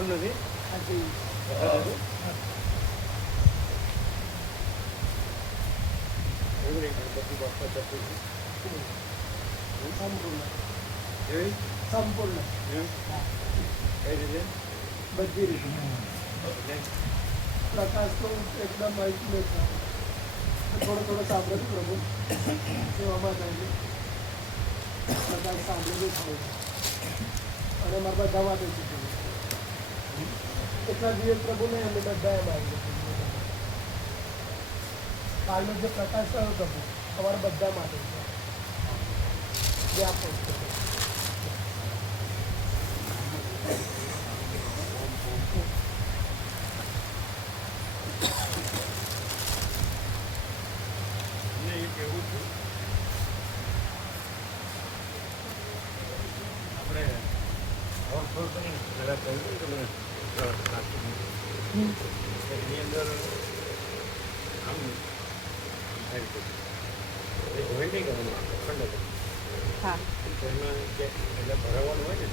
નથી ગણપતિ બાપા જતું સંપૂર્ણ કઈ રીતે બધી રીતે પ્રકાશ તો એકદમ અલ્ટિમેટ થોડો સાંભળે છે પ્રભુ એવામાં થાય છે પ્રકાશ સાંભળેલું થાય છે અને મારા બધા માટે છે એટલા દિવસ પ્રભુ નહીં અમે બધા એમ આવી કાલનો જે પ્રકાશ થયો પ્રભુ અમારા બધા માટે છે જે આપો કેવું છું આપણે થોડું કરીને પહેલાં કહ્યું કે તમે એની અંદર આમ થાય છે એ જોઈન્ટ નહીં કરવાનું અખંડ હા એમાં જે એટલે ભરાવવાનું હોય ને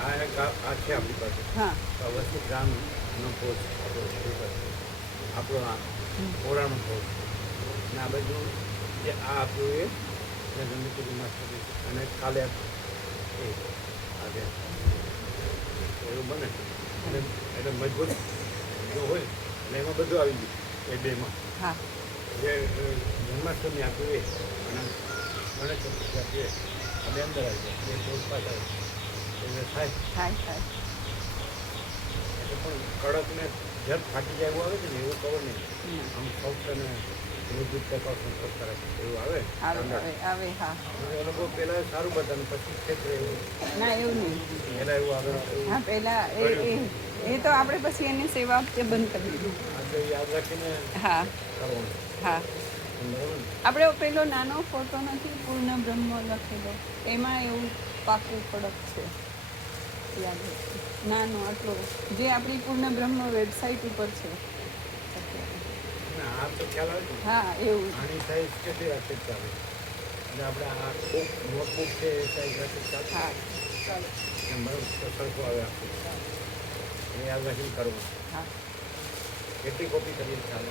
આ એક આ છે આપણી પાસે હા વસ્તુ ગ્રામનો પોસ્ટ આપણો આ ઓરાણો પોસ્ટ અને આ બાજુ જે આ આપ્યું એ ગમે તેની માસ્ટર અને કાલે એ આજે એવું બને એટલે મજબૂત જો હોય એટલે એમાં બધું આવી ગયું એ બેમાં હા જે જન્માષ્ટમી આપ્યું એ અને ગણેશ ચતુર્થી આપીએ અને અંદર આવી જાય એ પોસ્ટ પાછા એટલે થાય થાય એટલે પણ કડક ને જત ફાટી જાય એવું આવે છે ને એવું ખબર નહીં આમ સોફ્ટ અને મજબૂત ટકાઉ સંતોષ કરે એવું આવે આવે હા એ લોકો પહેલાં સારું બતાવે પછી ક્ષેત્રે એવું ના એવું નહીં પહેલાં એવું આવે હા પહેલાં એ તો આપણે પછી એની સેવા તે બંધ કરી દીધું આ તો યાદ રાખીને હા કરવાનું હા બરાબર ને આપણે પેલો નાનો ફોટો નથી પૂર્ણ બ્રહ્મ લખેલો એમાં એવું પાકું કડક છે યાદ રાખજો. નાનો આટલો જે આપણી પૂર્ણ બ્રહ્મ વેબસાઇટ ઉપર છે ના આ તો ખ્યાલ આવે છે હા એવું આની સાઈઝ કેટલી રાખે ચાલે એટલે આપણે આ બુક નોટબુક છે એ સાઈઝ રાખે ચાલે હા ચાલો એમ બરાબર તો સરખું આવે આખું એ યાદ રાખીને કરવું હા કેટલી કોપી કરીએ ચાલે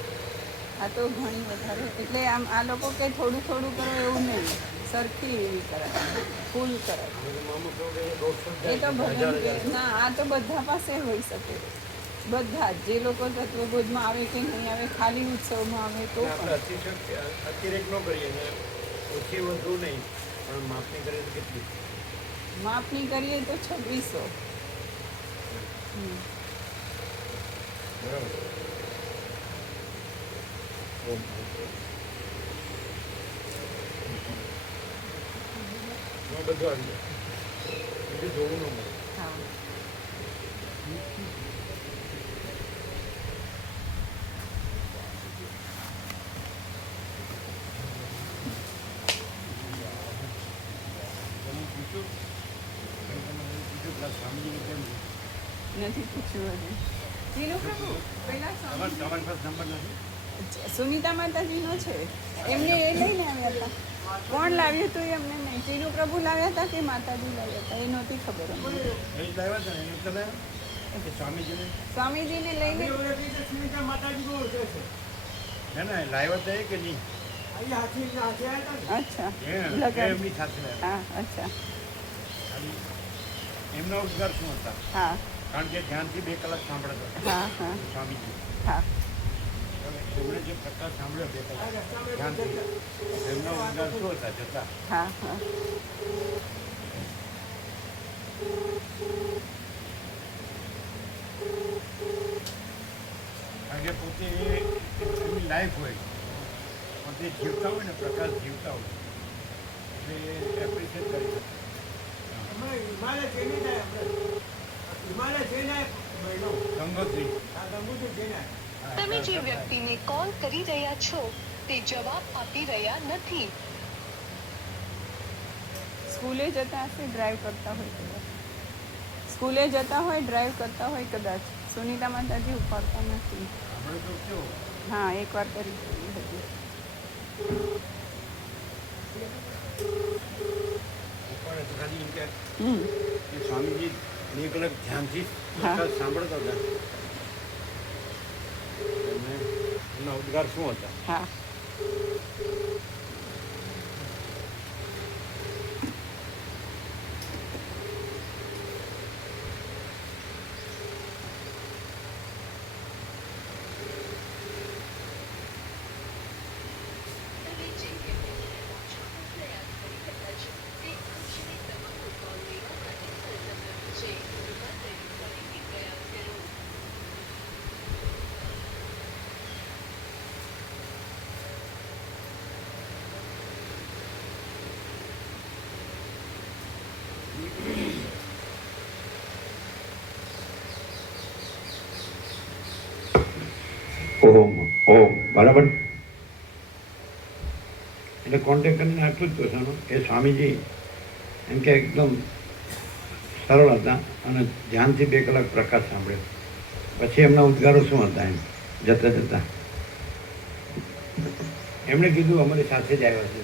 આ તો ઘણી વધારે એટલે આમ આ લોકો કે થોડું થોડું કરો એવું નહીં સરખી એવી કરાય ફૂલ કરાય અને અમુક લોકો એ 150 એ તો જાય, ભગવાન 1000 જાય. ના આ તો બધા પાસે હોઈ શકે બધા જ જે લોકો તત્વબોધમાં આવે કે નહીં આવે ખાલી ઉત્સવમાં આવે તો આપણે પણ અતિરેક ન કરીએ ને ઓછી વધુ નહીં પણ માપણી કરીએ તો કેટલી માપણી કરીએ તો 2600 બરાબર ઓમ બધું આવી જાય બીજું જોવું ન મળે હા તમે પૂછ્યું સ્વામીજીને કેમ નથી પૂછ્યું હજી જીનું પ્રભુ પહેલા તમારી પાસે નંબર નથી સુનિતા માતાજીનો છે એમને એ લઈને આવ્યા હતા કોણ લાવ્યું હતું એ અમને નહીં ચીનુ પ્રભુ લાવ્યા હતા કે માતાજી લાવ્યા હતા એ નહોતી ખબર અમને એ જ લાવ્યા છે ને એને એટલે લાવ્યા કે સ્વામીજીને સ્વામીજીને લઈને ના ના લાવ્યા હતા એ કે નહીં અચ્છા એ લગન એમની સાથે લાવ્યા હા અચ્છા ખાલી એમના ઉદ્ગાર શું હતા હા કારણ કે ધ્યાનથી 2 કલાક સાંભળતા હા હા સ્વામીજી હા એમણે જે પ્રકાશ સાંભળ્યો 2 કલાક ધ્યાનથી એમના ઉદ્ગાર શું હતા જતા હા હા કારણ કે પોતે એમની લાઈફ હોય પણ તે જીવતા હોય ને પ્રકાશ જીવતા હોય એટલે એપ્રિશિએટ કરી શકે ગંગોત્રી તમે જે વ્યક્તિને કોલ કરી રહ્યા છો તે જવાબ આપી રહ્યા નથી. સ્કૂલે જતા હશે ડ્રાઈવ કરતા હોય કદાચ સ્કૂલે જતા હોય ડ્રાઈવ કરતા હોય કદાચ સુનિતા માતાજી ઉપાડતા નથી આપણે તો કેવો હા એકવાર કરી જોઈ હતી ઉપાડે હમ. એ સ્વામીજી 2 કલાક ધ્યાનથી હા. પ્રકાશ સાંભળતા હતા. અને એમના ઉદ્ગાર શું હતા? હા. તમે જે વ્યક્તિને પહોંચવાનો પ્રયાસ કરી રહ્યા છો તે આ ક્ષણે તમારો કોલ લેવા માટે સંલગ્ન છે. કૃપા કરી ફરીથી પ્રયાસ કરો. ઓમ ઓમ બરાબર. એટલે કોન્ટેક્ટ કરીને આટલું જ પૂછવાનું કે સ્વામીજી એમ કે એકદમ સરળ હતા અને ધ્યાનથી 2 કલાક પ્રકાશ સાંભળ્યો. પછી એમના ઉદ્ગારો શું હતા એમ જતા જતા એમણે કીધું અમારી સાથે જ આવ્યા છે.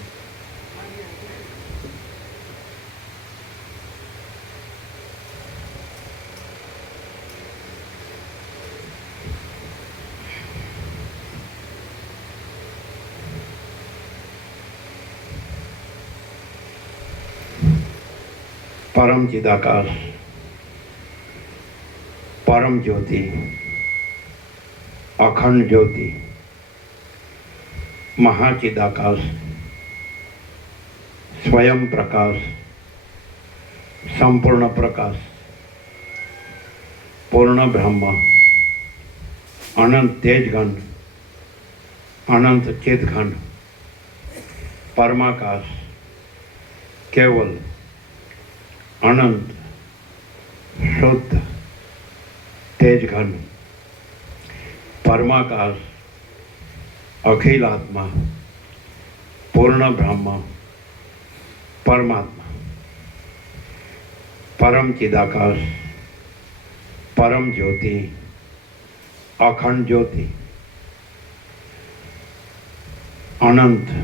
परम चिदाकाश, परम ज्योति, अखंड ज्योति, महाचिदाकाश, स्वयं प्रकाश, संपूर्ण प्रकाश, पूर्ण ब्रह्म, अनंत तेजघन, अनंत चिदघन, परमाकाश, केवल अनंत शुद्ध तेजघन, परमाकाश, अखिल आत्मा, पूर्ण ब्रह्म, परमात्मा, परम चिदाकाश, परम ज्योति, अखंड ज्योति, अनंत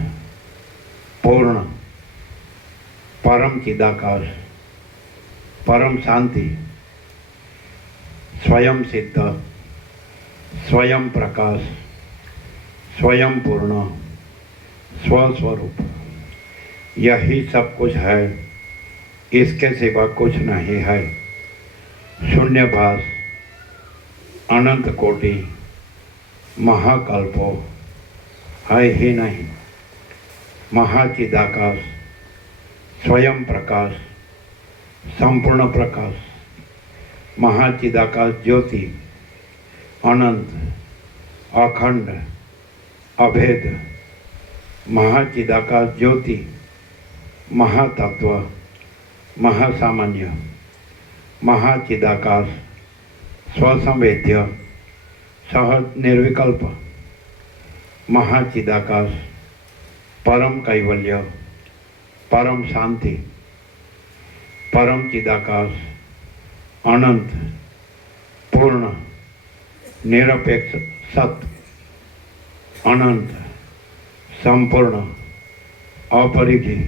पूर्ण परम चिदाकाश, परम शांति, स्वयं सिद्ध, स्वयं प्रकाश, स्वयं पूर्ण, स्वस्वरूप, यही सब कुछ है, इसके सिवा कुछ नहीं है। शून्यभास, अनंत कोटि, महाकल्पो है ही नहीं। महाचिदाकाश, स्वयं प्रकाश, संपूर्ण प्रकाश, महाचिदाकाश ज्योति, अनंत, अखंड, अभेद, महाचिदाकाश ज्योति, महातत्व, महासामान्य, महाचिदाकाश, स्वसंवेद्य, सहज निर्विकल्प, महाचिदाकाश, परम कैवल्य, परम शांति, परम चिदाकाश, अनंत, पूर्ण, निरपेक्ष सत्य, अनंत, संपूर्ण, अपरिघी,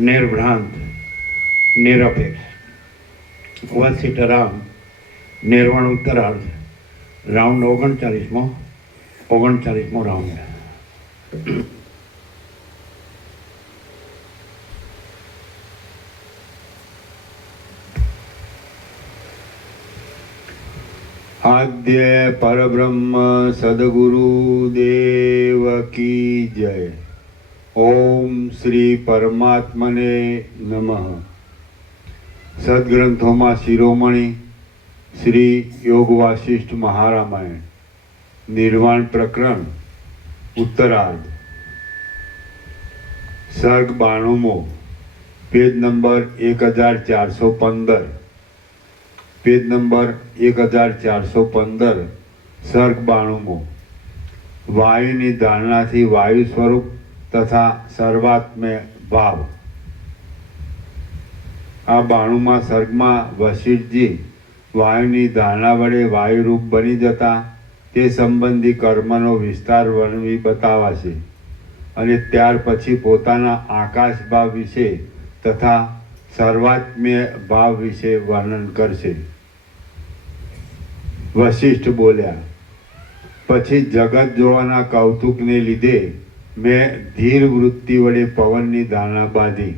निर्भ्रांत, निरपेक्ष। वह सीताराम निर्वाण उत्तरार्ध राउंड 39मो राउंड। आद्य परब्रह्म सद्गुरु देव की जय। ओम श्री परमात्मने नमः। सद्ग्रंथों शिरोमणि श्री योग वासिष्ठ महारामायण निर्वाण प्रकरण उत्तरार्ध सर्ग 92 पेज नंबर 1415 पेज नंबर 1415 सर्ग 92 वायुनी धारणा थी वायु स्वरूप तथा सर्वात्म भाव। आ 92 सर्ग में वशिष्ठजी वायुनी धारणा वडे वायु रूप बनी जता ते संबंधी कर्मनो विस्तार वर्णवी बतावा छे। અને ત્યાર પછી પોતાના આકાશ ભાવ વિશે તથા સર્વાત્મ્ય ભાવ વિશે વર્ણન કરશે. વશિષ્ઠ બોલ્યા, પછી જગત જોવાના કૌતુકને લીધે મેં ધીર વૃત્તિ વડે પવનની ધારણા બાંધી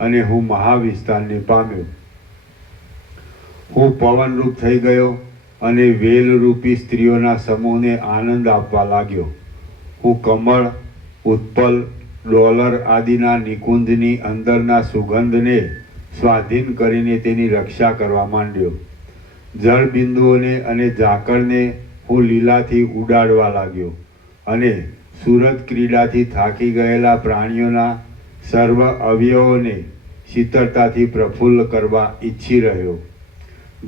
અને હું મહાવિસ્તારને પામ્યો. હું પવનરૂપ થઈ ગયો અને વેલરૂપી સ્ત્રીઓના સમૂહને આનંદ આપવા લાગ્યો. હું કમળ, ઉત્પલ, ડોલર આદિના નિકુંજની અંદરના સુગંધને સ્વાધીન કરીને તેની રક્ષા કરવા માંડ્યો. જળબિંદુઓને અને ઝાકળને હું લીલાથી ઉડાડવા લાગ્યો અને સુરત ક્રીડાથી થાકી ગયેલા પ્રાણીઓના સર્વ અવયવોને શીતળતાથી પ્રફુલ્લ કરવા ઈચ્છી રહ્યો.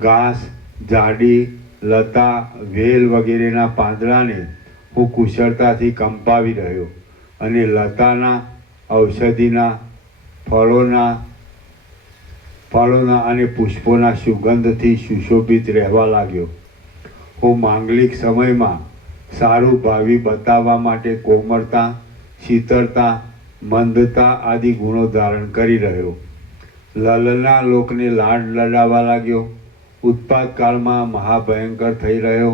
ઘાસ, ઝાડી, લતા, વેલ વગેરેના પાંદડાને હું કુશળતાથી કંપાવી રહ્યો અને લતાના, ઔષધિના, ફળોના અને પુષ્પોના સુગંધથી સુશોભિત રહેવા લાગ્યો. હું માંગલિક સમયમાં સારું ભાવિ બતાવવા માટે કોમળતા, શીતળતા, મંદતા આદિ ગુણો ધારણ કરી રહ્યો. લલના લોકને લાડ લડાવવા લાગ્યો. ઉત્પાદ કાળમાં મહાભયંકર થઈ રહ્યો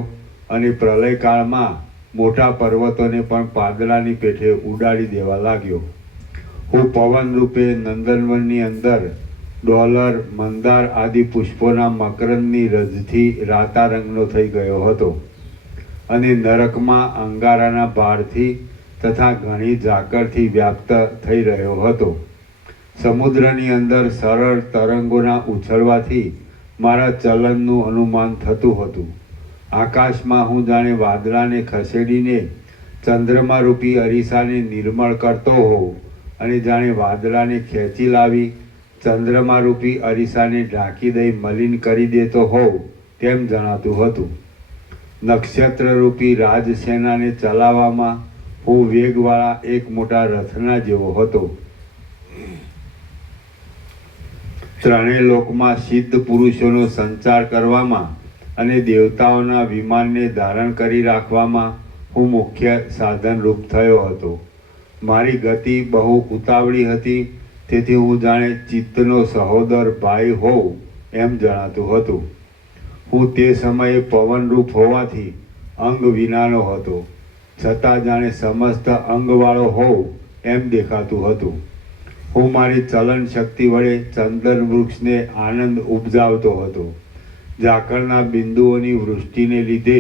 અને પ્રલય કાળમાં મોટા પર્વતોને પણ પાંદડાની પેઠે ઉડાડી દેવા લાગ્યો. હું પવન રૂપે નંદનવનની અંદર ડોલર, મંદાર આદિ પુષ્પોના મકરંદની રજથી રાતા રંગનો થઈ ગયો હતો અને નરકમાં અંગારાના ભારથી તથા ઘણી ઝાકળથી વ્યાપ્ત થઈ રહ્યો હતો. સમુદ્રની અંદર સરળ તરંગોના ઉછળવાથી મારા ચલનનું અનુમાન થતું હતું. આકાશમાં હું જાણે વાદળાને ખસેડીને ચંદ્રમારૂપી અરીસાને નિર્મળ કરતો હોઉં અને જાણે વાદળાને ખેંચી લાવી ચંદ્રમારૂપી અરીસાને ઢાંકી દઈ મલિન કરી દેતો હોઉં તેમ જણાતું હતું. નક્ષત્રરૂપી રાજસેનાને ચલાવવામાં હું વેગવાળા એક મોટા રથના જેવો હતો. ત્રણેય લોકમાં સિદ્ધ પુરુષોનો સંચાર કરવામાં અને દેવતાઓના વિમાનને ધારણ કરી રાખવામાં હું મુખ્ય સાધનરૂપ થયો હતો. મારી ગતિ બહુ ઉતાવળી હતી, તેથી હું જાણે ચિત્તનો સહોદર ભાઈ હોઉં એમ જણાતું હતું. હું તે સમયે પવનરૂપ હોવાથી અંગ વિનાનો હતો, છતાં જાણે સમસ્ત અંગવાળો હોઉં એમ દેખાતું હતું. હું મારી ચલન શક્તિ વડે ચંદન વૃક્ષને આનંદ ઉપજાવતો હતો. ઝાકળના બિંદુઓની વૃષ્ટિને લીધે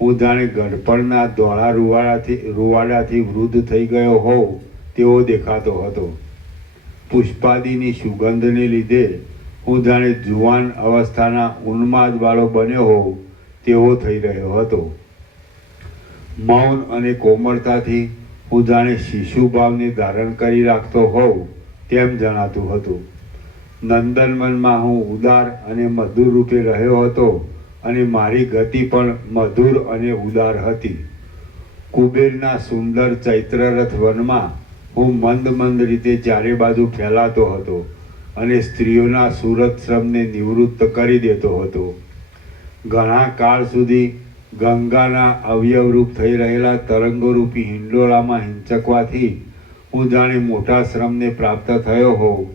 હું જાણે ગઢપણના ધોળા રૂવાડાથી વૃદ્ધ થઈ ગયો હોઉં તેવો દેખાતો હતો. પુષ્પાદિની સુગંધને લીધે હું જાણે જુવાન અવસ્થાના ઉન્માદવાળો બન્યો હોઉં તેવો થઈ રહ્યો હતો. મૌન અને કોમળતાથી હું જાણે શિશુભાવને ધારણ કરી રાખતો હોઉં તેમ જણાતું હતું. નંદનવનમાં હું ઉદાર અને મધુર રૂપે રહ્યો હતો અને મારી ગતિ પણ મધુર અને ઉદાર હતી. કુબેરના સુંદર ચૈત્રરથ વનમાં હું મંદ રીતે ચારે બાજુ ફેલાતો હતો અને સ્ત્રીઓના સુરત શ્રમને નિવૃત્ત કરી દેતો હતો. ઘણા કાળ સુધી ગંગાના અવયવરૂપ થઈ રહેલા તરંગોરૂપી હિંડોળામાં હિંચકવાથી હું જાણે મોટા શ્રમને પ્રાપ્ત થયો હોઉં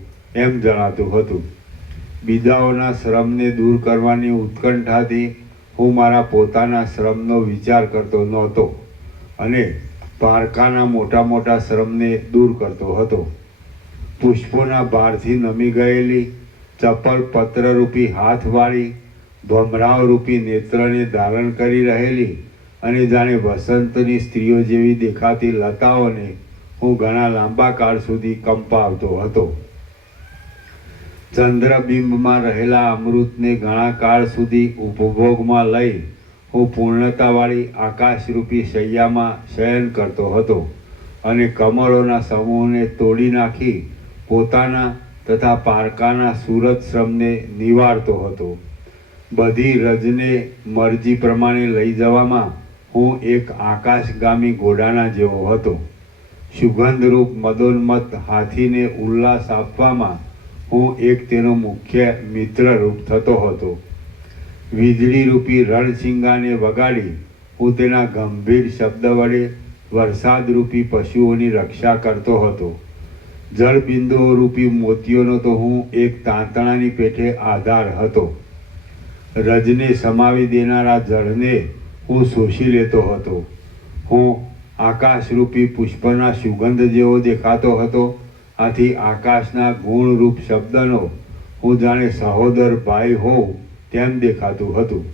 એમ જણાતું હતું. બીજાઓના શ્રમને દૂર કરવાની ઉત્કંઠાથી હું મારા પોતાના શ્રમનો વિચાર કરતો નહોતો અને પારકાના મોટા શ્રમને દૂર કરતો હતો. પુષ્પોના ભારથી નમી ગયેલી ચપળ પત્રરૂપી હાથવાળી ભમરાવરૂપી નેત્રને ધારણ કરી રહેલી અને જાણે વસંતની સ્ત્રીઓ જેવી દેખાતી લતાઓને હું ઘણા લાંબા કાળ સુધી કંપાવતો હતો. ચંદ્રબિંબમાં રહેલા અમૃતને ઘણા કાળ સુધી ઉપભોગમાં લઈ હું પૂર્ણતાવાળી આકાશરૂપી શૈયામાં શયન કરતો હતો અને કમળોના સમૂહને તોડી નાખી પોતાના તથા પારકાના સુરત શ્રમને નિવારતો હતો. બધી રજને મરજી પ્રમાણે લઈ જવામાં હું એક આકાશગામી ઘોડાના જેવો હતો. સુગંધરૂપ મદોન્મત્ત હાથીને ઉલ્લાસ આપવામાં હું એક તેનો મુખ્ય મિત્રરૂપ થતો હતો. વીજળીરૂપી રણસિંગાને વગાડી હું તેના ગંભીર શબ્દ વડે વરસાદરૂપી પશુઓની રક્ષા કરતો હતો. જળબિંદુઓ રૂપી મોતીઓનો તો હું એક તાંતણાની પેઠે આધાર હતો. રજને સમાવી દેનારા જળને હું શોષી લેતો હતો. હું આકાશરૂપી પુષ્પના સુગંધ જેવો દેખાતો હતો. આથી આકાશના ગુણરૂપ શબ્દનો હું જાણે સહોદર ભાઈ હોઉં તેમ દેખાતું હતું.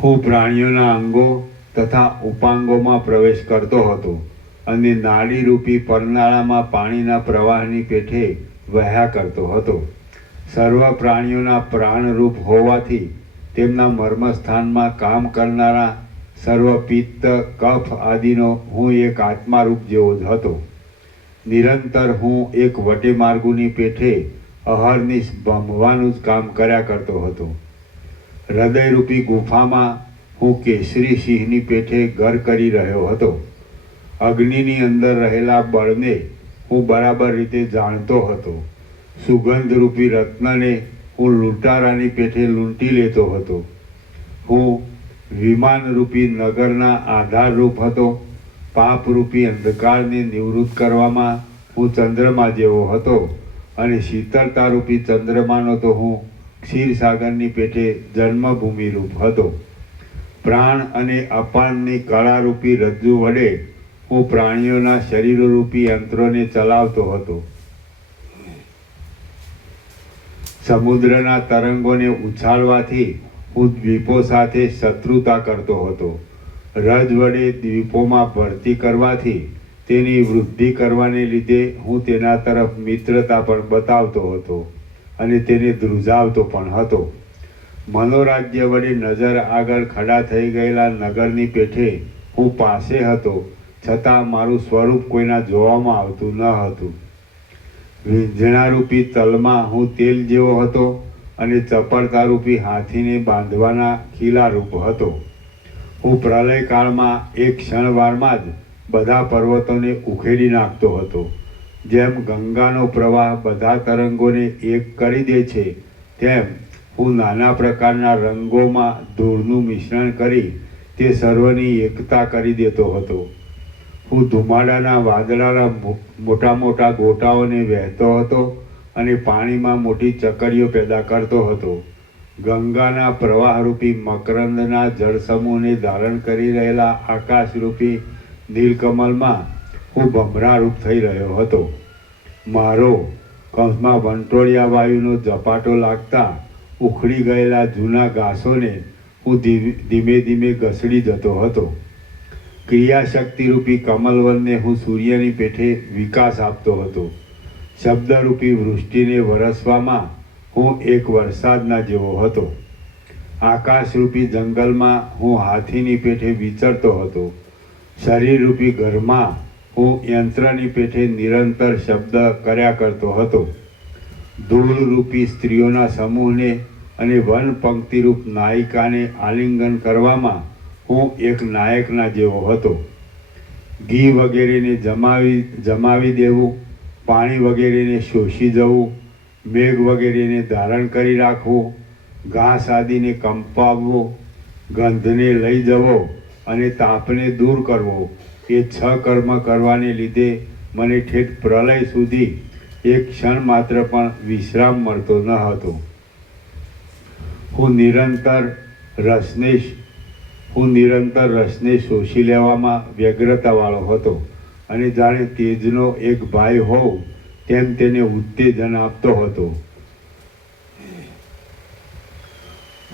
હું પ્રાણીઓના અંગો તથા ઉપાંગોમાં પ્રવેશ કરતો હતો અને નાડીરૂપી પરનાળામાં પાણીના પ્રવાહની પેઠે વહ્યા કરતો હતો. સર્વ પ્રાણીઓના પ્રાણરૂપ હોવાથી તેમના મર્મસ્થાનમાં કામ કરનારા સર્વ પિત્ત કફ આદિનો હું એક આત્મારૂપ જેવો જ હતો. નિરંતર હું એક વટે માર્ગુની પેઠે અહર્નિશ ભમવાનું જ કામ કર્યા કરતો હતો. હૃદયરૂપી ગુફામાં હું કેસરી સિંહની પેઠે ઘર કરી રહ્યો હતો. અગ્નિની અંદર રહેલા બળને હું બરાબર રીતે જાણતો હતો. સુગંધરૂપી રત્નને હું લૂંટારાની પેઠે લૂંટી લેતો હતો. હું વિમાનરૂપી નગરના આધારરૂપ હતો. પાપરૂપી અંધકારને નિવૃત્ત કરવામાં હું ચંદ્રમા જેવો હતો અને શીતળતારૂપી ચંદ્રમાનો તો હું ક્ષીરસાગરની પેઠે જન્મભૂમિરૂપ હતો. પ્રાણ અને અપાનની કળારૂપી રજ્જુ વડે હું પ્રાણીઓના શરીરરૂપી યંત્રોને ચલાવતો હતો. સમુદ્રના તરંગોને ઉછાળવાથી હું દ્વીપો સાથે શત્રુતા કરતો હતો. રજ વડે દ્વીપોમાં ભરતી કરવાથી તેની વૃદ્ધિ કરવાને લીધે હું તેના તરફ મિત્રતા પણ બતાવતો હતો અને તેને ધ્રુજાવતો પણ હતો. મનોરાજ્ય વડે નજર આગળ ખડા થઈ ગયેલા નગરની પેઠે હું પાસે હતો, છતાં મારું સ્વરૂપ કોઈના જોવામાં આવતું ન હતું. વીંઝણારૂપી તલમાં હું તેલ જેવો હતો અને ચપળતારૂપી હાથીને બાંધવાના ખીલારૂપ હતો. હું પ્રલયકાળમાં એક ક્ષણવારમાં જ બધા પર્વતોને ઉખેડી નાખતો હતો. જેમ ગંગાનો પ્રવાહ બધા તરંગોને એક કરી દે છે, તેમ હું નાના પ્રકારના રંગોમાં ધૂળનું મિશ્રણ કરી તે સર્વની એકતા કરી દેતો હતો. હું ધુમાડાના વાદળાના મોટા મોટા ગોટાઓને વહેતો હતો અને પાણીમાં મોટી ચકડીઓ પેદા કરતો હતો. ગંગાના પ્રવાહરૂપી મકરંદના જળસમૂહને ધારણ કરી રહેલા આકાશરૂપી નીલકમલમાં હું ભમરારૂપ થઈ રહ્યો હતો. મારો કંસમાં વંટોળિયા વાયુનો ઝપાટો લાગતા ઉખડી ગયેલા જૂના ઘાસોને હું ધીમે ધીમે ઘસડી જતો હતો. ક્રિયાશક્તિરૂપી કમલવનને હું સૂર્યની પેઠે વિકાસ આપતો હતો. શબ્દરૂપી વૃષ્ટિને વરસવામાં હું એક વરસાદના જેવો હતો. આકાશરૂપી જંગલમાં હું હાથીની પેઠે વિચરતો હતો. શરીરરૂપી ઘરમાં હું યંત્રની પેઠે નિરંતર શબ્દ કર્યા કરતો હતો. ધૂળરૂપી સ્ત્રીઓના સમૂહને અને વન પંક્તિરૂપ નાયિકાને આલિંગન કરવામાં હું એક નાયકના જેવો હતો. ઘી વગેરેને જમાવી દેવું, પાણી વગેરેને શોષી જવું, મેઘ વગેરેને ધારણ કરી રાખવું, ઘાસ આદિને કંપાવવો, ગંધને લઈ જવો અને તાપને દૂર કરવો, એ 6 કર્મ કરવાને લીધે મને ઠેઠ પ્રલય સુધી એક ક્ષણ માત્ર પણ વિશ્રામ મળતો ન હતો. હું નિરંતર રસને શોષી લેવામાં વ્યગ્રતાવાળો હતો અને જાણે તેજનો એક ભાઈ હોઉં તેમ તેને ઉત્તેજન આપતો હતો.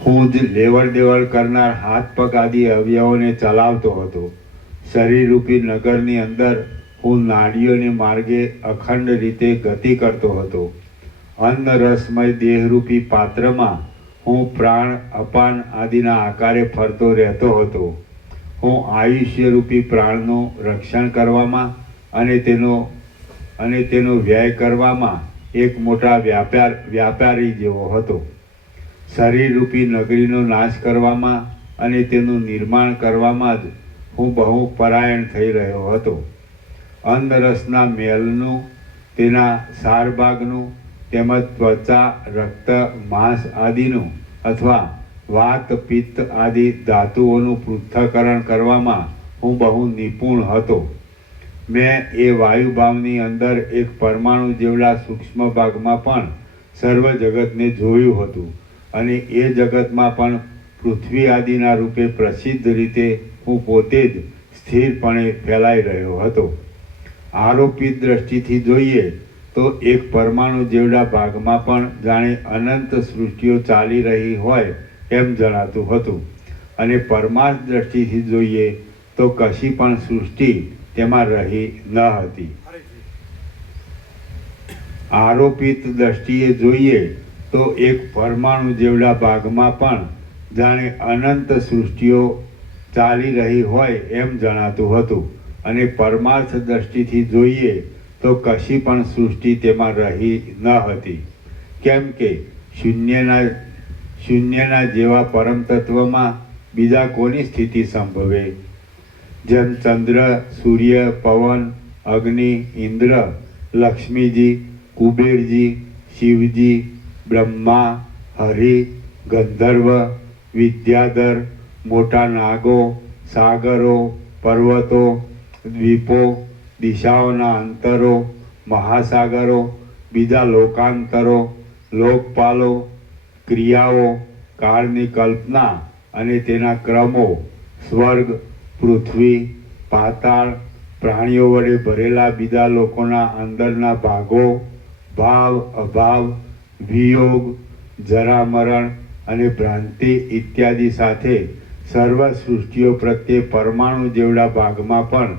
હું જ લેવડ દેવડ કરનાર હાથ પગ આદિ અવયવોને ચલાવતો હતો. શરીરરૂપી નગરની અંદર હું નાડીઓને માર્ગે અખંડ રીતે ગતિ કરતો હતો. અન્ન રસમય દેહરૂપી પાત્રમાં હું પ્રાણ અપાન આદિના આકારે ફરતો રહેતો હતો. હું આયુષ્યરૂપી પ્રાણનું રક્ષણ કરવામાં અને તેનો વ્યય કરવામાં એક મોટા વ્યાપારી જેવો હતો. શરીરરૂપી નગરીનો નાશ કરવામાં અને તેનું નિર્માણ કરવામાં જ હું બહુ પરાયણ થઈ રહ્યો હતો. અંધરસના મેલનું, તેના સારભાગનું તેમજ ત્વચા, રક્ત, માંસ આદિનું અથવા વાત, પિત્ત આદિ ધાતુઓનું પૃથ્થકરણ કરવામાં હું બહુ નિપુણ હતો. મેં એ વાયુભાવની અંદર એક પરમાણુ જેવડા સૂક્ષ્મ ભાગમાં પણ સર્વ જગતને જોયું હતું અને એ જગતમાં પણ પૃથ્વી આદિના રૂપે પ્રસિદ્ધ રીતે હું પોતે જ સ્થિરપણે ફેલાઈ રહ્યો હતો. આરોપિત દ્રષ્ટિથી જોઈએ તો એક પરમાણુ જેવડા ભાગમાં પણ જાણે અનંત સૃષ્ટિઓ ચાલી રહી હોય એમ જણાતું હતું અને પરમાર્થ દ્રષ્ટિથી જોઈએ તો કશી પણ સૃષ્ટિ તેમાં રહી ન હતી. આરોપિત દ્રષ્ટિએ જોઈએ તો એક પરમાણુ જેવડા ભાગમાં પણ જાણે અનંત સૃષ્ટિઓ ચાલી રહી હોય એમ જણાતું હતું અને પરમાર્થ દ્રષ્ટિથી જોઈએ તો કશી પણ સૃષ્ટિ તેમાં રહી ન હતી. કેમ કે શૂન્યના જેવા પરમ તત્વમાં બીજા કોની સ્થિતિ સંભવે? જેમ ચંદ્ર, સૂર્ય, પવન, અગ્નિ, ઇન્દ્ર, લક્ષ્મીજી, કુબેરજી, શિવજી, બ્રહ્મા, હરિ, ગંધર્વ, વિદ્યાધર, મોટા નાગો, સાગરો, પર્વતો, દ્વીપો, દિશાઓના અંતરો, મહાસાગરો, બીજા લોકાંતરો, લોકપાલો, ક્રિયાઓ, કાળની કલ્પના અને તેના ક્રમો, સ્વર્ગ, પૃથ્વી, પાતાળ, પ્રાણીઓ વડે ભરેલા બીજા લોકોના અંદરના ભાગો, ભાવ, અભાવ, વિયોગ, જરા-મરણ અને ભ્રાંતિ ઇત્યાદિ સાથે સર્વ સૃષ્ટિઓ પ્રત્યે પરમાણુ જેવડા ભાગમાં પણ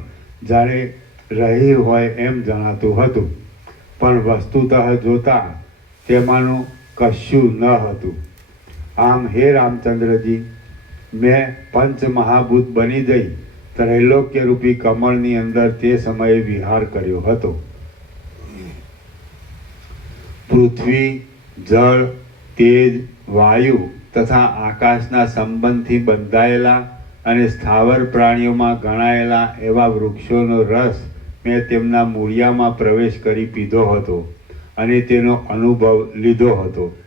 જાણે રહી હોય એમ જણાતું હતું, પણ વસ્તુતઃ જોતા તેમાંનું કશું ન હતું. આમ હે રામચંદ્રજી, મેં પંચ મહાભૂત બની જઈ ત્રૈલોક્ય રૂપી કમળની અંદર તે સમયે વિહાર કર્યો હતો. પૃથ્વી, જળ, તેજ, વાયુ તથા આકાશના સંબંધથી બંધાયેલા અને સ્થાવર પ્રાણીઓમાં ગણાયેલા એવા વૃક્ષોનો રસ મેં તેમના મૂળિયામાં પ્રવેશ કરી પીધો હતો અને તેનો અનુભવ લીધો હતો.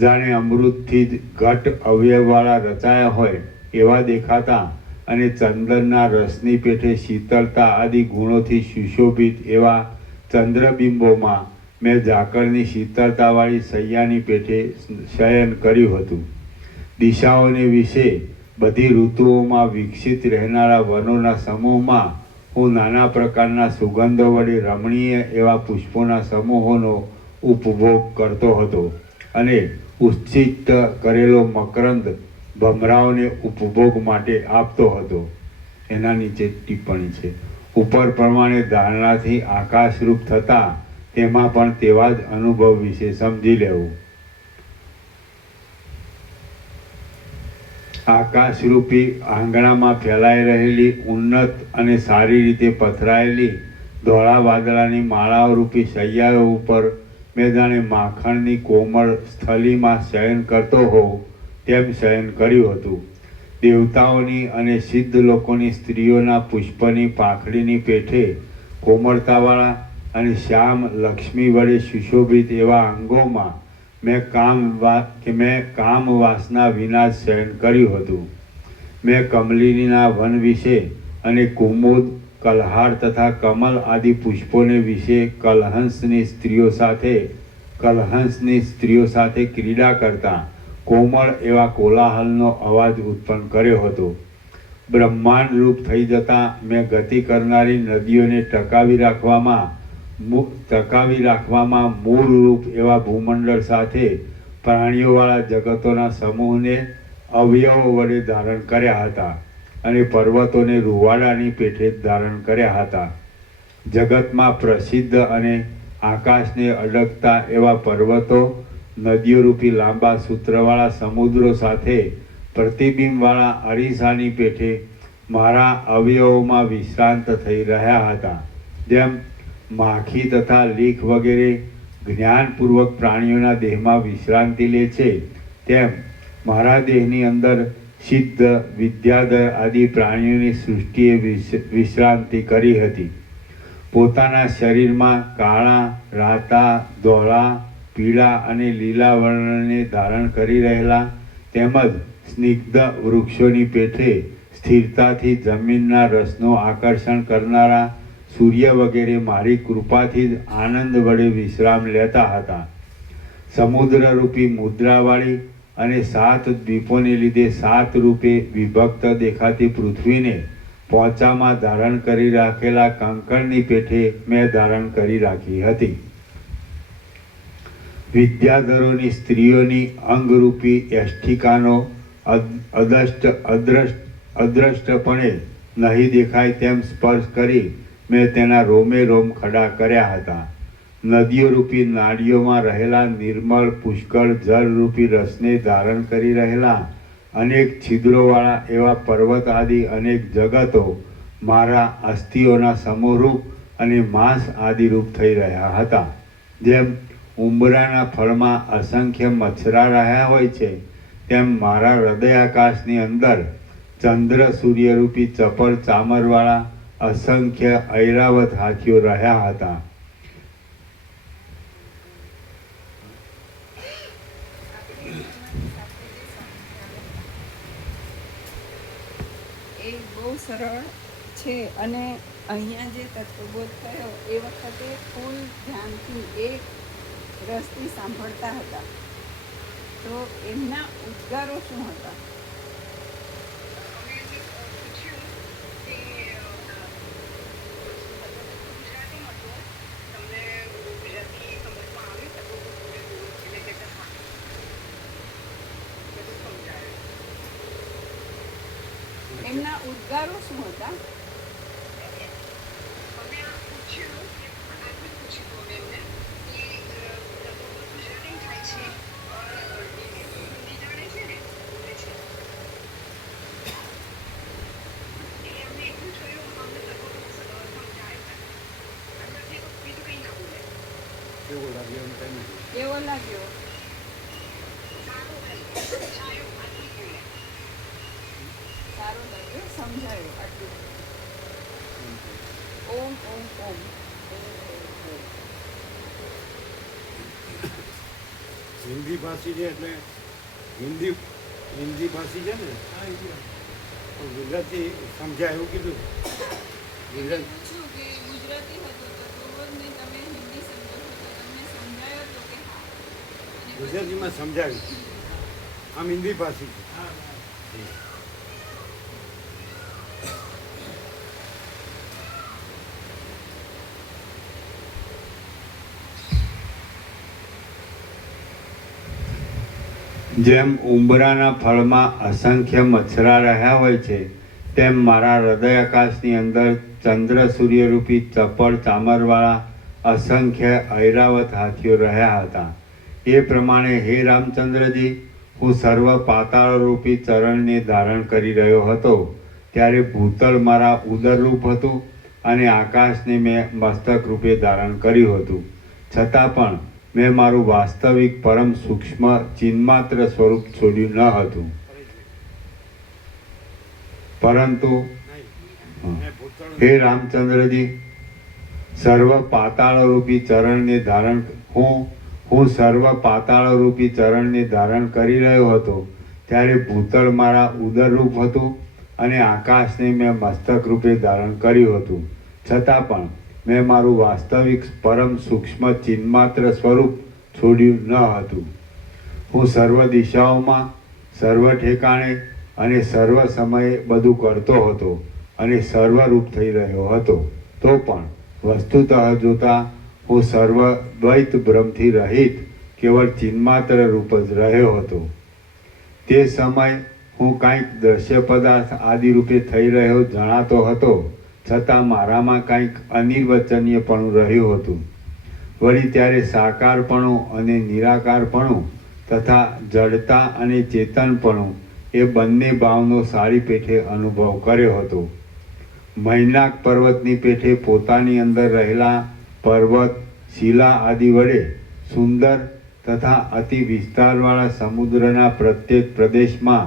જાણે અમૃતથી જ ઘટ અવયવવાળા રચાયા હોય એવા દેખાતા અને ચંદનના રસની પેઠે શીતળતા આદિ ગુણોથી સુશોભિત એવા ચંદ્રબિંબોમાં મેં ઝાકળની શીતળતાવાળી સૈયાની પેઠે શયન કર્યું હતું. દિશાઓને વિશે બધી ઋતુઓમાં વિકસિત રહેનારા વનોના સમૂહમાં હું નાના પ્રકારના સુગંધો વડે રમણીય એવા પુષ્પોના સમૂહોનો ઉપભોગ કરતો હતો અને ઉચ્છિષ્ટ કરેલો મકરંદ ભમરાઓને ઉપભોગ માટે આપતો હતો. એના નીચે ટિપ્પણી છે. ઉપર પ્રમાણે ધારણાથી આકાશરૂપ થતાં તેમાં પણ તેવા જ અનુભવ વિશે સમજી લેવું. આકાશરૂપી આંગણામાં ફેલાઈ રહેલી ઉન્નત અને સારી રીતે પથરાયેલી ધોળા વાદળાની માળાઓ રૂપી શૈયાઓ ઉપર મેં જાણે માખણની કોમળ સ્થલીમાં શયન કરતો હોઉં તેમ શયન કર્યું હતું. દેવતાઓની અને સિદ્ધ લોકોની સ્ત્રીઓના પુષ્પની પાંખડીની પેઠે કોમળતાવાળા અને શ્યામ લક્ષ્મી વડે સુશોભિત એવા અંગોમાં મેં કામ વાસના વિના શયન કર્યું હતું. મેં કમલિનીના વન વિશે અને કુમુદ, કલ્હાર તથા કમલ આદિ પુષ્પોને વિશે કલહંસની સ્ત્રીઓ સાથે ક્રીડા કરતા કોમળ એવા કોલાહલનો અવાજ ઉત્પન્ન કર્યો હતો. બ્રહ્માંડ રૂપ થઈ જતાં મેં ગતિ કરનારી નદીઓને ટકાવી રાખવામાં મૂળ રૂપ એવા ભૂમંડળ સાથે પ્રાણીઓવાળા જગતોના સમૂહને અવયવો વડે ધારણ કર્યા હતા અને પર્વતોને રૂવાડાની પેઠે ધારણ કર્યા હતા. જગતમાં પ્રસિદ્ધ અને આકાશને અડકતા એવા પર્વતો, નદીઓ રૂપી લાંબા સૂત્રવાળા સમુદ્રો સાથે પ્રતિબિંબવાળા અરીસાની પેઠે મારા અવયવોમાં વિશ્રાંત થઈ રહ્યા હતા. જેમ માખી તથા લીખ વગેરે જ્ઞાનપૂર્વક પ્રાણીઓના દેહમાં વિશ્રાંતિ લે છે, તેમ મારા દેહની અંદર સિદ્ધ, વિદ્યાધર આદિ પ્રાણીઓની સૃષ્ટિએ વિશ્રાંતિ કરી હતી. પોતાના શરીરમાં કાળા, રાતા, ધોળા, પીળા અને લીલા વર્ણને ધારણ કરી રહેલા તેમજ સ્નિગ્ધ વૃક્ષોની પેઠે સ્થિરતાથી જમીનના રસનું આકર્ષણ કરનારા સૂર્ય વગેરે મારી કૃપાથી જ આનંદ વડે વિશ્રામ લેતા હતા. સમુદ્રરૂપી મુદ્રાવાળી અને 7 દ્વીપોને લીધે 7 રૂપે વિભક્ત દેખાતી પૃથ્વીને પોચામાં ધારણ કરી રાખેલા કંકણની પેઠે મેં ધારણ કરી રાખી હતી. વિદ્યાધરોની સ્ત્રીઓની અંગરૂપી એષ્ઠિકાનો અદ્રષ્ટપણે નહીં દેખાય તેમ સ્પર્શ કરી મેં તેના રોમે રોમ ખડા કર્યા હતા. નદીઓ રૂપી નાળીઓમાં રહેલા નિર્મળ પુષ્કળ જળરૂપી રસને ધારણ કરી રહેલા અનેક છિદ્રોવાળા એવા પર્વત આદિ અનેક જગતો મારા અસ્થિઓના સમૂહરૂપ અને માંસ આદિરૂપ થઈ રહ્યા હતા. જેમ ઉંબરાના ફળમાં અસંખ્ય મચ્છરા રહ્યા હોય છે, તેમ મારા હૃદયાકાશની અંદર ચંદ્ર સૂર્યરૂપી ચપળ ચામરવાળા અસંખ્ય ઐરાવત હાથીઓ રહ્યા હતા. એ બહુ સરળ છે અને અહીંયા જે તત્વબોધ થયો એ વખતે ફૂલ ધ્યાનથી એક રસથી સાંભળતા હતા. તો એમના ઉદ્ગારો શું હતા? એમના ઉદ્ગારો શું હતા? કેવો લાગ્યો એમ કંઈ નથી. કેવો લાગ્યો? સારો લાગ્યો, સમજાયો આટલું. ઓમ ઓમ ઓમ. હિન્દી ભાષી છે એટલે હિન્દી ભાષી છે ને, પણ ગુજરાતી સમજાય એવું કીધું. ગુજરાત પૂછ્યું કે ગુજરાતી હતું તો તત્વબોધને તમે હિન્દી સમજો છો તો તમને સમજાયો તો કે હા? અને ગુજરાતીમાં સમજાવ્યું. આમ હિન્દી ભાષી છે. જેમ ઉંબરાના ફળમાં અસંખ્ય મચ્છરા રહ્યા હોય છે, તેમ મારા હૃદયાકાશની અંદર ચંદ્ર સૂર્યરૂપી ચપળ ચામરવાળા અસંખ્ય ઐરાવત હાથીઓ રહ્યા હતા. એ પ્રમાણે હે રામચંદ્રજી, હું સર્વ પાતાળરૂપી ચરણને ધારણ કરી રહ્યો હતો ત્યારે ભૂતળ મારા ઉદરરૂપ હતું અને આકાશને મેં મસ્તક રૂપે ધારણ કર્યું હતું. છતાં પણ મેં મારું વાસ્તવિક પરમ સૂક્ષ્મ ચિન્માત્ર સ્વરૂપ છોડ્યું ન હતું. પરંતુ હે રામચંદ્રજી, સર્વ પાતાળરૂપી ચરણને ધારણ હું સર્વ પાતાળરૂપી ચરણને ધારણ કરી રહ્યો હતો ત્યારે ભૂતળ મારા ઉદરરૂપ હતું અને આકાશને મેં મસ્તક રૂપે ધારણ કર્યું હતું. છતાં પણ મેં મારું વાસ્તવિક પરમ સૂક્ષ્મ ચિન્માત્ર સ્વરૂપ છોડ્યું ન હતું. હું સર્વ દિશાઓમાં, સર્વ ઠેકાણે અને સર્વ સમયે બધું કરતો હતો અને સર્વરૂપ થઈ રહ્યો હતો. તો પણ વસ્તુતઃ જોતાં હું સર્વ દ્વૈત ભ્રમથી રહિત કેવળ ચિન્માત્ર રૂપ જ રહ્યો હતો. તે સમય હું કાંઈક દ્રશ્ય પદાર્થ આદિ રૂપે થઈ રહ્યો જણાતો હતો, છતાં મારામાં કાંઈક અનિર્વચનીયપણું રહ્યું હતું. વળી ત્યારે સાકારપણું અને નિરાકારપણું તથા જડતા અને ચેતનપણું એ બંને ભાવનો સારી પેઠે અનુભવ કર્યો હતો. મૈનાક પર્વતની પેઠે પોતાની અંદર રહેલા પર્વત, શિલા આદિ વડે સુંદર તથા અતિ વિસ્તારવાળા સમુદ્રના પ્રત્યેક પ્રદેશમાં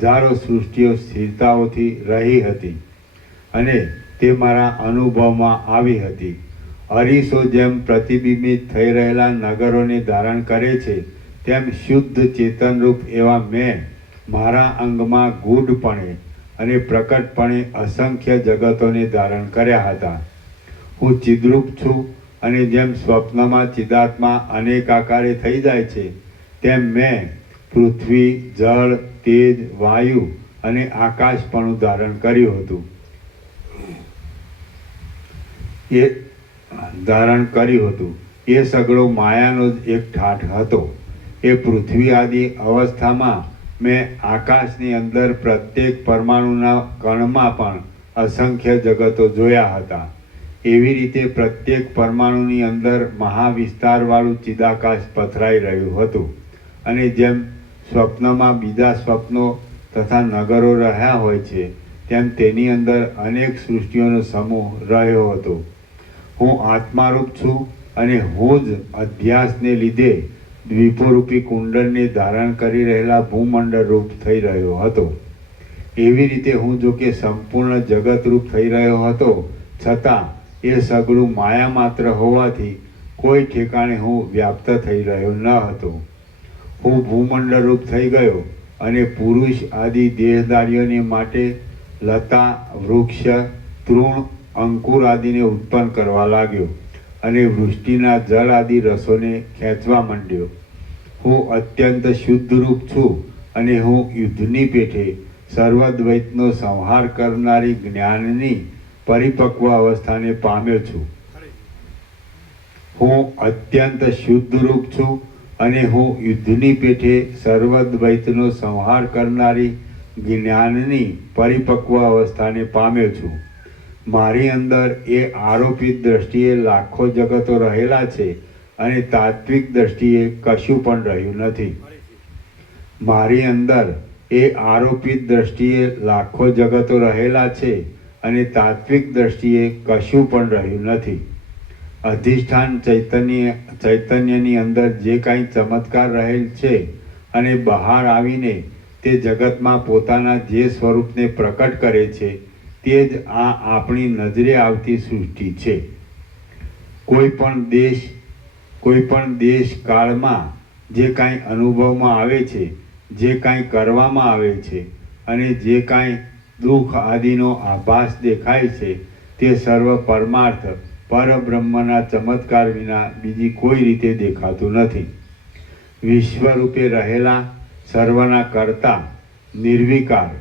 હજારો સૃષ્ટિઓ સ્થિરતાઓથી રહી હતી અને તે મારા અનુભવમાં આવી હતી. અરીસો જેમ પ્રતિબિંબિત થઈ રહેલા નગરોને ધારણ કરે છે, તેમ શુદ્ધ ચેતનરૂપ એવા મેં મારા અંગમાં ગૂઢપણે અને પ્રકટપણે અસંખ્ય જગતોને ધારણ કર્યા હતા. હું ચિદ્રૂપ છું અને જેમ સ્વપ્નમાં ચિદાત્મા અનેક આકારે થઈ જાય છે તેમ મેં પૃથ્વી, જળ, તેજ, વાયુ અને આકાશપણું ધારણ કર્યું હતું. એ સગળો માયાનો જ એક ઠાઠ હતો. એ પૃથ્વી આદિ અવસ્થામાં મેં આકાશની અંદર પ્રત્યેક પરમાણુના કણમાં પણ અસંખ્ય જગતો જોયા હતા. એવી રીતે પ્રત્યેક પરમાણુની અંદર મહાવિસ્તારવાળું ચિદાકાશ પથરાઈ રહ્યું હતું. અને જેમ સ્વપ્નમાં બીજા સ્વપ્નો તથા નગરો રહ્યા હોય છે તેમ તેની અંદર અનેક સૃષ્ટિઓનો સમૂહ રહ્યો હતો. હું આત્મારૂપ છું અને હું જ અધ્યાસને લીધે દ્વીપોરૂપી કુંડળને ધારણ કરી રહેલા ભૂમંડળ રૂપ થઈ રહ્યો હતો. એવી રીતે હું જો કે સંપૂર્ણ જગતરૂપ થઈ રહ્યો હતો છતાં એ સગળું માયા માત્ર હોવાથી કોઈ ઠેકાણે હું વ્યાપ્ત થઈ રહ્યો ન હતો. હું ભૂમંડળ રૂપ થઈ ગયો અને પુરુષ આદિ દેહધારીઓને માટે લતા, વૃક્ષ, તૃણ, અંકુર આદિને ઉત્પન્ન કરવા લાગ્યો અને વૃષ્ટિના જળ આદિ રસોને ખેંચવા માંડ્યો. હું અત્યંત શુદ્ધ રૂપ છું અને હું યુદ્ધની પેઠે સર્વદ્વૈતનો સંહાર કરનારી જ્ઞાનની પરિપક્વ અવસ્થાને પામ્યો છું. હું અત્યંત શુદ્ધ રૂપ છું અને હું યુદ્ધની પેઠે સર્વદ્વૈતનો સંહાર કરનારી જ્ઞાનની પરિપક્વ અવસ્થાને પામ્યો છું. મારી અંદર એ આરોપિત દ્રષ્ટિએ લાખો જગતો રહેલા છે અને તાત્વિક દ્રષ્ટિએ કશું પણ રહ્યું નથી. મારી અંદર એ આરોપિત દ્રષ્ટિએ લાખો જગતો રહેલા છે અને તાત્વિક દ્રષ્ટિએ કશું પણ રહ્યું નથી. અધિષ્ઠાન ચૈતન્યની અંદર જે કાંઈ ચમત્કાર રહેલ છે અને બહાર આવીને તે જગતમાં પોતાના જે સ્વરૂપને પ્રકટ કરે છે તે જ આ આપણી નજરે આવતી સૃષ્ટિ છે. કોઈ પણ દેશ કાળમાં જે કાંઈ અનુભવમાં આવે છે, જે કાંઈ કરવામાં આવે છે અને જે કાંઈ દુઃખ આદિનો આભાસ દેખાય છે તે સર્વ પરમાર્થ પરબ્રહ્મના ચમત્કાર વિના બીજી કોઈ રીતે દેખાતું નથી. વિશ્વરૂપે રહેલા સર્વના કર્તા, નિર્વિકાર,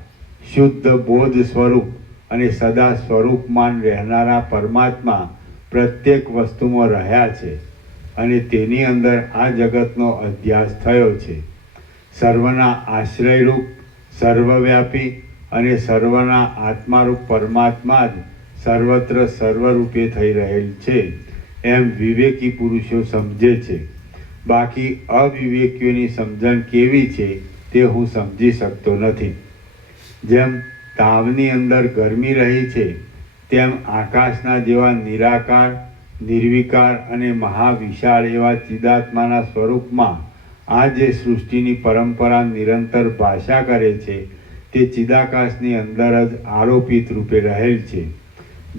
શુદ્ધ બોધ સ્વરૂપ અને સદા સ્વરૂપમાન રહેનારા પરમાત્મા પ્રત્યેક વસ્તુમાં રહ્યા છે અને તેની અંદર આ જગતનો અધ્યાસ થયો છે. સર્વના આશ્રયરૂપ, સર્વવ્યાપી અને સર્વના આત્મારૂપ પરમાત્મા જ સર્વત્ર સર્વરૂપે થઈ રહેલ છે એમ વિવેકી પુરુષો સમજે છે. બાકી અવિવેકીઓની સમજણ કેવી છે તે હું સમજી શકતો નથી. જેમ તાવની અંદર ગરમી રહી છે તેમ આકાશના જેવા નિરાકાર, નિર્વિકાર અને મહાવિશાળ એવા ચિદાત્માના સ્વરૂપમાં આ જે સૃષ્ટિની પરંપરા નિરંતર ભાષા કરે છે તે ચિદાકાશની અંદર જ આરોપિત રૂપે રહેલ છે.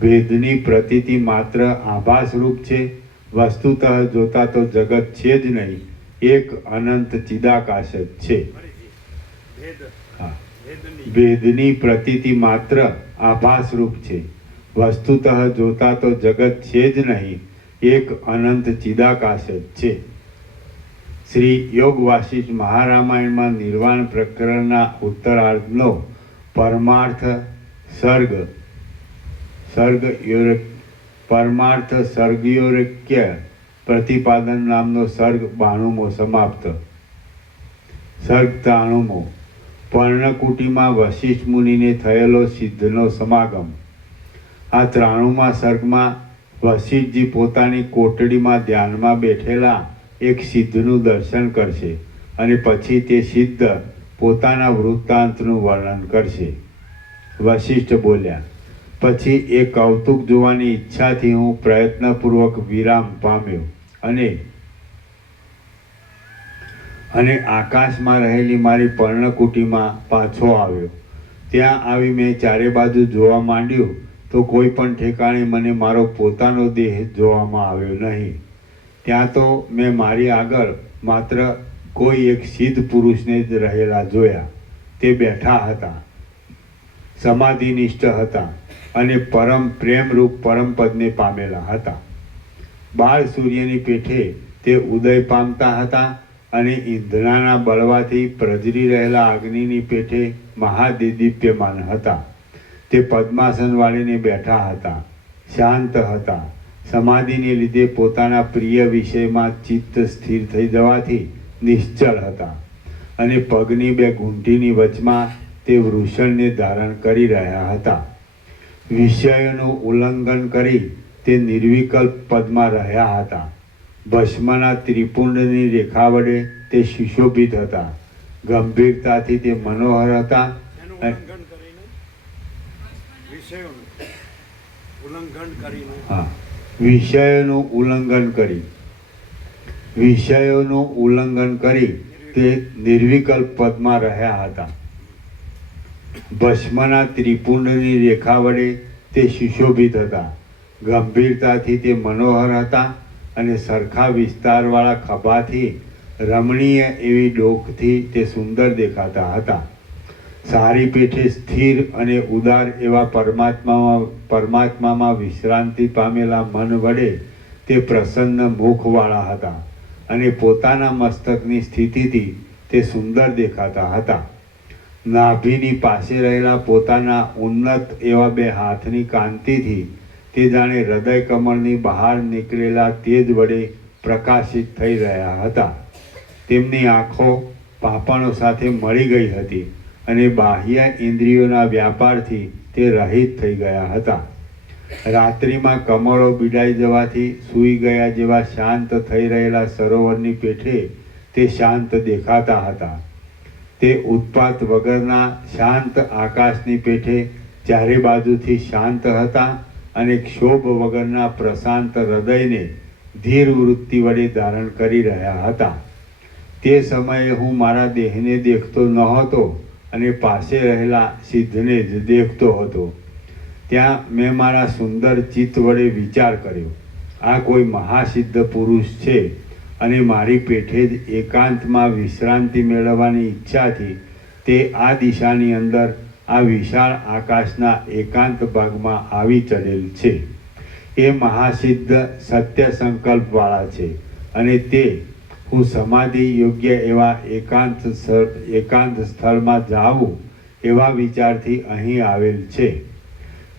ભેદની પ્રતીતિ માત્ર આભાસ રૂપ છે. વસ્તુતઃ જોતા તો જગત છે જ નહીં, એક અનંત ચિદાકાશ જ છે. ભેદની પ્રતીતિ માત્ર આભાસ રૂપ છે. વસ્તુતઃ જોતા તો જગત છે જ નહીં, એક અનંત ચિદાકાશ જ છે. શ્રી યોગ વાસિષ્ઠ મહારામાયણમાં નિર્વાણ પ્રકરણના ઉત્તરાર્ધનો પરમાર્થ સર્ગયોરેક્ય પ્રતિપાદન નામનો સર્ગ 92મો સમાપ્ત. સર્ગ 93મો. પર્ણકુટીમાં વશિષ્ઠ મુનિને થયેલો સિદ્ધનો સમાગમ. આ 93મા સર્ગમાં વશિષ્ઠજી પોતાની કોટડીમાં ધ્યાનમાં બેઠેલા એક સિદ્ધનું દર્શન કરશે અને પછી તે સિદ્ધ પોતાના વૃત્તાંતનું વર્ણન કરશે. વશિષ્ઠ બોલ્યા, પછી એ કૌતુક જોવાની ઈચ્છાથી હું પ્રયત્નપૂર્વક વિરામ પામ્યો અને આકાશમાં રહેલી મારી પર્ણકુટીમાં પાછો આવ્યો. ત્યાં આવી મેં ચારે બાજુ જોવા માંડ્યું તો કોઈ પણ ઠેકાણે મને મારો પોતાનો દેહ જોવામાં આવ્યો નહીં. ત્યાં તો મેં મારી આગળ માત્ર કોઈ એક સિદ્ધ પુરુષને જ રહેલા જોયા. તે બેઠા હતા, સમાધિનિષ્ઠ હતા અને પરમ પ્રેમરૂપ પરમપદને પામેલા હતા. બાળ સૂર્યની પેઠે તે ઉદય પામતા હતા અને ઈંધણાના બળવાથી પ્રજરી રહેલા અગ્નિની પેઠે મહાદેદીપ્યમાન હતા. તે પદ્માસન વાળીને બેઠા હતા, શાંત હતા. સમાધિને લીધે પોતાના પ્રિય વિષયમાં ચિત્ત સ્થિર થઈ જવાથી નિશ્ચળ હતા અને પગની બે ઘૂંટીની વચમાં તે વૃષણને ધારણ કરી રહ્યા હતા. વિષયોનું ઉલ્લંઘન કરી તે નિર્વિકલ્પ પદમાં રહ્યા હતા. ભસ્મના ત્રિપુંડની રેખા વડે તે સુશોભિત હતા. ગંભીરતાથી તે મનોહર હતા. એનું ઉલ્લંઘન કરીને વિષયોનું ઉલ્લંઘન કરીને હા, વિષયોનું ઉલ્લંઘન કરી તે નિર્વિકલ્પ પદમાં રહ્યા હતા. ભસ્મના ત્રિપુંડની રેખા વડે તે સુશોભિત હતા. ગંભીરતાથી તે મનોહર હતા અને સરખા વિસ્તારવાળા ખભાથી રમણીય એવી ડોકથી તે સુંદર દેખાતા હતા. સારી પેઠે સ્થિર અને ઉદાર એવા પરમાત્મામાં વિશ્રાંતિ પામેલા મન વડે તે પ્રસન્ન મુખવાળા હતા અને પોતાના મસ્તકની સ્થિતિથી તે સુંદર દેખાતા હતા. નાભીની પાસે રહેલા પોતાના ઉન્નત એવા બે હાથની કાંતિથી તે જાણે હૃદય કમળની બહાર નીકળેલા તેજ વડે પ્રકાશિત થઈ રહ્યા હતા. તેમની આંખો પાંપણો સાથે મળી ગઈ હતી અને બાહ્ય ઇન્દ્રિયોના વ્યાપારથી તે રહિત થઈ ગયા હતા. રાત્રિમાં કમળો બીડાઈ જવાથી સૂઈ ગયા જેવા શાંત થઈ રહેલા સરોવરની પેઠે તે શાંત દેખાતા હતા. તે ઉત્પાત વગરના શાંત આકાશની પેઠે ચારે બાજુથી શાંત હતા અને ક્ષોભ વગરના પ્રશાંત હૃદયને ધીર વૃત્તિ વડે ધારણ કરી રહ્યા હતા. તે સમયે હું મારા દેહને દેખતો નહોતો અને પાસે રહેલા સિદ્ધને જ દેખતો હતો. ત્યાં મેં મારા સુંદર ચિત્ત વડે વિચાર કર્યો, આ કોઈ મહાસિદ્ધ પુરુષ છે અને મારી પેઠે જ એકાંતમાં વિશ્રાંતિ મેળવવાની ઈચ્છાથી તે આ દિશાની અંદર આ વિશાળ આકાશના એકાંત ભાગમાં આવી ચડેલ છે. એ મહાસિદ્ધ સત્ય સંકલ્પવાળા છે અને તે હું સમાધિ યોગ્ય એવા એકાંત સ્થળમાં જાઉં એવા વિચારથી અહીં આવેલ છે.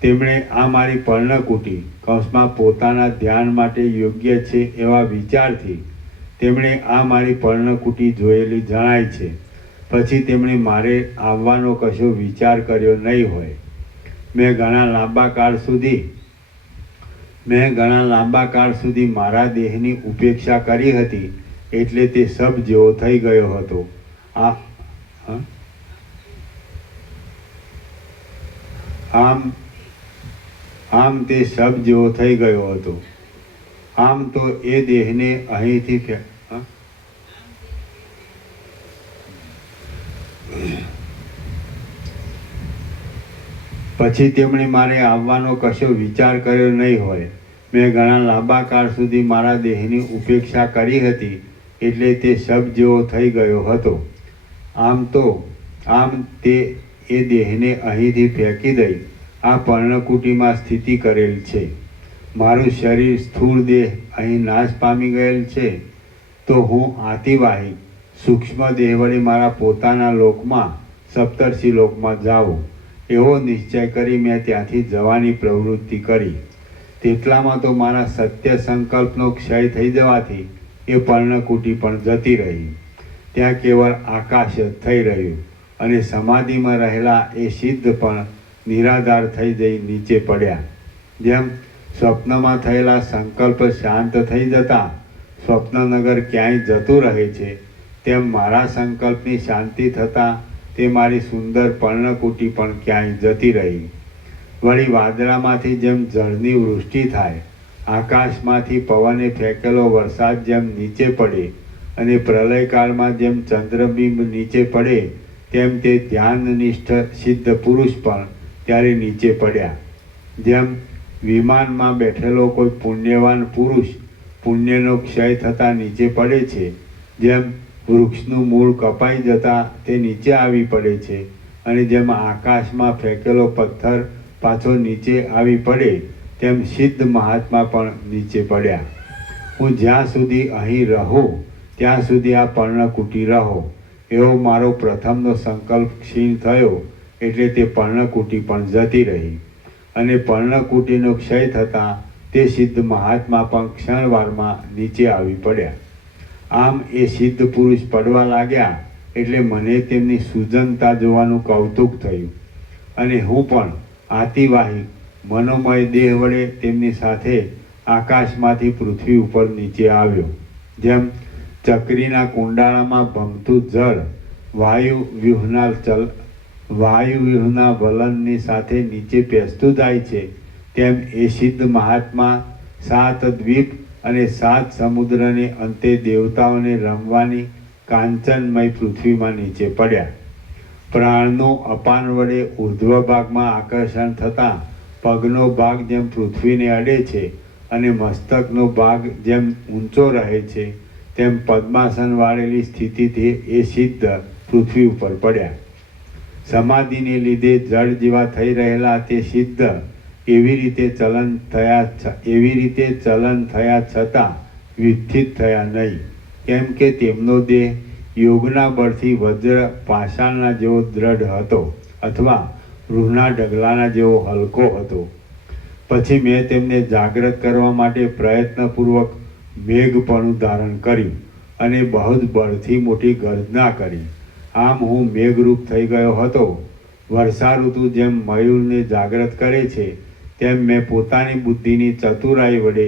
તેમણે આ મારી પર્ણકુટી કૌંસમાં પોતાના ધ્યાન માટે યોગ્ય છે એવા વિચારથી તેમણે આ મારી પર્ણકુટી જોયેલી જણાય છે. પછી તેમણે મારે આવવાનો કશો વિચાર કર્યો નહીં હોય. મેં ઘણા લાંબા કાળ સુધી મારા દેહની ઉપેક્ષા કરી હતી, એટલે તે સબ જેવો થઈ ગયો હતો. આમ તે સબ જેવો થઈ ગયો હતો. આમ તો એ દેહને અહીંથી પછી તેમણે મારે આવવાનો કશો વિચાર કર્યો નહીં હોય. મેં ઘણા લાંબા કાળ સુધી મારા દેહની ઉપેક્ષા કરી હતી, એટલે તે સબ જેવો થઈ ગયો હતો. આમ તે એ દેહને અહીંથી ફેંકી દઈ આ પર્ણકુટીમાં સ્થિતિ કરેલ છે. મારું શરીર સ્થૂળ દેહ અહીં નાશ પામી ગયેલ છે, તો હું આતિવાહિક સૂક્ષ્મ દેહ વડે મારા પોતાના લોકમાં સપ્તર્ષિ લોકમાં જાઉં એવો નિશ્ચય કરી મેં ત્યાંથી જવાની પ્રવૃત્તિ કરી. તેટલામાં તો મારા સત્ય સંકલ્પનો ક્ષય થઈ જવાથી એ પર્ણકુટી પણ જતી રહી. ત્યાં કેવળ આકાશ જ થઈ રહ્યું અને સમાધિમાં રહેલા એ સિદ્ધ પણ નિરાધાર થઈ જઈ નીચે પડ્યા. જેમ સ્વપ્નમાં થયેલા સંકલ્પ શાંત થઈ જતા સ્વપ્નનગર ક્યાંય જતું રહે છે, તેમ મારા સંકલ્પની શાંતિ થતાં તે મારી સુંદર પર્ણકુટી પણ ક્યાંય જતી રહી. વળી વાદળામાંથી જેમ જળની વૃષ્ટિ થાય, આકાશમાંથી પવને ફેંકેલો વરસાદ જેમ નીચે પડે અને પ્રલયકાળમાં જેમ ચંદ્રબિંબ નીચે પડે, તેમ તે ધ્યાનનિષ્ઠ સિદ્ધ પુરુષ પણ ત્યારે નીચે પડ્યા. જેમ વિમાનમાં બેઠેલો કોઈ પુણ્યવાન પુરુષ પુણ્યનો ક્ષય થતાં નીચે પડે છે, જેમ વૃક્ષનું મૂળ કપાઈ જતાં તે નીચે આવી પડે છે, અને જેમ આકાશમાં ફેંકેલો પથ્થર પાછો નીચે આવી પડે તેમ સિદ્ધ મહાત્મા પણ નીચે પડ્યા. હું જ્યાં સુધી અહીં રહું ત્યાં સુધી આ પર્ણકુટી રહો એવો મારો પ્રથમનો સંકલ્પ ક્ષીણ થયો એટલે તે પર્ણકુટી પણ જતી રહી અને પર્ણકુટીનો ક્ષય થતાં તે સિદ્ધ મહાત્મા પણ ક્ષણવારમાં નીચે આવી પડ્યા. આમ એ સિદ્ધ પુરુષ પડવા લાગ્યા એટલે મને તેમની સુજનતા જોવાનું કૌતુક થયું અને હું પણ આતિવાહિક મનોમય દેહ વડે તેમની સાથે આકાશમાંથી પૃથ્વી ઉપર નીચે આવ્યો. જેમ ચક્રીના કુંડાળામાં ભમતું જળ વાયુવ્યૂહના વલણની સાથે નીચે પેસતું જાય છે તેમ એ સિદ્ધ મહાત્મા 7 દ્વીપ અને 7 સમુદ્રને અંતે દેવતાઓને રમવાની કાંચનમય પૃથ્વીમાં નીચે પડ્યા. પ્રાણનો અપાન વડે ઉર્ધ્વ ભાગમાં આકર્ષણ થતાં પગનો ભાગ જેમ પૃથ્વીને અડે છે અને મસ્તકનો ભાગ જેમ ઊંચો રહે છે તેમ પદ્માસન વાળેલી સ્થિતિથી એ સિદ્ધ પૃથ્વી ઉપર પડ્યા. સમાધિને લીધે જળ જેવા થઈ રહેલા તે સિદ્ધ એવી રીતે ચલન થયા છતાં વ્યુત્થિત થયા નહીં, કેમ કે તેમનો દેહ યોગના બળથી વજ્ર પાષાણના જેવો દ્રઢ હતો અથવા રૂહના ઢગલાના જેવો હલકો હતો. પછી મેં તેમને જાગૃત કરવા માટે પ્રયત્નપૂર્વક મેઘપણું ધારણ કર્યું અને બહુ જ બળથી મોટી ગર્જના કરી. આમ હું મેઘરૂપ થઈ ગયો હતો. વર્ષા ઋતુ જેમ મયુરને જાગૃત કરે છે તેમ મેં પોતાની બુદ્ધિની ચતુરાઈ વડે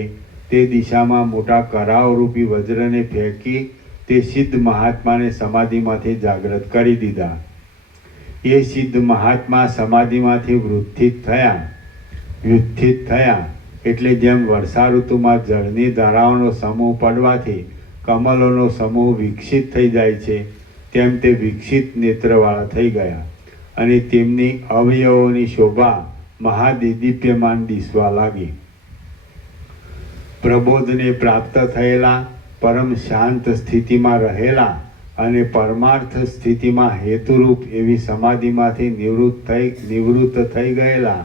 તે દિશામાં મોટા કરાવરૂપી વજ્રને ફેંકી તે સિદ્ધ મહાત્માને સમાધિમાંથી જાગૃત કરી દીધા. એ સિદ્ધ મહાત્મા સમાધિમાંથી વ્યુત્થિત થયા એટલે જેમ વર્ષા ઋતુમાં જળની ધારાઓનો સમૂહ પડવાથી કમલોનો સમૂહ વિકસિત થઈ જાય છે તેમ તે વિકસિત નેત્રવાળા થઈ ગયા અને તેમની અવયવોની શોભા મહાદીપ્યમાન દિસવા લાગી. પ્રબોધને પ્રાપ્ત થયેલા, પરમ શાંત સ્થિતિમાં રહેલા અને પરમાર્થ સ્થિતિમાં હેતુરૂપ એવી સમાધિમાંથી નિવૃત્ત થઈ ગયેલા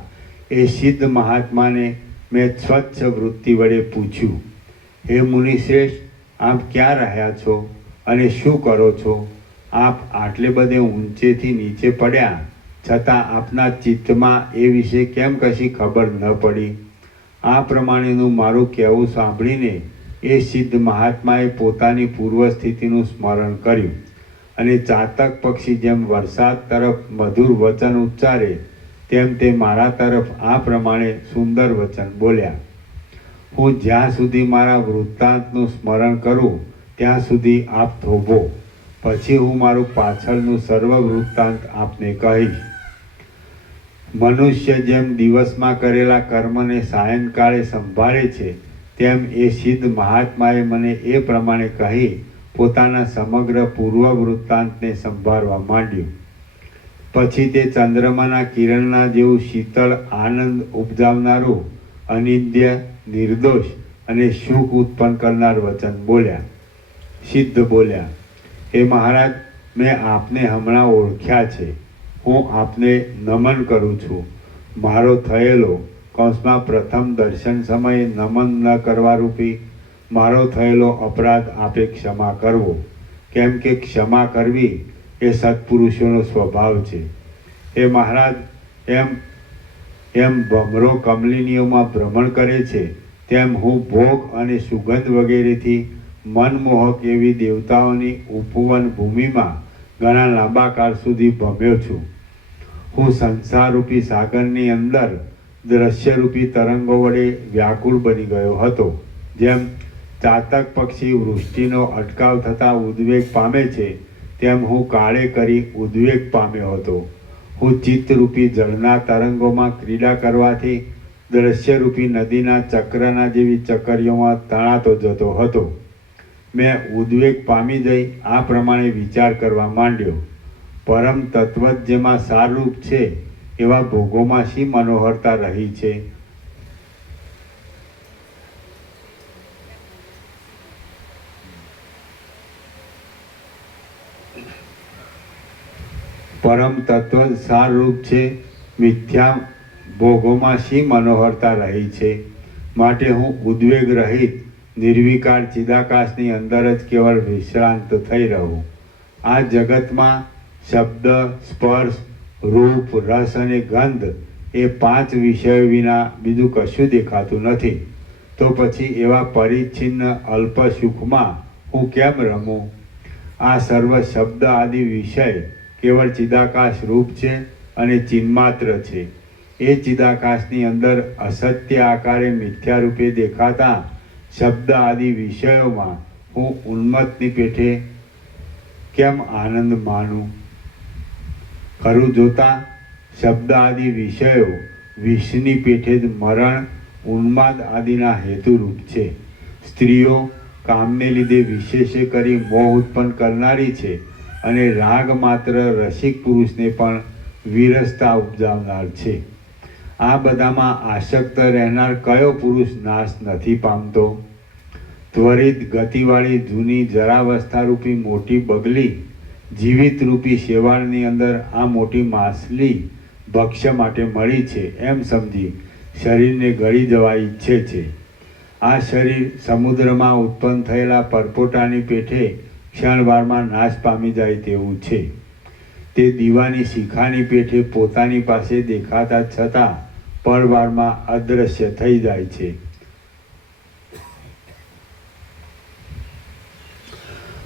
એ સિદ્ધ મહાત્માને મેં સ્વચ્છ વૃત્તિ વડે પૂછ્યું, હે મુનિશ્રેષ્ઠ, આપ ક્યાં રહ્યા છો અને શું કરો છો? આપ આટલે બધે ઊંચેથી નીચે પડ્યા છતાં આપના ચિત્તમાં એ વિશે કેમ કશી ખબર ન પડી? આ પ્રમાણેનું મારું કહેવું સાંભળીને એ સિદ્ધ મહાત્માએ પોતાની પૂર્વ સ્થિતિનું સ્મરણ કર્યું અને ચાતક પક્ષી જેમ વરસાદ તરફ મધુર વચન ઉચ્ચારે તેમ તે મારા તરફ આ પ્રમાણે સુંદર વચન બોલ્યા. હું જ્યાં સુધી મારા વૃત્તાંતનું સ્મરણ કરું ત્યાં સુધી આપ થોભો, પછી હું મારું પાછળનું સર્વ વૃત્તાંત આપને કહીશ. મનુષ્ય જેમ દિવસમાં કરેલા કર્મને સાયંકાળે સંભાળે છે તેમ એ સિદ્ધ મહાત્માએ મને એ પ્રમાણે કહી પોતાના સમગ્ર પૂર્વ વૃત્તાંતને સંભાળવા માંડ્યું. પછી તે ચંદ્રમાના કિરણના જેવું શીતળ આનંદ ઉપજાવનારું, અનિંદ્ય, નિર્દોષ અને સુખ ઉત્પન્ન કરનાર વચન બોલ્યા. સિદ્ધ બોલ્યા, હે મહારાજ, મેં આપને હમણાં ઓળખ્યા છે. હું આપને નમન કરું છું. મારો થયેલો પ્રથમ દર્શન સમયે નમન ન કરવા રૂપી મારો થયેલો અપરાધ આપે ક્ષમા કરવો, કેમ કે ક્ષમા કરવી એ સત્પુરુષોનો સ્વભાવ છે. એ મહારાજ, એમ ભમરો કમલિનીઓમાં ભ્રમણ કરે છે તેમ હું ભોગ અને સુગંધ વગેરેથી મનમોહક એવી દેવતાઓની ઉપવન ભૂમિમાં ઘણા લાંબા કાળ સુધી ભમ્યો છું. હું સંસારરૂપી સાગરની અંદર દ્રશ્યરૂપી તરંગો વડે વ્યાકુળ બની ગયો હતો. જેમ ચાતક પક્ષી વૃષ્ટિનો અટકાવ થતાં ઉદ્વેગ પામે છે તેમ હું કાળે કરી ઉદ્વેગ પામ્યો હતો. હું ચિત્તરૂપી જળના તરંગોમાં ક્રીડા કરવાથી દ્રશ્યરૂપી નદીના ચક્રના જેવી ચકરીઓમાં તણાતો જતો હતો. મેં ઉદ્વેગ પામી જઈ આ પ્રમાણે વિચાર કરવા માંડ્યો, પરમ તત્વ જેમાં સારરૂપ છે એવા ભોગોમાં શી મનોહરતા રહી છે? પરમ તત્વ સારરૂપ છે, ભોગોમાં શી મનોહરતા રહી છે? માટે હું ઉદ્વેગ રહિત નિર્વિકાર ચિદાકાશની અંદર જ કેવળ વિશ્રાંત થઈ રહું. આ જગતમાં શબ્દ, સ્પર્શ, રૂપ, રસ અને ગંધ એ 5 વિષયો વિના બીજું કશું દેખાતું નથી. તો પછી એવા પરિચ્છિન્ન અલ્પ સુખમાં હું કેમ રમું? આ સર્વ શબ્દ આદિ વિષય કેવળ ચિદાકાશ રૂપ છે અને ચિન્માત્ર છે. એ ચિદાકાશની અંદર અસત્ય આકારે મિથ્યા રૂપે દેખાતા શબ્દ આદિ વિષયોમાં હું ઉન્મત્તની પેઠે કેમ આનંદ માનું? ખરું જોતા શબ્દ આદિ વિષયો વિષની પેઠે જ મરણ, ઉન્માદ આદિના હેતુરૂપ છે. સ્ત્રીઓ કામને લીધે વિશેષે કરી મોહ ઉત્પન્ન કરનારી છે અને રાગ માત્ર રસિક પુરુષને પણ વિરસતા ઉપજાવનાર છે. આ બધામાં આસક્ત રહેનાર કયો પુરુષ નાશ નથી પામતો? ત્વરિત ગતિવાળી જૂની જરાવસ્થારૂપી મોટી બગલી જીવિત રૂપી શેવાળની અંદર આ મોટી માછલી ભક્ષ્ય માટે મળી છે એમ સમજી શરીરને ગળી જવા ઈચ્છે છે. આ શરીર સમુદ્રમાં ઉત્પન્ન થયેલા પરપોટાની પેઠે ક્ષણવારમાં નાશ પામી જાય તેવું છે. તે દીવાની શિખાની પેઠે પોતાની પાસે દેખાતા છતાં પરવારમાં અદૃશ્ય થઈ જાય છે.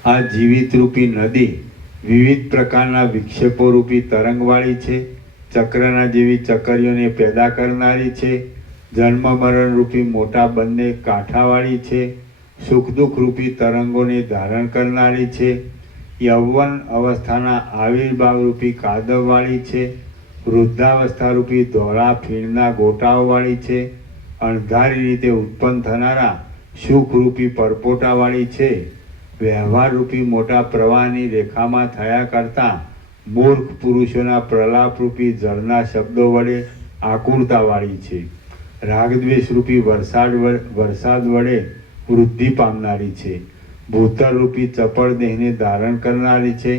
આ જીવિતરૂપી નદી વિવિધ પ્રકારના વિક્ષેપોરૂપી તરંગવાળી છે. ચક્રના જેવી ચકરીઓને પેદા કરનારી છે. જન્મ મરણ રૂપી મોટા બંને કાંઠાવાળી છે. સુખ દુઃખ રૂપી તરંગોને ધારણ કરનારી છે. યૌવન અવસ્થાના આવિર્ભાવ રૂપી કાદવવાળી છે. વૃદ્ધાવસ્થા રૂપી ધોળા ફીણના ગોટાઓવાળી છે. અણધારી રીતે ઉત્પન્ન થનારા સુખરૂપી પરપોટાવાળી છે. વ્યવહાર રૂપી મોટા પ્રવાહની રેખામાં થયા કરતા મૂર્ખ પુરુષોના પ્રલાપરૂપી જળના શબ્દો વડે આકુરતાવાળી છે. રાગદ્વેષ રૂપી વરસાદ વડે વૃદ્ધિ પામનારી છે. ભૂતળરૂપી ચપળ દેહને ધારણ કરનારી છે.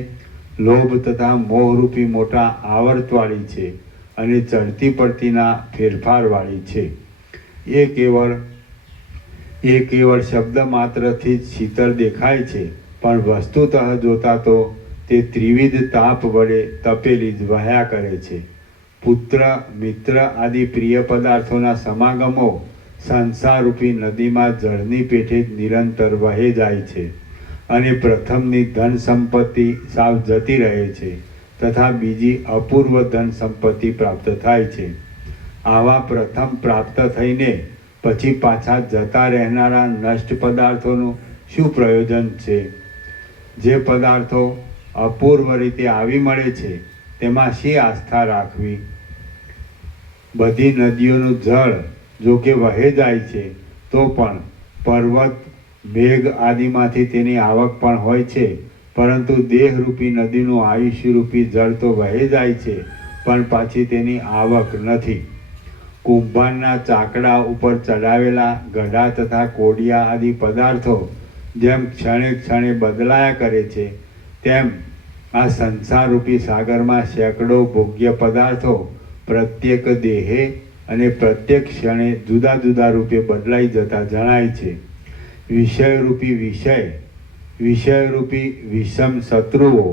લોભ તથા મોહરૂપી મોટા આવર્તવાળી છે અને ચડતી પડતીના ફેરફારવાળી છે. એ કેવળ શબ્દ માત્રથી જ શીતળ દેખાય છે, પણ વસ્તુતઃ જોતા તો તે ત્રિવિધ તાપ વડે તપેલી જ વહ્યા કરે છે. પુત્ર, મિત્ર આદિ પ્રિય પદાર્થોના સમાગમો સંસારરૂપી નદીમાં જળની પેઠે જ નિરંતર વહે જાય છે અને પ્રથમની ધન સંપત્તિ સાવ જતી રહે છે તથા બીજી અપૂર્વ ધન સંપત્તિ પ્રાપ્ત થાય છે. આવા પ્રથમ પ્રાપ્ત થઈને પછી પાછા જતા રહેનારા નષ્ટ પદાર્થોનું શું પ્રયોજન છે? જે પદાર્થો અપૂર્વ રીતે આવી મળે છે તેમાં શી આસ્થા રાખવી? બધી નદીઓનું જળ જો કે વહે જાય છે તો પણ પર્વત, મેઘ આદિમાંથી તેની આવક પણ હોય છે, પરંતુ દેહરૂપી નદીનું આયુષ્યરૂપી જળ તો વહે જાય છે પણ પાછી તેની આવક નથી. કુંભારના ચાકડા ઉપર ચડાવેલા ગઢા તથા કોડિયા આદિ પદાર્થો જેમ ક્ષણે ક્ષણે બદલાયા કરે છે, તેમ આ સંસારરૂપી સાગરમાં સેંકડો ભોગ્ય પદાર્થો પ્રત્યેક દેહે અને પ્રત્યેક ક્ષણે જુદા જુદા રૂપે બદલાઈ જતા જણાય છે. વિષયરૂપી વિષમ શત્રુઓ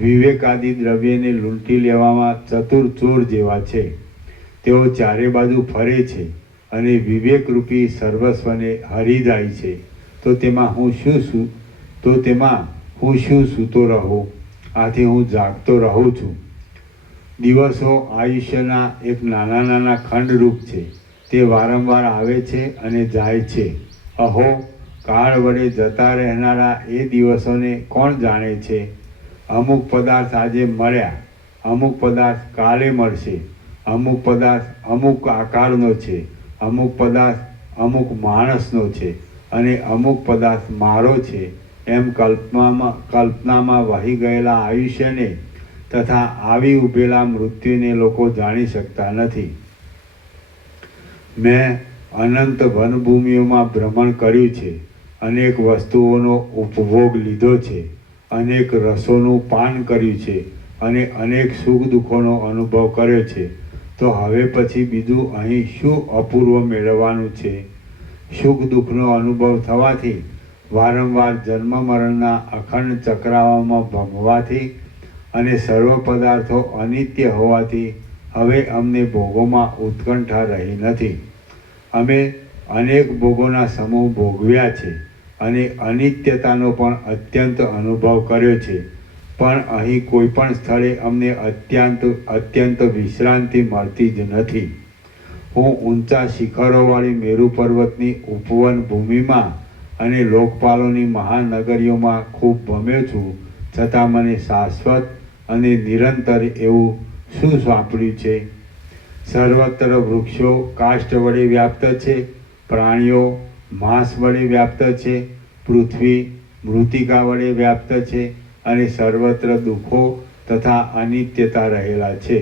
વિવેકાદી દ્રવ્યને લૂંટી લેવામાં ચતુર ચોર જેવા છે. તેઓ ચારે બાજુ ફરે છે અને વિવેકરૂપી સર્વસ્વને હરી જાય છે. તો તેમાં હું શું સૂતો રહું? આથી હું જાગતો રહું છું. દિવસો આયુષ્યના એક નાના નાના ખંડરૂપ છે. તે વારંવાર આવે છે અને જાય છે. અહો, કાળ વડે જતા રહેનારા એ દિવસોને કોણ જાણે છે? અમુક પદાર્થ આજે મળ્યા, અમુક પદાર્થ કાલે મળશે, અમુક પદાર્થ અમુક આકારનો છે, અમુક પદાર્થ અમુક માણસનો છે અને અમુક પદાર્થ મારો છે. એમ કલ્પનામાં વહી ગયેલા આયુષ્યને તથા આવી ઊભેલા મૃત્યુને લોકો જાણી શકતા નથી. મેં અનંત વનભૂમિઓમાં ભ્રમણ કર્યું છે, અનેક વસ્તુઓનો ઉપભોગ લીધો છે, અનેક રસોનું પાન કર્યું છે અને અનેક સુખ દુઃખોનો અનુભવ કર્યો છે, તો હવે પછી બીજું અહીં શું અપૂર્વ મેળવવાનું છે? સુખ દુઃખનો અનુભવ થવાથી, વારંવાર જન્મ મરણના અખંડ ચક્રાવામાં ભમવાથી અને સર્વ પદાર્થો અનિત્ય હોવાથી હવે અમને ભોગોમાં ઉત્કંઠા રહી નથી. અમે અનેક ભોગોના સમૂહ ભોગવ્યા છે અને અનિત્યતાનો પણ અત્યંત અનુભવ કર્યો છે, પણ અહીં કોઈ પણ સ્થળે અમને અત્યંત વિશ્રાંતિ મળતી જ નથી. હું ઊંચા શિખરોવાળી મેરુ પર્વતની ઉપવન ભૂમિમાં અને લોકપાલોની મહાનગરીઓમાં ખૂબ ભમ્યો છું, છતાં મને શાશ્વત અને નિરંતર એવું શું સાંપડ્યું છે? સર્વત્ર વૃક્ષો કાષ્ઠ વડે વ્યાપ્ત છે, પ્રાણીઓ માંસ વડે વ્યાપ્ત છે, પૃથ્વી મૃત્તિકા વડે વ્યાપ્ત છે અને સર્વત્ર દુઃખો તથા અનિત્યતા રહેલા છે.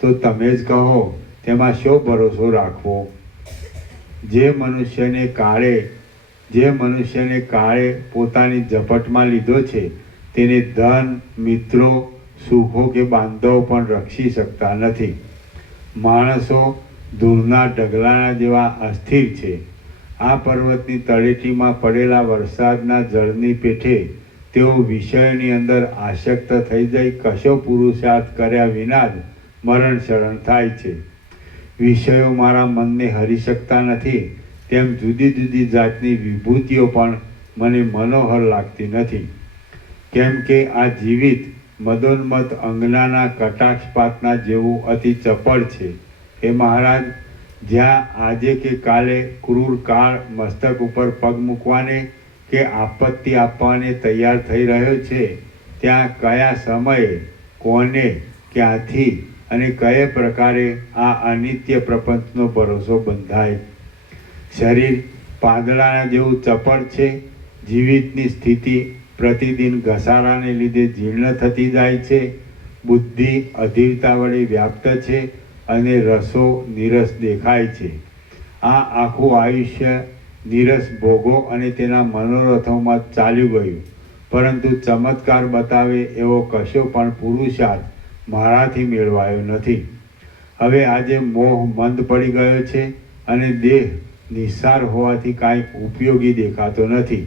તો તમે જ કહો, તેમાં શો ભરોસો રાખવો? જે મનુષ્યને કાળે પોતાની ઝપટમાં લીધો છે, તેને ધન, મિત્રો, સુખો કે બાંધવો પણ રક્ષી શકતા નથી. માણસો ધૂળના ઢગલાના જેવા અસ્થિર છે. આ પર્વતની તળેટીમાં પડેલા વરસાદના જળની પેઠે તેઓ વિષયોની અંદર આસક્ત થઈ જઈ કશો પુરુષાર્થ કર્યા વિના જ મરણ શરણ થાય છે. વિષયો મારા મનને હરી શકતા નથી, તેમ જુદી જુદી જાતની વિભૂતિઓ પણ મને મનોહર લાગતી નથી. કેમ કે આ જીવિત મદોન્મત અંગનાના કટાક્ષપાતના જેવું અતિ ચપળ છે. હે મહારાજ, જ્યાં આજે કે કાલે ક્રૂર કાળ મસ્તક ઉપર પગ મૂકવાને કે આપત્તિ આપવાને તૈયાર થઈ રહ્યો છે, ત્યાં કયા સમયે, કોને, ક્યાંથી અને કયા પ્રકારે આ અનિત્ય પ્રપંચનો ભરોસો બંધાય? શરીર પાંદડાના જેવું ચપળ છે. જીવિતની સ્થિતિ પ્રતિદિન ઘસારાને લીધે જીર્ણ થતી જાય છે. બુદ્ધિ અધીરતા વડે વ્યાપ્ત છે અને રસો નીરસ દેખાય છે. આ આખું આયુષ્ય નીરસ ભોગો અને તેના મનોરથોમાં ચાલ્યું ગયું, પરંતુ ચમત્કાર બતાવે એવો કશો પણ પુરુષાર્થ મારાથી મેળવાયો નથી. હવે આજે મોહ મંદ પડી ગયો છે અને દેહ નિસ્સાર હોવાથી કાંઈ ઉપયોગી દેખાતો નથી.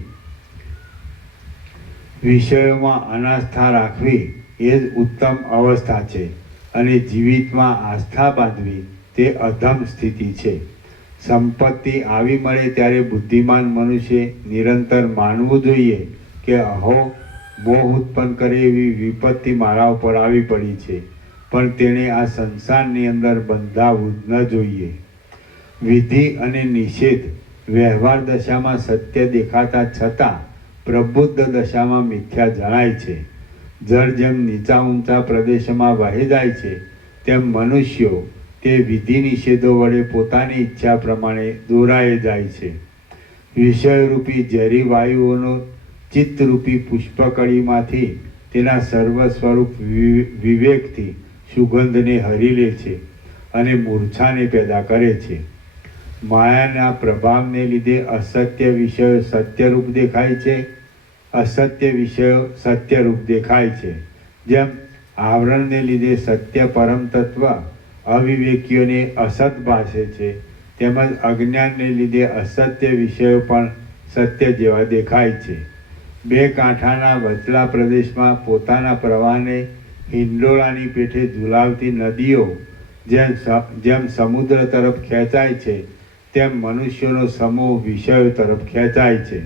વિષયોમાં અનાસ્થા રાખવી એ જ ઉત્તમ અવસ્થા છે અને જીવિતમાં આસ્થા બાંધવી તે અધમ સ્થિતિ છે. સંપત્તિ આવી મળે ત્યારે બુદ્ધિમાન મનુષ્ય નિરંતર માનવું જોઈએ કે અહો, મોહ ઉત્પન્ન કરે એવી વિપત્તિ મારા ઉપર આવી પડી છે, પણ તેણે આ સંસારની અંદર બંધાવવું જ ન જોઈએ. વિધિ અને નિષેધ વ્યવહાર દશામાં સત્ય દેખાતા છતાં પ્રબુદ્ધ દશામાં મિથ્યા જણાય છે. જળ જેમ નીચા ઊંચા પ્રદેશોમાં વહી જાય છે, તેમ મનુષ્યો તે વિધિ નિષેધો વડે પોતાની ઈચ્છા પ્રમાણે દોરાઈ જાય છે. વિષયરૂપી ઝેરી વાયુઓનો ચિત્તરૂપી પુષ્પકળીમાંથી તેના સર્વ સ્વરૂપ વિવેકથી સુગંધને હરી લે છે અને મૂર્છાને પેદા કરે છે. માયાના પ્રભાવને લીધે અસત્ય વિષયો સત્યરૂપ દેખાય છે, અસત્ય વિષયો સત્યરૂપ દેખાય છે. જેમ આવરણને લીધે સત્ય પરમ તત્વ અવિવેકીઓને અસત ભાસે છે, તેમજ અજ્ઞાનને લીધે અસત્ય વિષયો પણ સત્ય જેવા દેખાય છે. બે કાંઠાના વચલા પ્રદેશમાં પોતાના પ્રવાહને હિંડોળાની પેઠે ઝુલાવતી નદીઓ જેમ સમુદ્ર તરફ ખેંચાય છે, તેમ મનુષ્યોનો સમૂહ વિષયો તરફ ખેંચાય છે.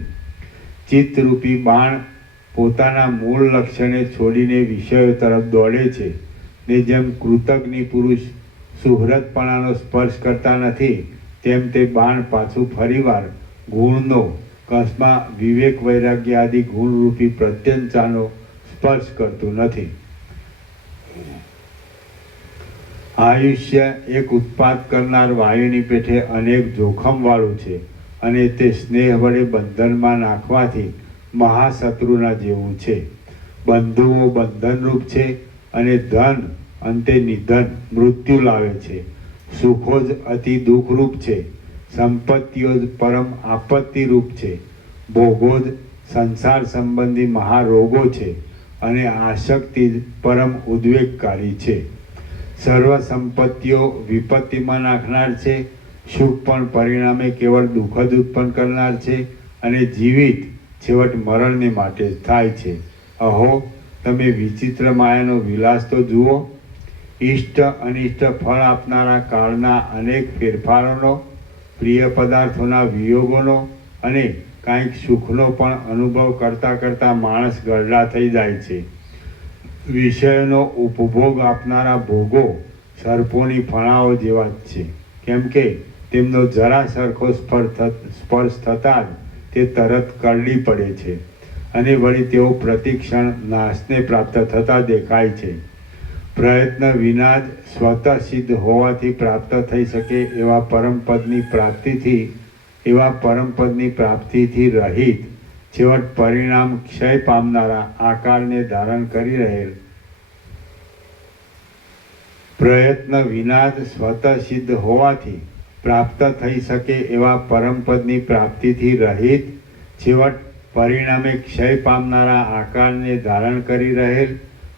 ચિત્તરૂપી બાણ પોતાના મૂળ લક્ષ્યને છોડીને વિષયો તરફ દોડે છે ને જેમ કૃતજ્ઞ પુરુષ સુહૃદપણાનો સ્પર્શ કરતા નથી, તેમ તે બાણ પાછું ફરીવાર ગુણનો, કસ્મા વિવેક વૈરાગ્ય આદિ ગુણરૂપી પ્રત્યંચાનો સ્પર્શ કરતું નથી. આયુષ્ય એક ઉત્પાદ કરનાર વાયુની પેઠે અનેક જોખમવાળું છે અને તે સ્નેહ વડે બંધનમાં નાખવાથી મહાશત્રુના જેવું છે. બંધુઓ બંધનરૂપ છે અને ધન અંતે નિધન મૃત્યુ લાવે છે. સુખો જ અતિ દુઃખરૂપ છે, સંપત્તિઓ જ પરમ આપત્તિરૂપ છે, ભોગો જ સંસાર સંબંધી મહારોગો છે અને આસક્તિ જ પરમ ઉદ્વેગકારી છે. સર્વ સંપત્તિઓ વિપત્તિમાં નાખનાર છે, સુખ પણ પરિણામે કેવળ દુઃખ જ ઉત્પન્ન કરનાર છે, અને જીવિત છેવટ મરણને માટે જ થાય છે. અહો, તમે વિચિત્ર માયાનો વિલાસ તો જુઓ. ઇષ્ટ અનિષ્ટ ફળ આપનારા કાળના અનેક ફેરફારોનો, પ્રિય પદાર્થોના વિયોગોનો અને કાંઈક સુખનો પણ અનુભવ કરતાં કરતાં માણસ ગરડા થઈ જાય છે. વિષયોનો ઉપભોગ આપનારા ભોગો સર્પોની ફણાઓ જેવા જ છે, કેમ કે તેમનો જરા સરખો સ્પર્શ થતાં જ તે તરત કરડી પડે છે અને વળી તેઓ પ્રતિક્ષણ નાશને પ્રાપ્ત થતા દેખાય છે. પ્રયત્ન વિના જ સ્વતઃ સિદ્ધ હોવાથી પ્રાપ્ત થઈ શકે એવા પરમપદની પ્રાપ્તિથી રહિત, છેવટ પરિણામ ક્ષય પામનારા આકારને ધારણ કરી રહેલ, પ્રયત્ન વિના જ સ્વતઃ સિદ્ધ હોવાથી પ્રાપ્ત થઈ શકે એવા પરમપદની પ્રાપ્તિથી રહિત, છેવટ પરિણામે ક્ષય પામનારા આકારને ધારણ કરી રહેલ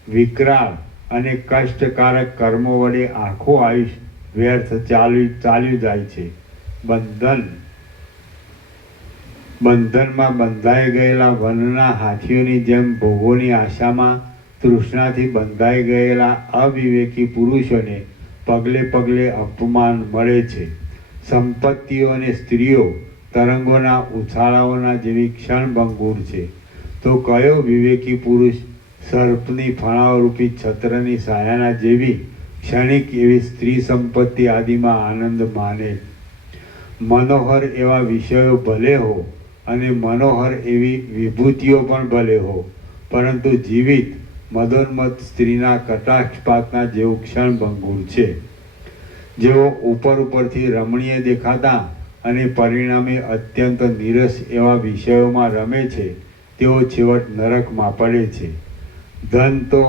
વિકરાળ અને કષ્ટકારક કર્મો વડે આખું આયુષ્ય વ્યર્થ ચાલ્યું જાય છે. બંધનમાં બંધાઈ ગયેલા વનના હાથીઓની જેમ ભોગોની આશામાં તૃષ્ણાથી બંધાઈ ગયેલા અવિવેકી પુરુષોને પગલે પગલે અપમાન મળે છે. સંપત્તિઓ અને સ્ત્રીઓ તરંગોના ઉછાળાઓના જેવી ક્ષણભંગુર છે, તો કયો વિવેકી પુરુષ સર્પની ફણાઓરૂપી છત્રની સાયાના જેવી ક્ષણિક એવી સ્ત્રી સંપત્તિ આદિમાં આનંદ માને. મનોહર એવા વિષયો ભલે હો અને મનોહર એવી વિભૂતિઓ પણ ભલે હો, પરંતુ જીવિત મદોન્મત્ત સ્ત્રીના કટાક્ષપાતના જેવું ક્ષણભંગુર છે. જેઓ ઉપરથી રમણીય દેખાતા અને પરિણામે અત્યંત નીરસ એવા વિષયોમાં રમે છે, તેઓ છેવટ નરકમાં પડે છે. ધન તો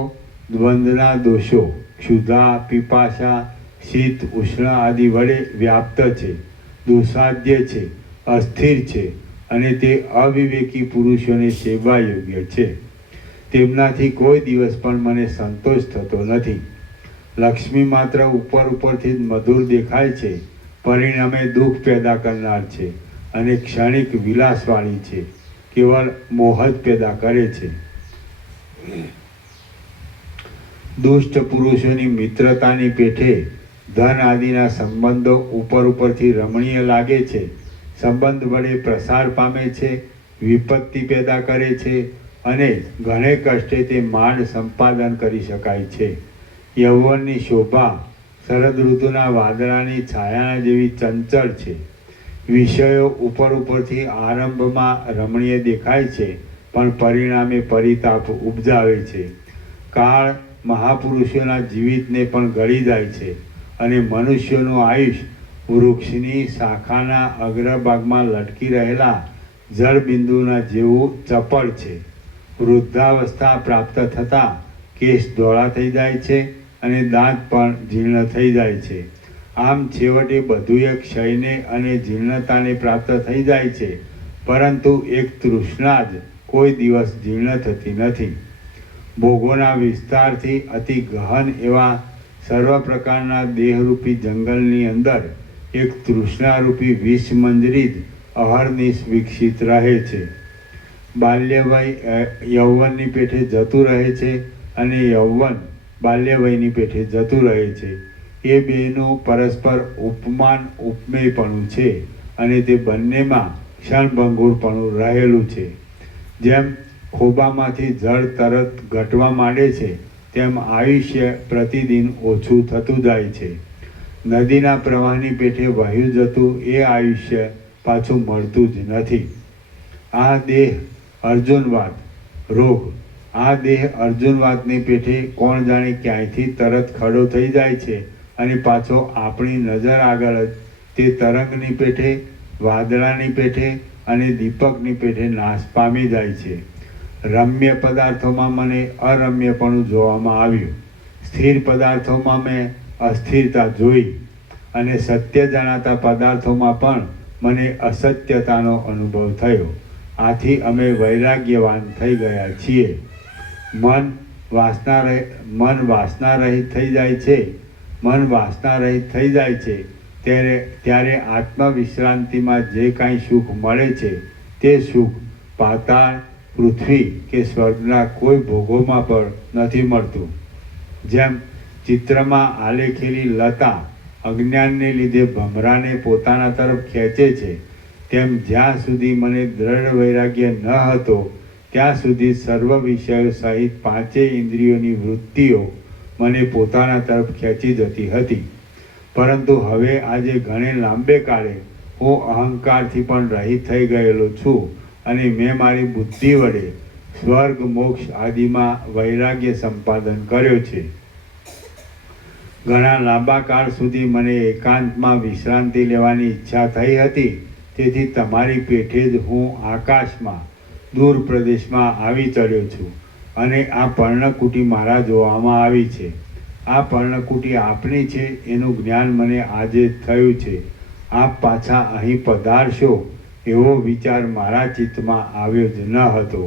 દ્વંદ્વના દોષો, ક્ષુધા, પીપાસા, શીત, ઉષ્ણ આદિ વડે વ્યાપ્ત છે, દુસાધ્ય છે, અસ્થિર છે અને તે અવિવેકી પુરુષોને સેવા યોગ્ય છે. તેમનાથી કોઈ દિવસ પણ મને સંતોષ થતો નથી. લક્ષ્મી માત્ર ઉપરથી જ મધુર દેખાય છે, પરિણામે દુઃખ પેદા કરનાર છે અને ક્ષણિક વિલાસવાળી છે, કેવળ મોહ જ પેદા કરે છે. દુષ્ટ પુરુષોની મિત્રતાની પેઠે ધન આદિના સંબંધો ઉપરથી રમણીય લાગે છે, સંબંધ વડે પ્રસાર પામે છે, વિપત્તિ પેદા કરે છે અને ઘણે કષ્ટે તે માંડ સંપાદન કરી શકાય છે. યૌવનની શોભા શરદ ઋતુના વાદળાની છાયાના જેવી ચંચળ છે. વિષયો ઉપરથી આરંભમાં રમણીય દેખાય છે, પણ પરિણામે પરિતાપ ઉપજાવે છે. કાળ મહાપુરુષોના જીવિતને પણ ગળી જાય છે અને મનુષ્યનું આયુષ્ય વૃક્ષની શાખાના અગ્રભાગમાં લટકી રહેલા જળબિંદુના જેવું ચપળ છે. વૃદ્ધાવસ્થા પ્રાપ્ત થતાં કેશ ધોળા થઈ જાય છે અને દાંત પણ જીર્ણ થઈ જાય છે. આમ છેવટે બધુંય ક્ષયને અને જીર્ણતાને પ્રાપ્ત થઈ જાય છે, પરંતુ એક તૃષ્ણા જ કોઈ દિવસ જીર્ણ થતી નથી. ભોગોના વિસ્તારથી અતિ ગહન એવા સર્વ પ્રકારના દેહરૂપી જંગલની અંદર એક તૃષ્ણારૂપી વિષમંજરી જ અહર્નિશ વિકસિત રહે છે. બાલ્યવય યૌવનની પેઠે જતું રહે છે અને યૌવન બાલ્યવયની પેઠે જતું રહે છે. એ બેનું પરસ્પર ઉપમાન ઉપમેયપણું છે અને તે બંનેમાં ક્ષણભંગુરપણું રહેલું છે. જેમ ખોબામાંથી જળ તરત ઘટવા માંડે છે, તેમ આયુષ્ય પ્રતિદિન ઓછું થતું જાય છે. નદીના પ્રવાહની પેઠે વહ્યું જતું એ આયુષ્ય પાછું મળતું જ નથી. આ દેહ અર્જુનવાદ રોગ, આ દેહ અર્જુનવાદની પેઠે કોણ જાણે ક્યાંયથી તરત ખડો થઈ જાય છે અને પાછો આપણી નજર આગળ જ તે તરંગની પેઠે, વાદળાની પેઠે અને દીપકની પેઠે નાશ પામી જાય છે. રમ્ય પદાર્થોમાં મને અરમ્યપણું જોવામાં આવ્યું, સ્થિર પદાર્થોમાં મેં અસ્થિરતા જોઈ અને સત્ય જણાતા પદાર્થોમાં પણ મને અસત્યતાનો અનુભવ થયો. આથી અમે વૈરાગ્યવાન થઈ ગયા છીએ. મન વાસના રહિત થઈ જાય છે મન વાસના રહિત થઈ જાય છે ત્યારે આત્મવિશ્રાંતિમાં જે કાંઈ સુખ મળે છે તે સુખ પાતાળ, પૃથ્વી કે સ્વર્ગના કોઈ ભોગોમાં પણ નથી મળતું. જેમ ચિત્રમાં આલેખેલી લતા અજ્ઞાનને લીધે ભમરાને પોતાના તરફ ખેંચે છે, તેમ જ્યાં સુધી મને દ્રઢ વૈરાગ્ય ન હતો ત્યાં સુધી સર્વ વિષયો સહિત પાંચેય ઇન્દ્રિયોની વૃત્તિઓ મને પોતાના તરફ ખેંચી જતી હતી. પરંતુ હવે આજે ઘણે લાંબે કાળે હું અહંકારથી પણ રહિત થઈ ગયેલો છું અને મેં મારી બુદ્ધિ વડે સ્વર્ગ, મોક્ષ આદિમાં વૈરાગ્ય સંપાદન કર્યો છે. ઘણા લાંબા કાળ સુધી મને એકાંતમાં વિશ્રાંતિ લેવાની ઈચ્છા થઈ હતી. તેથી તમારી પેઠે જ હું આકાશમાં દૂર પ્રદેશમાં આવી ચડ્યો છું અને આ પર્ણકુટી મારા જોવામાં આવી છે. આ પર્ણકુટી આપની છે એનું જ્ઞાન મને આજે થયું છે. આપ પાછા અહીં પધારશો એવો વિચાર મારા ચિત્તમાં આવ્યો જ ન હતો.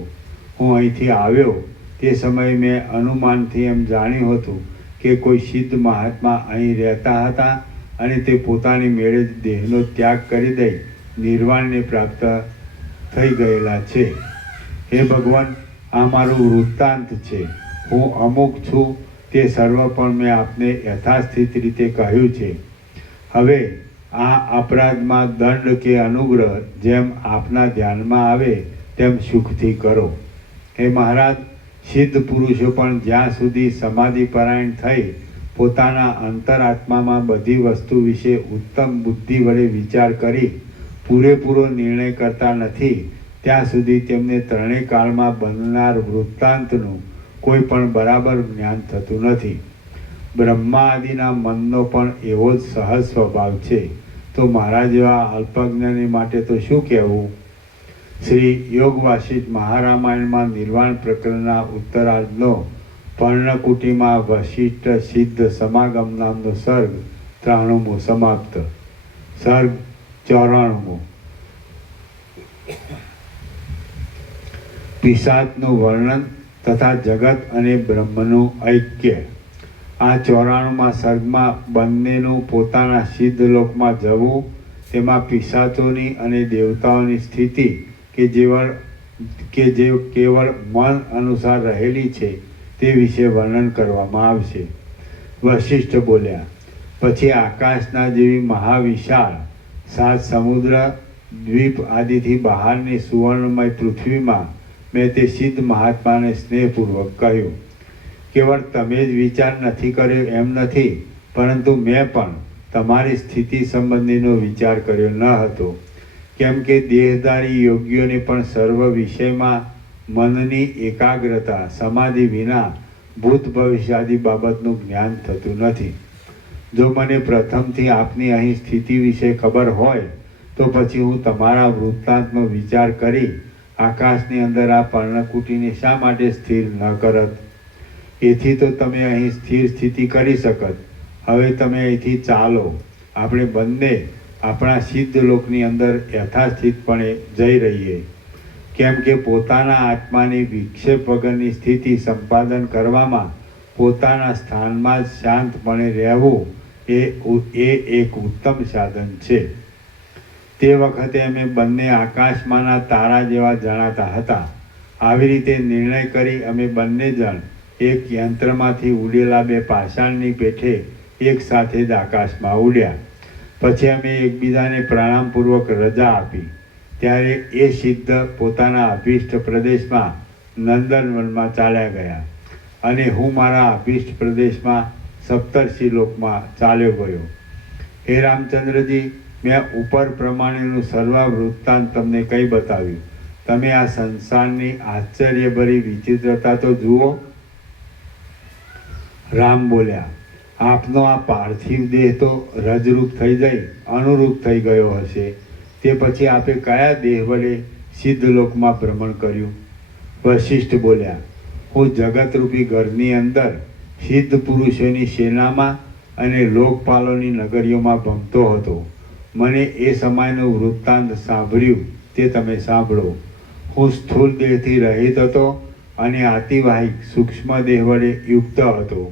હું અહીંથી આવ્યો તે સમયે મેં અનુમાનથી એમ જાણ્યું હતું કે કોઈ સિદ્ધ મહાત્મા અહીં રહેતા હતા અને તે પોતાની મેળે જ દેહનો ત્યાગ કરી દઈ નિર્વાણને પ્રાપ્ત થઈ ગયેલા છે. હે ભગવાન, આ મારું વૃત્તાંત છે. હું અમુક છું તે સર્વ પણ મેં આપને યથાસ્થિત રીતે કહ્યું છે. હવે આ અપરાધમાં દંડ કે અનુગ્રહ જેમ આપના ધ્યાનમાં આવે તેમ સુખથી કરો. હે મહારાજ, સિદ્ધ પુરુષો પણ જ્યાં સુધી સમાધિપરાયણ થઈ પોતાના અંતરાત્મામાં બધી વસ્તુ વિશે ઉત્તમ બુદ્ધિ વડે વિચાર કરી પૂરેપૂરો નિર્ણય કરતા નથી ત્યાં સુધી તેમને ત્રણેય કાળમાં બનનાર વૃત્તાંતનું કોઈ પણ બરાબર જ્ઞાન થતું નથી. બ્રહ્મા આદિના મનનો પણ એવો જ સહજ સ્વભાવ છે. તો મારા જેવા અલ્પજ્ઞાની માટે તો શું કહેવું? શ્રી યોગ વાસિષ્ઠ મહારામાયણમાં નિર્વાણ પ્રકરણના ઉત્તરાર્ધનો પર્ણકુટીમાં વશિષ્ઠ સિદ્ધ સમાગમ નામનો સર્ગ 93મો સમાપ્ત. સર્ગ 94મો. પિશાચનું વર્ણન તથા જગત અને બ્રહ્મનું ઐક્ય. આ 94મા સર્ગમાં બંનેનું પોતાના સિદ્ધ લોકમાં જવું, તેમાં પિશાચોની અને દેવતાઓની સ્થિતિ કે જે કેવળ મન અનુસાર રહેલી છે તે વિશે વર્ણન કરવામાં આવશે. વશિષ્ઠ બોલ્યા, પછી આકાશના જેવી મહાવિશાળ 7 સમુદ્ર, દ્વીપ આદિથી બહારની સુવર્ણમય પૃથ્વીમાં મેં તે સિદ્ધ મહાત્માને સ્નેહપૂર્વક કહ્યું, કેવળ તમે જ વિચાર નથી કર્યો એમ નથી, પરંતુ મેં પણ તમારી સ્થિતિ સંબંધીનો વિચાર કર્યો ન હતો. કેમ કે દેહધારી યોગીઓને પણ સર્વ વિષયમાં મનની એકાગ્રતા સમાધિ વિના ભૂત ભવિષ્યાદિ બાબતનું જ્ઞાન થતું નથી. જો મને પ્રથમથી આપની અહીં સ્થિતિ વિશે ખબર હોય તો પછી હું તમારા વૃત્તાંતનો વિચાર કરી આકાશની અંદર આ પર્ણકુટીને શા માટે સ્થિર ન કરત? એથી તો તમે અહીં સ્થિર સ્થિતિ કરી શકત. હવે તમે અહીંથી ચાલો, આપણે બંને આપણા સિદ્ધ લોકની અંદર યથાસ્થિતપણે જઈ રહીએ. કેમ કે પોતાના આત્માની વિક્ષેપ વગરની સ્થિતિ સંપાદન કરવામાં પોતાના સ્થાનમાં જ શાંતપણે રહેવું એ એક ઉત્તમ સાધન છે. તે વખતે અમે બંને આકાશમાંના તારા જેવા જણાતા હતા. આવી રીતે નિર્ણય કરી અમે બંને જણ એક યંત્રમાંથી ઉડેલા 2 પાષાણની પેઠે એક સાથે જ આકાશમાં ઉડ્યા. પછી અમે એકબીજાને પ્રણામપૂર્વક રજા આપી. ત્યારે એ સિદ્ધ પોતાના અભિષ્ટ પ્રદેશમાં નંદનવનમાં ચાલ્યા ગયા અને હું મારા અભિષ્ટ પ્રદેશમાં સપ્તર્ષિ લોકમાં ચાલ્યો ગયો. હે રામચંદ્રજી, મેં ઉપર પ્રમાણેનું સર્વ વૃત્તાંત તમને કંઈ બતાવ્યું. તમે આ સંસારની આશ્ચર્યભરી વિચિત્રતા તો જુઓ. રામ બોલ્યા, આપનો આ પાર્થિવ દેહ તો રજરૂપ થઈ જઈ અનુરૂપ થઈ ગયો હશે. તે પછી આપે કયા દેહ વડે સિદ્ધ લોકમાં ભ્રમણ કર્યું? વશિષ્ઠ બોલ્યા, હું જગતરૂપી ઘરની અંદર સિદ્ધ પુરુષોની સેનામાં અને લોકપાલોની નગરીઓમાં ભમતો હતો. મને એ સમયનું વૃત્તાંત સાંભળ્યું તે તમે સાંભળો. હું સ્થૂળ દેહથી રહિત હતો અને આતિવાહિક સૂક્ષ્મ દેહ વડે યુક્ત હતો.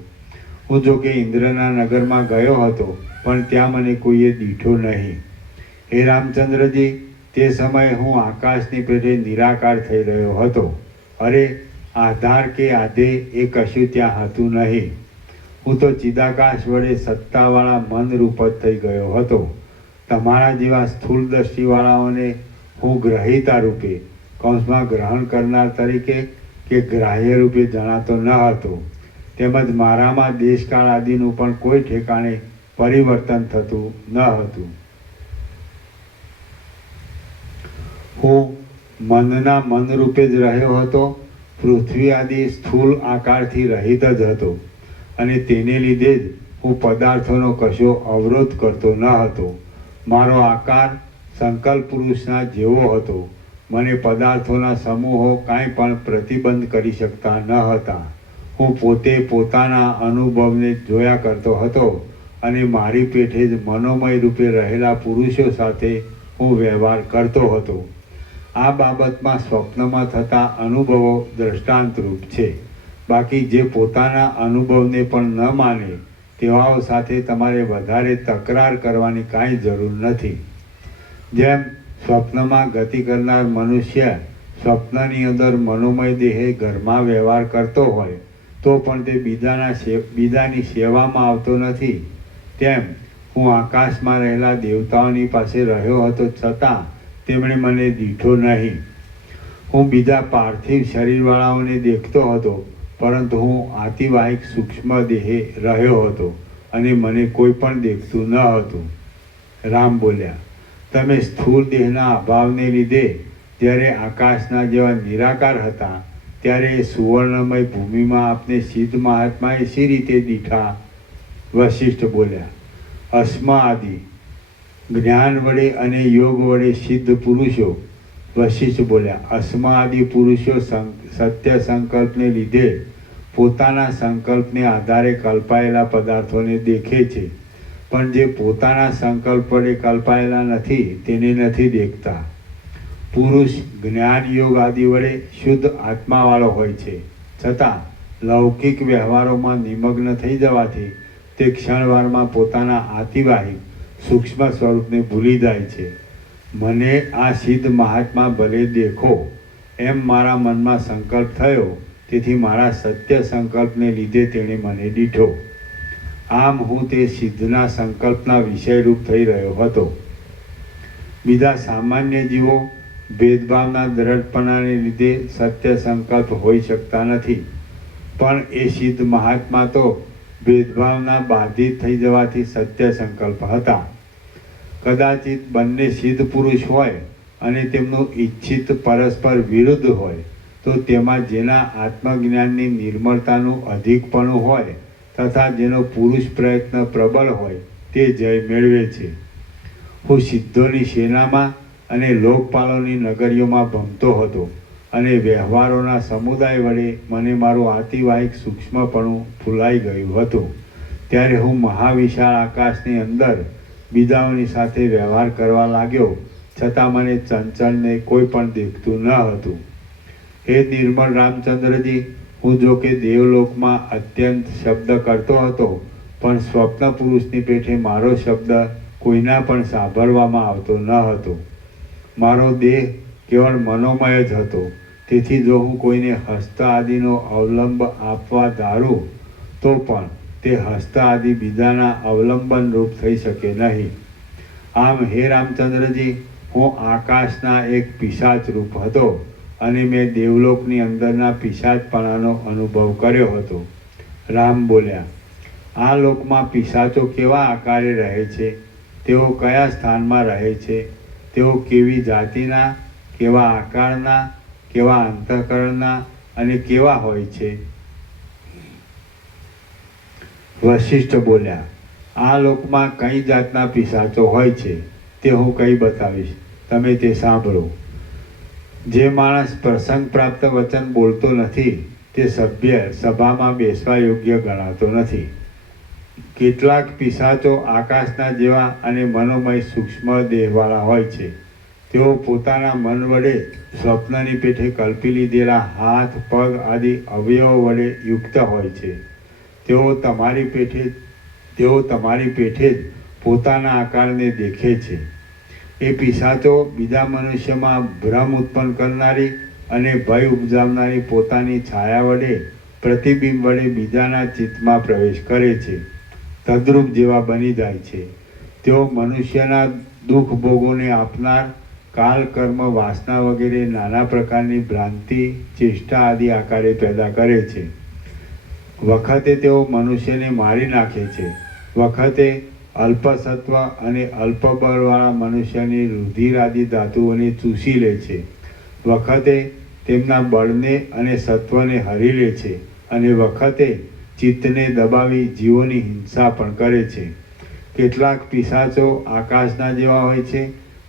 હું જો કે ઇન્દ્રના નગરમાં ગયો હતો, પણ ત્યાં મને કોઈએ દીઠો નહીં. હે રામચંદ્રજી, તે સમયે હું આકાશની પેઠે નિરાકાર થઈ રહ્યો હતો. અરે, આધાર કે આધે એ કશું ત્યાં હતું નહીં. હું તો ચિદાકાશ વડે સત્તાવાળા મનરૂપ જ થઈ ગયો હતો. તમારા જેવા સ્થૂળ દ્રષ્ટિવાળાઓને હું ગ્રહિતા રૂપે કૌંસમાં ગ્રહણ કરનાર તરીકે કે ગ્રાહ્ય રૂપે જણાતો ન હતો. તેમજ મારામાં દેશકાળ આદિનું પણ કોઈ ઠેકાણે પરિવર્તન થતું ન હતું. હું મનના મનરૂપે જ રહ્યો હતો. પૃથ્વી આદિ સ્થૂળ આકારથી રહિત જ હતો, અને તેને લીધે જ હું પદાર્થોનો કશો અવરોધ કરતો ન હતો. મારો આકાર સંકલ્પ પુરુષના જેવો હતો. મને પદાર્થોના સમૂહો કાંઈ પણ પ્રતિબંધ કરી શકતા ન હતા. હું પોતે પોતાના અનુભવને જોયા કરતો હતો, અને મારી પેઠે જ મનોમય રૂપે રહેલા પુરુષો સાથે હું વ્યવહાર કરતો હતો. આ બાબતમાં સ્વપ્નમાં થતા અનુભવો દ્રષ્ટાંતરૂપ છે. બાકી જે પોતાના અનુભવને પણ ન માને તેવાઓ સાથે તમારે વધારે તકરાર કરવાની કાંઈ જરૂર નથી. જેમ સ્વપ્નમાં ગતિ કરનાર મનુષ્ય સ્વપ્નની અંદર મનોમય દેહે ઘરમાં વ્યવહાર કરતો હોય તો પણ તે બીજાની સેવામાં આવતો નથી, તેમ હું આકાશમાં રહેલા દેવતાઓની પાસે રહ્યો હતો, છતાં તેમણે મને દીઠો નહીં. હું બીજા પાર્થિવ શરીરવાળાઓને દેખતો હતો, પરંતુ હું આતિવાહિક સૂક્ષ્મ દેહે રહ્યો હતો, અને મને કોઈ પણ દેખતું ન હતું. રામ બોલ્યા, તમે સ્થૂળ દેહના અભાવને લીધે જ્યારે આકાશના જેવા નિરાકાર હતા, ત્યારે એ સુવર્ણમય ભૂમિમાં આપને સિદ્ધ મહાત્માએ શી રીતે દીઠા? વશિષ્ઠ બોલ્યા, અસ્મા આદિ જ્ઞાન વડે અને યોગ વડે સિદ્ધ પુરુષો. વશિષ્ઠ બોલ્યા, અસ્મા આદિ પુરુષો સત્ય સંકલ્પને લીધે પોતાના સંકલ્પને આધારે કલ્પાયેલા પદાર્થોને દેખે છે, પણ જે પોતાના સંકલ્પ વડે કલ્પાયેલા નથી તેને નથી દેખતા. પુરુષ જ્ઞાન યોગ આદિ વડે શુદ્ધ આત્માવાળો હોય છે, છતાં લૌકિક વ્યવહારોમાં નિમગ્ન થઈ જવાથી તે ક્ષણવારમાં પોતાના આતિવાહિક સૂક્ષ્મ સ્વરૂપને ભૂલી જાય છે. મને આ સિદ્ધ મહાત્મા ભલે દેખો એમ મારા મનમાં સંકલ્પ થયો, તેથી મારા સત્ય સંકલ્પને લીધે તેણે મને દીઠો. આમ હું તે સિદ્ધના સંકલ્પના વિષયરૂપ થઈ રહ્યો હતો. બીજા સામાન્ય જીવો ભેદભાવના દ્રઢપણાને લીધે સત્ય સંકલ્પ હોઈ શકતા નથી, પણ એ સિદ્ધ મહાત્મા તો ભેદભાવના બાધિત થઈ જવાથી સત્ય સંકલ્પ હતા. કદાચિત બંને સિદ્ધ પુરુષ હોય અને તેમનું ઈચ્છિત પરસ્પર વિરુદ્ધ હોય, તો તેમાં જેના આત્મજ્ઞાનની નિર્મળતાનું અધિકપણું હોય તથા જેનો પુરુષ પ્રયત્ન પ્રબળ હોય તે જય મેળવે છે. હું સિદ્ધોની સેનામાં અને લોકપાલોની નગરીઓમાં ભમતો હતો, અને વ્યવહારોના સમુદાય વડે મને મારું આતિવાહિક સૂક્ષ્મપણું ભૂલાઈ ગયું હતું. ત્યારે હું મહાવિશાળ આકાશની અંદર બીજાઓની સાથે વ્યવહાર કરવા લાગ્યો, છતાં મને ચંચળને કોઈ પણ દેખતું ન હતું. હે નિર્મળ રામચંદ્રજી, હું જો કે દેવલોકમાં અત્યંત શબ્દ કરતો હતો, પણ સ્વપ્ન પુરુષની પેઠે મારો શબ્દ કોઈના પણ સાંભળવામાં આવતો ન હતો. મારો દેહ કેવળ મનોમય જ હતો, તેથી જો હું કોઈને હસ્ત આદિનો અવલંબ આપવા ધારું તો પણ તે હસ્ત આદિ બીજાના અવલંબન રૂપ થઈ શકે નહીં. આમ હે રામચંદ્રજી, હું આકાશના એક પિશાચ રૂપ હતો, અને મેં દેવલોકની અંદરના પિશાચપણાનો અનુભવ કર્યો હતો. રામ બોલ્યા, આ લોકમાં પિશાચો કેવા આકારે રહે છે? તેઓ કયા સ્થાનમાં રહે છે? તેઓ કેવી જાતિના, કેવા આકારના, કેવા અંતઃકરણના અને કેવા હોય છે? વશિષ્ઠ બોલ્યા, આ લોકમાં કઈ જાતના પિશાચો હોય છે તે હું કહી બતાવીશ, તમે તે સાંભળો. જે માણસ પ્રસંગ પ્રાપ્ત વચન બોલતો નથી તે સભ્ય સભામાં બેસવા યોગ્ય ગણાતો નથી. કેટલાક પિશાચો આકાશના જેવા અને મનોમય સૂક્ષ્મ દેહવાળા હોય છે. તેઓ પોતાના મન વડે સ્વપ્નની પેઠે કલ્પી લીધેલા હાથ, પગ આદિ અવયવો વડે યુક્ત હોય છે. તેઓ તમારી પેઠે જ પોતાના આકારને દેખે છે. એ પિશાચો બીજા મનુષ્યમાં ભ્રમ ઉત્પન્ન કરનારી અને ભય ઉપજાવનારી પોતાની છાયા વડે પ્રતિબિંબ વડે બીજાના ચિત્તમાં પ્રવેશ કરે છે, તદ્રુપ જેવા બની જાય છે. તેઓ મનુષ્યના દુઃખ ભોગોને આપનાર કાલ, કર્મ, વાસના વગેરે નાના પ્રકારની ભ્રાંતિ, ચેષ્ટા આદિ આકારે પેદા કરે છે. વખતે તેઓ મનુષ્યને મારી નાખે છે, વખતે અલ્પસત્વ અને અલ્પબળવાળા મનુષ્યની રુધિર આદિ ધાતુઓને ચૂસી લે છે, વખતે તેમના બળને અને સત્વને હરી લે છે, અને વખતે ચિત્તને દબાવી જીવોની હિંસા પણ કરે છે. કેટલાક પિશાચો આકાશના જેવા હોય છે,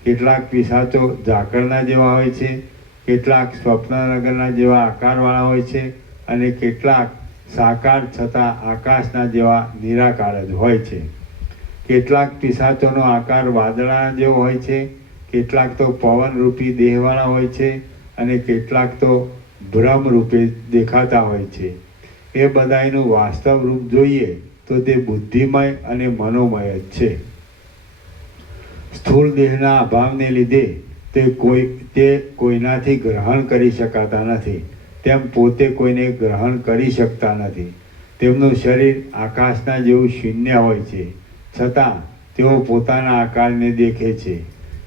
કેટલાક પિશાચો ઝાકળના જેવા હોય છે, કેટલાક સ્વપ્નનગરના જેવા આકારવાળા હોય છે, અને કેટલાક સાકાર છતાં આકાશના જેવા નિરાકાર જ હોય છે. કેટલાક પિશાચોનો આકાર વાદળાના જેવો હોય છે, કેટલાક તો પવનરૂપી દેહવાળા હોય છે, અને કેટલાક તો ભ્રમ રૂપે દેખાતા હોય છે. એ બધાયનું વાસ્તવ રૂપ જોઈએ તો તે બુદ્ધિમય અને મનોમય જ છે. સ્થૂળ દેહના અભાવને લીધે તે કોઈનાથી ગ્રહણ કરી શકાતા નથી, તેમ પોતે કોઈને ગ્રહણ કરી શકતા નથી. તેમનું શરીર આકાશના જેવું શૂન્ય હોય છે, છતાં તેઓ પોતાના આકારને દેખે છે.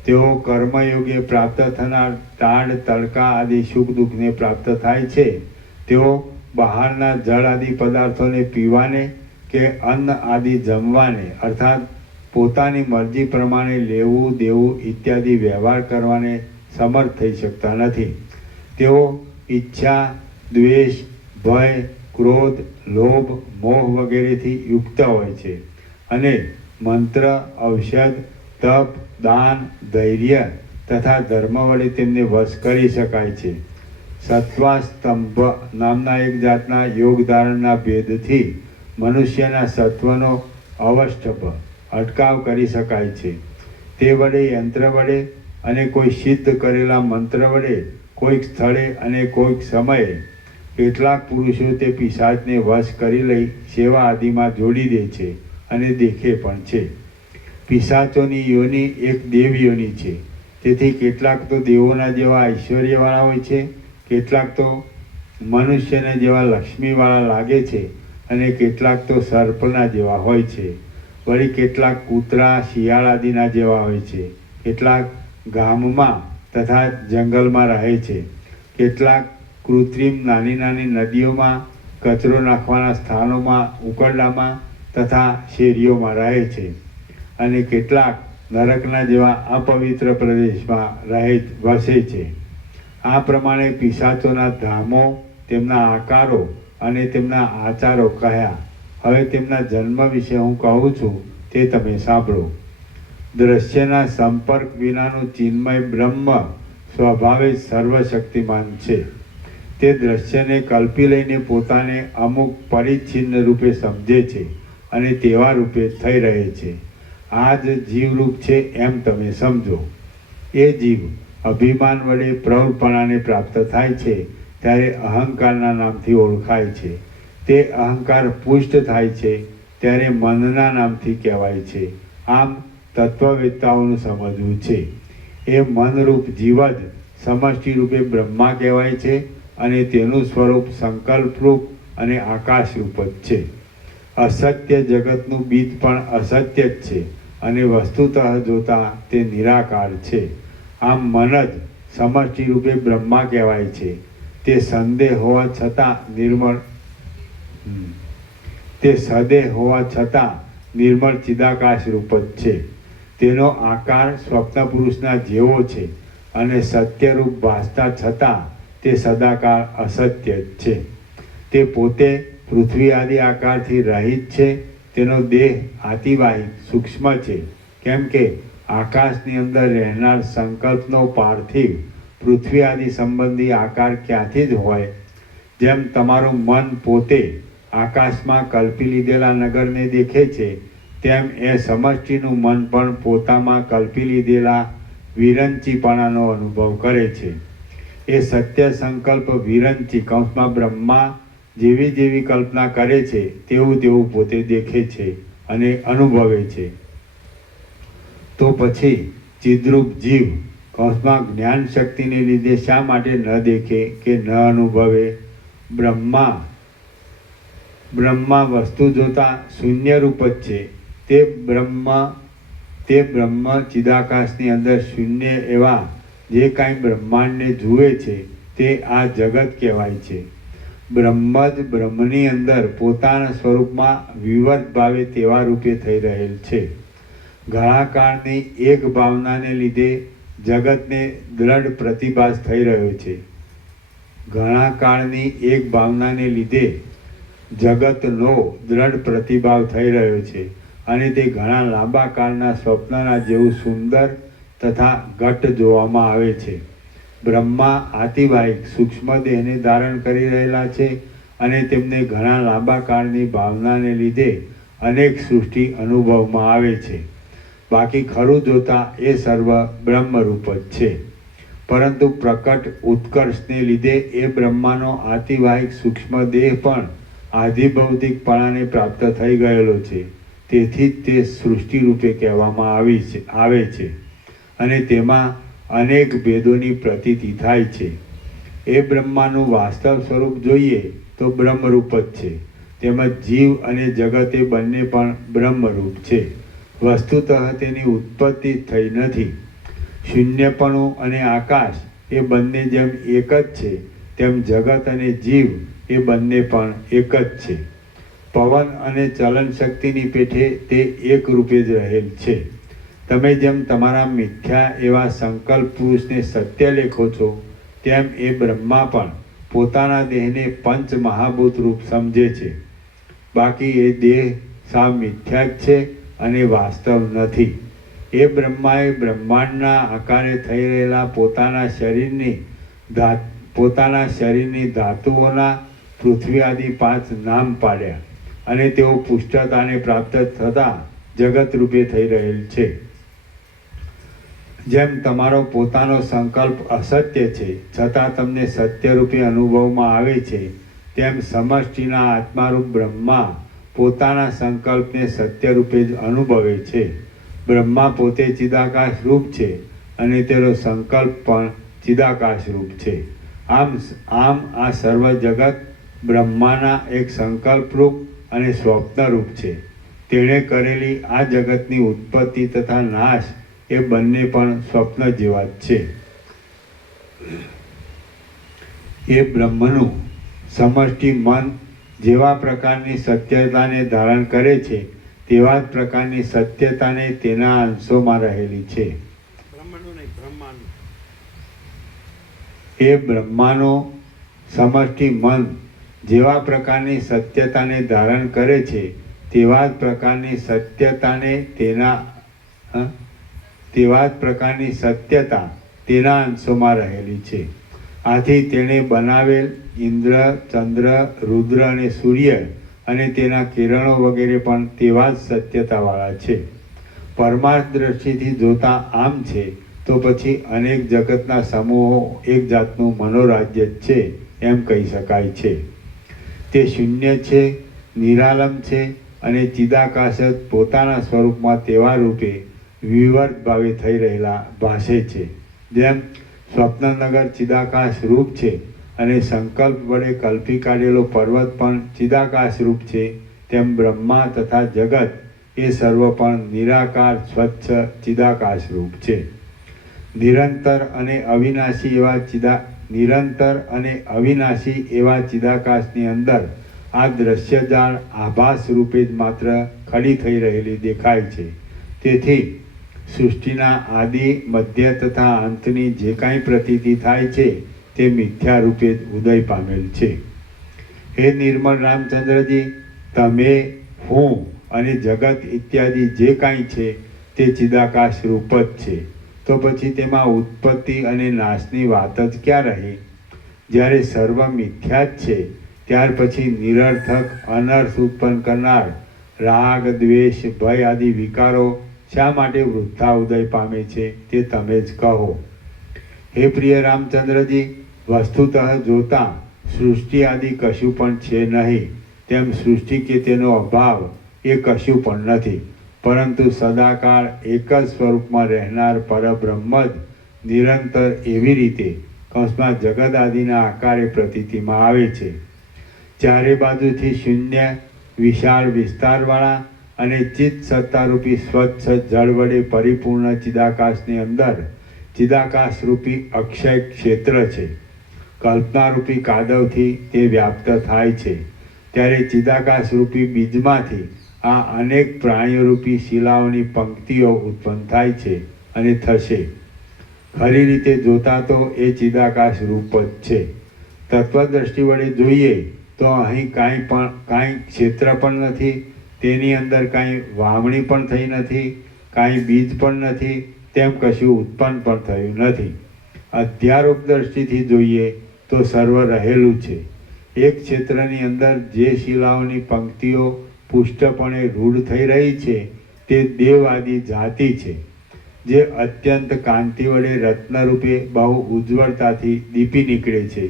તેઓ કર્મયોગે પ્રાપ્ત થનાર ટાઢ, તડકા આદિ સુખ દુઃખને પ્રાપ્ત થાય છે. તેઓ બહારના જળ આદિ પદાર્થોને પીવાને કે અન્ન આદિ જમવાને અર્થાત પોતાની મરજી પ્રમાણે લેવું દેવું ઇત્યાદિ વ્યવહાર કરવાને સમર્થ થઈ શકતા નથી. તેઓ ઈચ્છા, દ્વેષ, ભય, ક્રોધ, લોભ, મોહ વગેરેથી યુક્ત હોય છે, અને મંત્ર, ઔષધ, તપ, દાન, ધૈર્ય તથા ધર્મ વડે તેમને વશ કરી શકાય છે. સત્વાસ્તંભ નામના એક જાતના યોગ ધારણના ભેદથી મનુષ્યના સત્વનો અવષ્ટભ અટકાવ કરી શકાય છે. તે વડે યંત્ર વડે અને કોઈ સિદ્ધ કરેલા મંત્ર વડે કોઈક સ્થળે અને કોઈક સમયે કેટલાક પુરુષો તે પિશાચને વશ કરી લઈ સેવા આદિમાં જોડી દે છે અને દેખે પણ છે. પિશાચોની યોનિ એક દેવ યોનિ છે. તેથી કેટલાક તો દેવોના જેવા ઐશ્વર્યવાળા હોય છે, કેટલાક તો મનુષ્યના જેવા લક્ષ્મીવાળા લાગે છે, અને કેટલાક તો સર્પના જેવા હોય છે. વળી કેટલાક કૂતરા, શિયાળ આદિના જેવા હોય છે, કેટલાક ગામમાં તથા જંગલમાં રહે છે, કેટલાક કૃત્રિમ નાની નાની નદીઓમાં, કચરો નાખવાના સ્થાનોમાં, ઉકરડામાં તથા શેરીઓમાં રહે છે, અને કેટલાક નરકના જેવા અપવિત્ર પ્રદેશમાં વસે છે. આ પ્રમાણે પિશાચોના ધામો, તેમના આકારો અને તેમના આચારો કહ્યા. હવે તેમના જન્મ વિશે હું કહું છું, તે તમે સાંભળો. દ્રશ્યના સંપર્ક વિનાનું ચિન્મય બ્રહ્મ સ્વભાવે જ સર્વશક્તિમાન છે. તે દ્રશ્યને કલ્પી લઈને પોતાને અમુક પરિચ્છિન્ન રૂપે સમજે છે અને તેવા રૂપે થઈ રહે છે. આ જ જીવરૂપ છે એમ તમે સમજો. એ જીવ અભિમાન વડે પ્રૌઢપણાને પ્રાપ્ત થાય છે ત્યારે અહંકારના નામથી ઓળખાય છે. તે અહંકાર પુષ્ટ થાય છે ત્યારે મનના નામથી કહેવાય છે. આમ તત્વવેત્તાઓનું સમજવું છે. એ મનરૂપ જીવ જ સમષ્ટિ રૂપે બ્રહ્મા કહેવાય છે, અને તેનું સ્વરૂપ સંકલ્પરૂપ અને આકાશરૂપ જ છે. અસત્ય જગતનું બીજ પણ અસત્ય જ છે, અને વસ્તુતઃ જોતા તે નિરાકાર છે. આમ મન જ સમષ્ટિ રૂપે બ્રહ્મા કહેવાય છે. તે સંદેહ હોવા છતાં નિર્મળ ચિદાકાશ રૂપ જ છે. તેનો આકાર સ્વપ્ન પુરુષના જેવો છે, અને સત્યરૂપ ભાસતા છતાં તે સદાકાળ અસત્ય જ છે. તે પોતે પૃથ્વી આદિ આકારથી રહિત છે. તેનો દેહ આતિવાહિક સૂક્ષ્મ છે, કેમ કે આકાશની અંદર રહેનાર સંકલ્પનો પાર્થિવ પૃથ્વી આદિ સંબંધી આકાર ક્યાંથી જ હોય. જેમ તમારું મન પોતે આકાશમાં કલ્પી લીધેલા નગરને દેખે છે, તેમ એ સમષ્ટિનું મન પણ પોતામાં કલ્પી લીધેલા વિરંચીપણાનો અનુભવ કરે છે. એ સત્ય સંકલ્પ વિરંચી કૌંસમાં બ્રહ્મા જેવી જેવી કલ્પના કરે છે તેવું તેવું પોતે દેખે છે અને અનુભવે છે. તો પછી ચિદ્રૂપ જીવ કૌંસમાં જ્ઞાન શક્તિને લીધે શા માટે ન દેખે કે ન અનુભવે? બ્રહ્મા વસ્તુ જોતા શૂન્ય રૂપ જ છે. તે બ્રહ્મ ચિદાકાશની અંદર શૂન્ય એવા જે કાંઈ બ્રહ્માંડને જુએ છે તે આ જગત કહેવાય છે. બ્રહ્મ જ બ્રહ્મની અંદર પોતાના સ્વરૂપમાં વિવર્ત ભાવે તેવા રૂપે થઈ રહેલ છે. ઘણા કાળની એક ભાવનાને લીધે જગતને દ્રઢ પ્રતિભાસ થઈ રહ્યો છે. ઘણા કાળની એક ભાવનાને લીધે જગતનો દ્રઢ પ્રતિભાવ થઈ રહ્યો છે અને તે ઘણા લાંબા કાળના સ્વપ્નના જેવું સુંદર તથા ઘટ્ટ જોવામાં આવે છે. બ્રહ્મા આતિવાહિક સૂક્ષ્મ દેહને ધારણ કરી રહેલા છે અને તેમને ઘણા લાંબા કાળની ભાવનાને લીધે અનેક સૃષ્ટિ અનુભવમાં આવે છે. બાકી ખરું જોતા એ સર્વ બ્રહ્મરૂપ જ છે. પરંતુ પ્રકટ ઉત્કર્ષને લીધે એ બ્રહ્માનો આતિવાહિક સૂક્ષ્મ દેહ પણ આધિભૌતિકપણાને પ્રાપ્ત થઈ ગયેલો છે. તેથી જ તે સૃષ્ટિ રૂપે કહેવામાં આવે છે અને તેમાં અનેક ભેદોની પ્રતીતિ થાય છે. એ બ્રહ્માનું વાસ્તવ સ્વરૂપ જોઈએ તો બ્રહ્મરૂપ જ છે. તેમજ જીવ અને જગત એ બંને પણ બ્રહ્મરૂપ છે. વસ્તુતઃ તેની ઉત્પત્તિ થઈ નથી. શૂન્યપણું અને આકાશ એ બંને જેમ એક જ છે તેમ જગત અને જીવ એ બંને પણ એક જ છે. પવન અને ચલન શક્તિની પેઠે તે એક રૂપે જ રહેલ છે. તમે જેમ તમારા મિથ્યા એવા સંકલ્પ પુરુષને સત્ય લેખો છો તેમ એ બ્રહ્મા પણ પોતાના દેહને પંચ મહાભૂત રૂપ સમજે છે. બાકી એ દેહ સાવ મિથ્યા જ છે અને વાસ્તવ નથી. એ બ્રહ્માએ બ્રહ્માંડના આકારે થઈ રહેલા પોતાના શરીરની ધાતુઓના પૃથ્વી આદિ 5 નામ પાડ્યા અને તેઓ પુષ્ટતાને પ્રાપ્ત થતાં જગત રૂપે થઈ રહેલ છે. જેમ તમારો પોતાનો સંકલ્પ અસત્ય છે છતાં તમને સત્ય રૂપે અનુભવમાં આવે છે તેમ સમષ્ટિના આત્મારૂપ બ્રહ્મા પોતાના સંકલ્પને સત્ય રૂપે જ અનુભવે છે. બ્રહ્મા પોતે ચિદાકાશ રૂપ છે અને તેનો સંકલ્પ પણ ચિદાકાશ રૂપ છે. આમ આ સર્વ જગત બ્રહ્માના એક સંકલ્પ રૂપ અને સ્વપ્ન રૂપ છે. તેણે કરેલી આ જગતની ઉત્પત્તિ તથા નાશ એ બંને પણ સ્વપ્ન જેવા જ છે. એ બ્રહ્મનું સમષ્ટિ મન જેવા પ્રકારની સત્યતાને ધારણ કરે છે તેવા જ પ્રકારની સત્યતાને તેના અંશોમાં રહેલી છે. બ્રહ્માંડનું નહીં, બ્રહ્માંડ. એ બ્રહ્માનો સમષ્ટિ મન જેવા પ્રકારની સત્યતાને ધારણ કરે છે તેવા જ પ્રકારની સત્યતા તેના અંશોમાં રહેલી છે. આથી તેણે બનાવેલ ઇન્દ્ર, ચંદ્ર, રુદ્ર અને સૂર્ય અને તેના કિરણો વગેરે પણ તેવા જ સત્યતાવાળા છે. પરમાર્થ દ્રષ્ટિથી જોતા આમ છે તો પછી અનેક જગતના સમૂહો એક જાતનું મનોરાજ્ય જ છે એમ કહી શકાય છે. તે શૂન્ય છે, નિરાલંબ છે અને ચિદાકાશ જ પોતાના સ્વરૂપમાં તેવા રૂપે વિવર્ત ભાવે થઈ રહેલા ભાસે છે. જેમ સ્વપ્નનગર ચિદાકાશ રૂપ છે અને સંકલ્પ વડે કલ્પી કાઢેલો પર્વત પણ ચિદાકાશ રૂપ છે તેમ બ્રહ્મા તથા જગત એ સર્વ પણ નિરાકાર સ્વચ્છ ચિદાકાશ રૂપ છે. નિરંતર અને અવિનાશી એવા ચિદાકાશની અંદર આ દ્રશ્યજાળ આભાસ રૂપે જ માત્ર ખડી થઈ રહેલી દેખાય છે. તેથી સૃષ્ટિના આદિ, મધ્ય તથા અંતની જે કાંઈ પ્રતીતિ થાય છે તે મિથ્યા રૂપે જ ઉદય પામેલ છે. હે નિર્મળ રામચંદ્રજી, તમે, હું અને જગત ઇત્યાદિ જે કાંઈ છે તે ચિદાકાશ રૂપ જ છે. તો પછી તેમાં ઉત્પત્તિ અને નાશની વાત જ ક્યાં રહી? જ્યારે સર્વ મિથ્યા જ છે ત્યાર પછી નિરર્થક અનર્થ ઉત્પન્ન કરનાર રાગ, દ્વેષ, ભય આદિ વિકારો શા માટે વૃથા ઉદય પામે છે તે તમે જ કહો. હે પ્રિય રામચંદ્રજી, વસ્તુતઃ જોતા સૃષ્ટિ આદિ કશું પણ છે નહીં, તેમ સૃષ્ટિ કે તેનો અભાવ એ કશું પણ નથી, પરંતુ સદાકાળ એક જ સ્વરૂપમાં રહેનાર પરબ્રહ્મ જ નિરંતર એવી રીતે કૌંસમાં જગત આદિના આકારે પ્રતીતિમાં આવે છે. ચારે બાજુથી શૂન્ય વિશાળ વિસ્તારવાળા અને ચિત્ત સત્તારૂપી સ્વચ્છ જળ વડે પરિપૂર્ણ ચિદાકાશની અંદર ચિદાકાશરૂપી અક્ષય ક્ષેત્ર છે. કલ્પનારૂપી કાદવથી તે વ્યાપ્ત થાય છે. ત્યારે ચિદાકાશરૂપી બીજમાંથી આ અનેક પ્રાણીઓરૂપી શિલાઓની પંક્તિઓ ઉત્પન્ન થાય છે અને થશે. ખરી રીતે જોતા તો એ ચિદાકાશ રૂપ જ છે. તત્વદ્રષ્ટિ વડે જોઈએ તો અહીં કાંઈ ક્ષેત્ર પણ નથી, તેની અંદર કાંઈ વાવણી પણ થઈ નથી, કાંઈ બીજ પણ નથી, તેમ કશું ઉત્પન્ન પણ થયું નથી. અધ્યારોપ દ્રષ્ટિથી જોઈએ તો સર્વ રહેલું છે. એક ક્ષેત્રની અંદર જે શિલાઓની પંક્તિઓ પુષ્ટપણે રૂઢ થઈ રહી છે તે દેવ આદિ જાતિ છે, જે અત્યંત કાંતિ વડે રત્નરૂપે બહુ ઉજ્જવળતાથી દીપી નીકળે છે.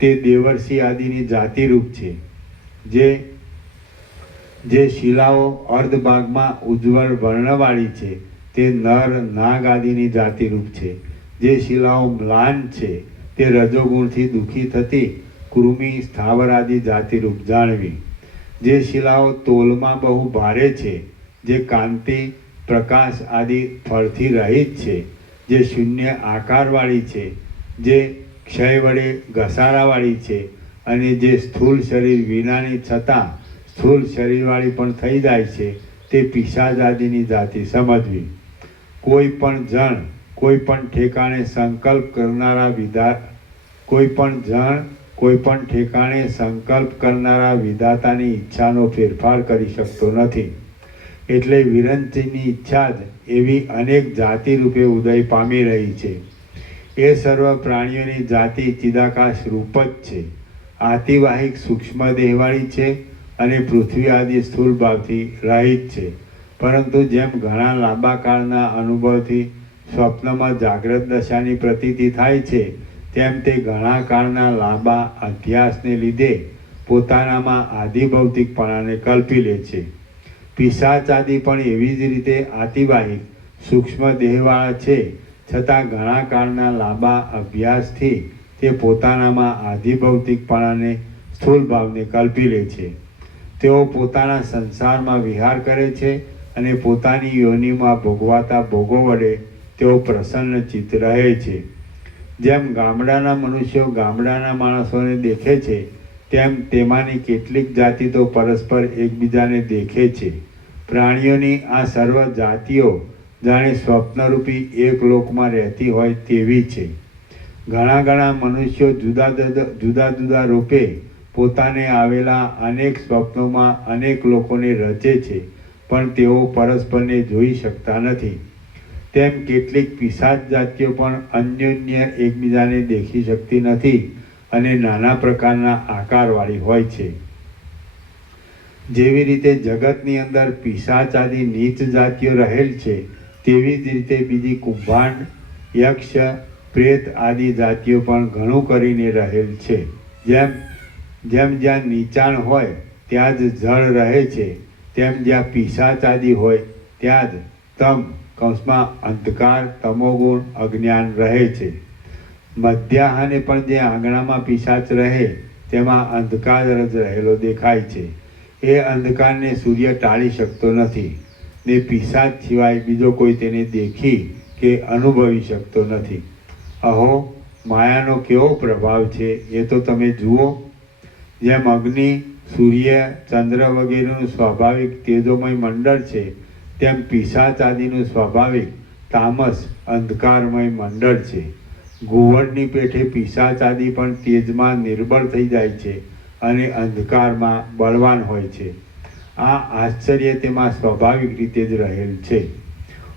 તે દેવર્ષિ આદિની જાતિરૂપ છે. જે શિલાઓ અર્ધભાગમાં ઉજ્જવળ વર્ણવાળી છે તે નર નાગ આદિની જાતિરૂપ છે. જે શિલાઓ મ્લાન છે તે રજોગુણથી દુઃખી થતી કૃમિ સ્થાવર આદિ જાતિરૂપ જાણવી. જે શિલાઓ તોલમાં બહુ ભારે છે, જે કાંતિ પ્રકાશ આદિ ફળથી રહિત છે, જે શૂન્ય આકારવાળી છે, જે ક્ષય વડે ઘસારાવાળી છે અને જે સ્થૂળ શરીર વિનાની છતાં સ્થૂળ શરીરવાળી પણ થઈ જાય છે, તે પિશાચ આદિની જાતિ સમજવી. કોઈ પણ જણ કોઈ પણ ઠેકાણે સંકલ્પ કરનારા વિધાતાની ઈચ્છાનો ફેરફાર કરી શકતો નથી. એટલે વિરંચીની ઈચ્છા જ એવી અનેક જાતિ રૂપે ઉદય પામી રહી છે. એ સર્વ પ્રાણીઓની જાતિ ચિદાકાશ રૂપ જ છે. આતિવાહિક સૂક્ષ્મ દેહવાળી છે અને પૃથ્વી આદિ સ્થૂળ ભાવથી રહિત છે. પરંતુ જેમ ઘણા લાંબા કાળના અનુભવથી સ્વપ્નમાં જાગ્રત દશાની પ્રતીતિ થાય છે, તેમ તે ઘણા કાળના લાંબા અભ્યાસને લીધે પોતાનામાં આધિભૌતિકપણાને કલ્પી લે છે. પિશાચ આદિ પણ એવી જ રીતે આતિવાહિક સૂક્ષ્મ દેહવાળા છે, છતાં ઘણા કાળના લાંબા અભ્યાસથી તે પોતાનામાં આધિભૌતિકપણાને સ્થૂળ ભાવને કલ્પી લે છે. તેઓ પોતાના સંસારમાં વિહાર કરે છે અને પોતાની યોનિમાં ભોગવાતા ભોગો વડે તેઓ પ્રસન્ન ચિત્ત રહે છે. જેમ ગામડાના મનુષ્યો ગામડાના માણસોને દેખે છે, તેમ તેમાંની કેટલીક જાતિ તો પરસ્પર એકબીજાને દેખે છે. પ્રાણીઓની આ સર્વ જાતિઓ જાણે સ્વપ્નરૂપી એક લોકમાં રહેતી હોય તેવી છે. ઘણા મનુષ્યો જુદા જુદા રૂપે પોતાને આવેલા અનેક સ્વપ્નોમાં અનેક લોકોને રચે છે, પણ તેઓ પરસ્પરને જોઈ શકતા નથી. તેમ કેટલીક પિશાચ જાતિઓ પણ અન્યોન્ય એકબીજાને દેખી શકતી નથી અને નાના પ્રકારના આકારવાળી હોય છે. જેવી રીતે જગતની અંદર પિશાચ આદિ નીચ જાતિઓ રહેલ છે, તેવી જ રીતે બીજી કુંભાંડ, યક્ષ, પ્રેત આદિ જાતિઓ પણ ઘણું કરીને રહેલ છે. જેમ જ્યાં નીચાણ હોય ત્યાં જ જળ રહે છે, તેમ જ્યાં પિશાચ આદિ હોય ત્યાં જ કૌંસમાં અંધકાર, તમોગુણ, અજ્ઞાન રહે છે. મધ્યાહને પણ જે આંગણામાં પિશાચ રહે તેમાં અંધકાર જ રહેલો દેખાય છે. એ અંધકારને સૂર્ય ટાળી શકતો નથી ને પિશાચ સિવાય બીજો કોઈ તેને દેખી કે અનુભવી શકતો નથી. અહો, માયાનો કેવો પ્રભાવ છે એ તો તમે જુઓ. જેમ અગ્નિ, સૂર્ય, ચંદ્ર વગેરેનું સ્વાભાવિક તેજોમય મંડળ છે, તેમ પિશાચ આદિનું સ્વાભાવિક તામસ અંધકારમય મંડળ છે. ઘુવડની પેઠે પિશાચ આદિ પણ તેજમાં નિર્બળ થઈ જાય છે અને અંધકારમાં બળવાન હોય છે. આ આશ્ચર્ય તેમાં સ્વાભાવિક રીતે જ રહેલ છે.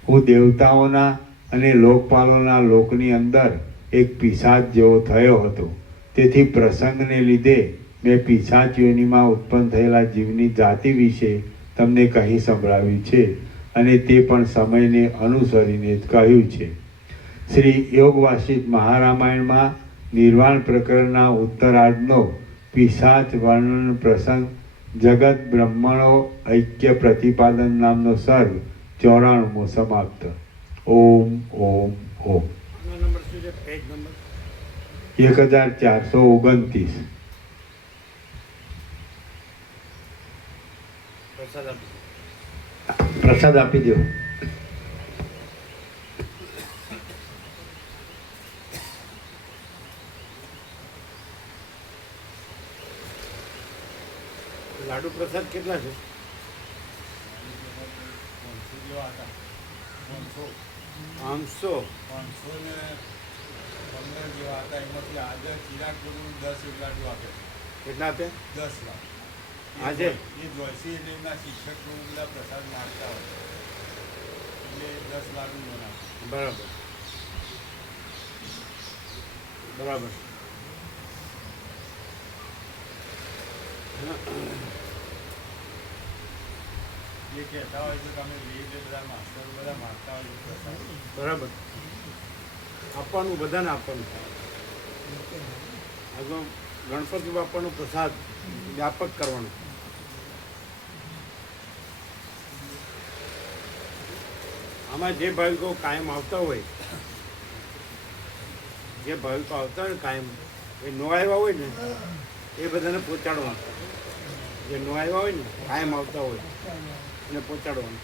હું દેવતાઓના અને લોકપાલોના લોકની અંદર એક પિશાચ જેવો થયો હતો. તેથી પ્રસંગને લીધે મેં પિશાચ યોનિમાં ઉત્પન્ન થયેલા જીવની જાતિ વિશે તમને કહી સંભળાવ્યું છે અને તે પણ સમયને અનુસરીને જ કહ્યું છે. શ્રી યોગ વાસિષ્ઠ મહારામાયણમાં નિર્વાણ પ્રકરણના ઉત્તરાર્ધનો પિશાચ વર્ણન પ્રસંગ જગત બ્રહ્મણો ઐક્ય પ્રતિપાદન નામનો સર્ગ 94મો સમાપ્ત. ઓમ ઓમ ઓમ. આનો નંબર શું છે? Page number 1429. પ્રસાદ આપી. પ્રસાદ આપી દો. લાડુ પ્રસાદ કેટલા છે? 500. 515 જેવા હતા. એમાંથી આજે ચિરાગ ગુરુ 10 લાડુ આપે. કેટલા આપ્યા? 10 લાખ. આજે? એ જોઈસી એટલે એમના શિક્ષકો બધા પ્રસાદ નાખતા હોય એટલે 10 લાડુ બનાવે. બરાબર બરાબર. એ કહેતા હોય તો તમે વેદ બધા માસ્ટર બધા માગતા હોય તો પ્રસાદ. બરાબર. આપવાનું, બધાને આપવાનું. આગળ ગણપતિ બાપાનો પ્રસાદ વ્યાપક કરવાનો. આમાં જે ભાવિકો કાયમ આવતા હોય, જે ભાવિકો આવતા હોય ને કાયમ, એ નો આવ્યા હોય ને એ બધાને પહોંચાડવાનું. જે નો આવ્યા હોય ને કાયમ આવતા હોય એને પહોંચાડવાનું.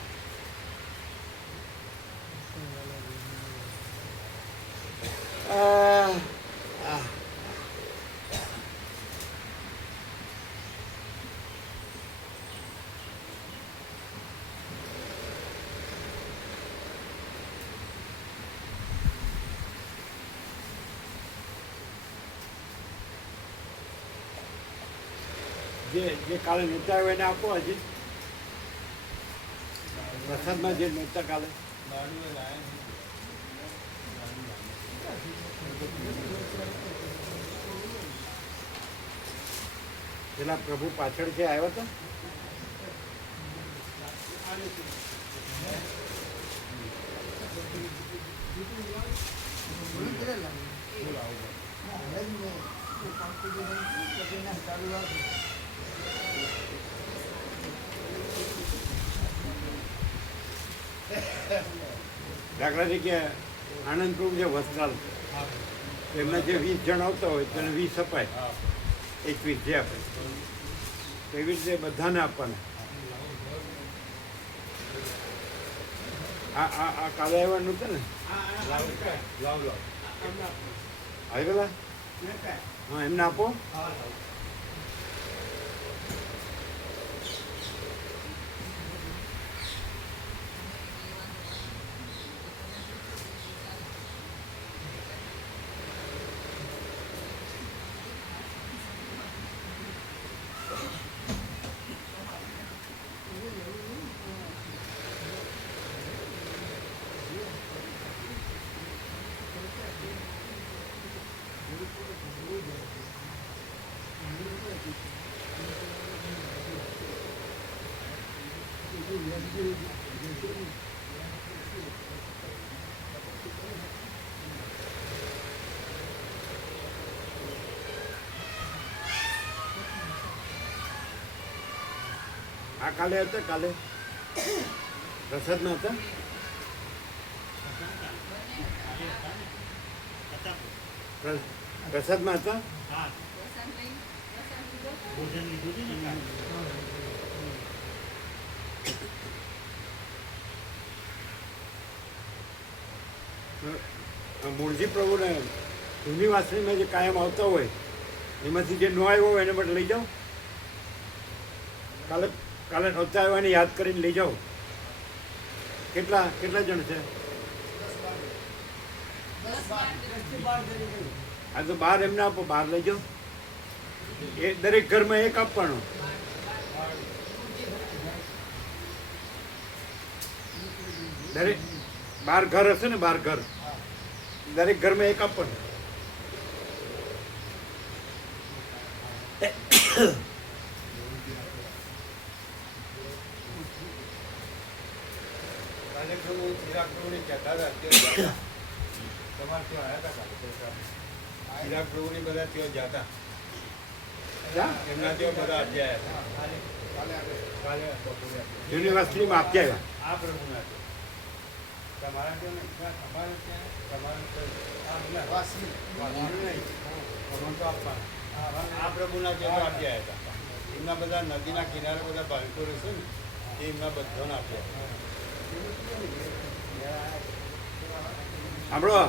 જે કાલે નહોતા આવ્યા એને આપો. હજી પ્રસાદમાં જે નહોતા કાલે લાડુ એ લાયા છે. પેલા પ્રભુ પાછળ જે આવ્યો હતો દાખલા તરીકે આનંદ પ્રભુ જે વસ્ત્રાલ એમના જે 20 જણ આવતા હોય તેને 20 અપાય, 21 જે આપે તો એવી રીતે બધાને આપવાના. આ કાલે આવવાનું નહોતું ને? લાવ આવી ગયેલા? હા, એમને આપો. આ કાલે હતા? કાલે પ્રસાદમાં હતા? પ્રસાદમાં હતા? મૂળજી પ્રભુને જૂની વાસણીમાં જે કાયમ આવતા હોય એમાંથી જે નો આવ્યો હોય એને માટે લઈ જાઓ. કાલે કાલે નહોતા આવ્યાને યાદ કરીને લઈ જાઓ. કેટલા જણ છે? આ તો 12 એમને આપો, 12 લઈ જાઓ. એ દરેક ઘરમાં એક આપવાનો. દરેક 12 ઘર હશે ને, 12 ઘર, દરેક ઘરમાં એક આપવાનું. ચિરાગ પ્રભુને કહેતા હતા અત્યારે તમારે ત્યાં આવ્યા હતા કાલે. ચિરાગ પ્રભુની બધા ત્યાં જતા એમના ત્યાં બધા અધ્યાય કાલે બપોરે યુનિવર્સિટીમાં આપી આવ્યા. આ પ્રભુના છે. તમારા ત્યાં નહીં, અમારે ત્યાં તમારે તો આપવાના. આ પ્રભુના ત્યાં તો આપ્યા હતા. એમના બધા નદીના કિનારે બધા બાળકો રહેશે ને તે એમના બધાને આપ્યા. સાંભળો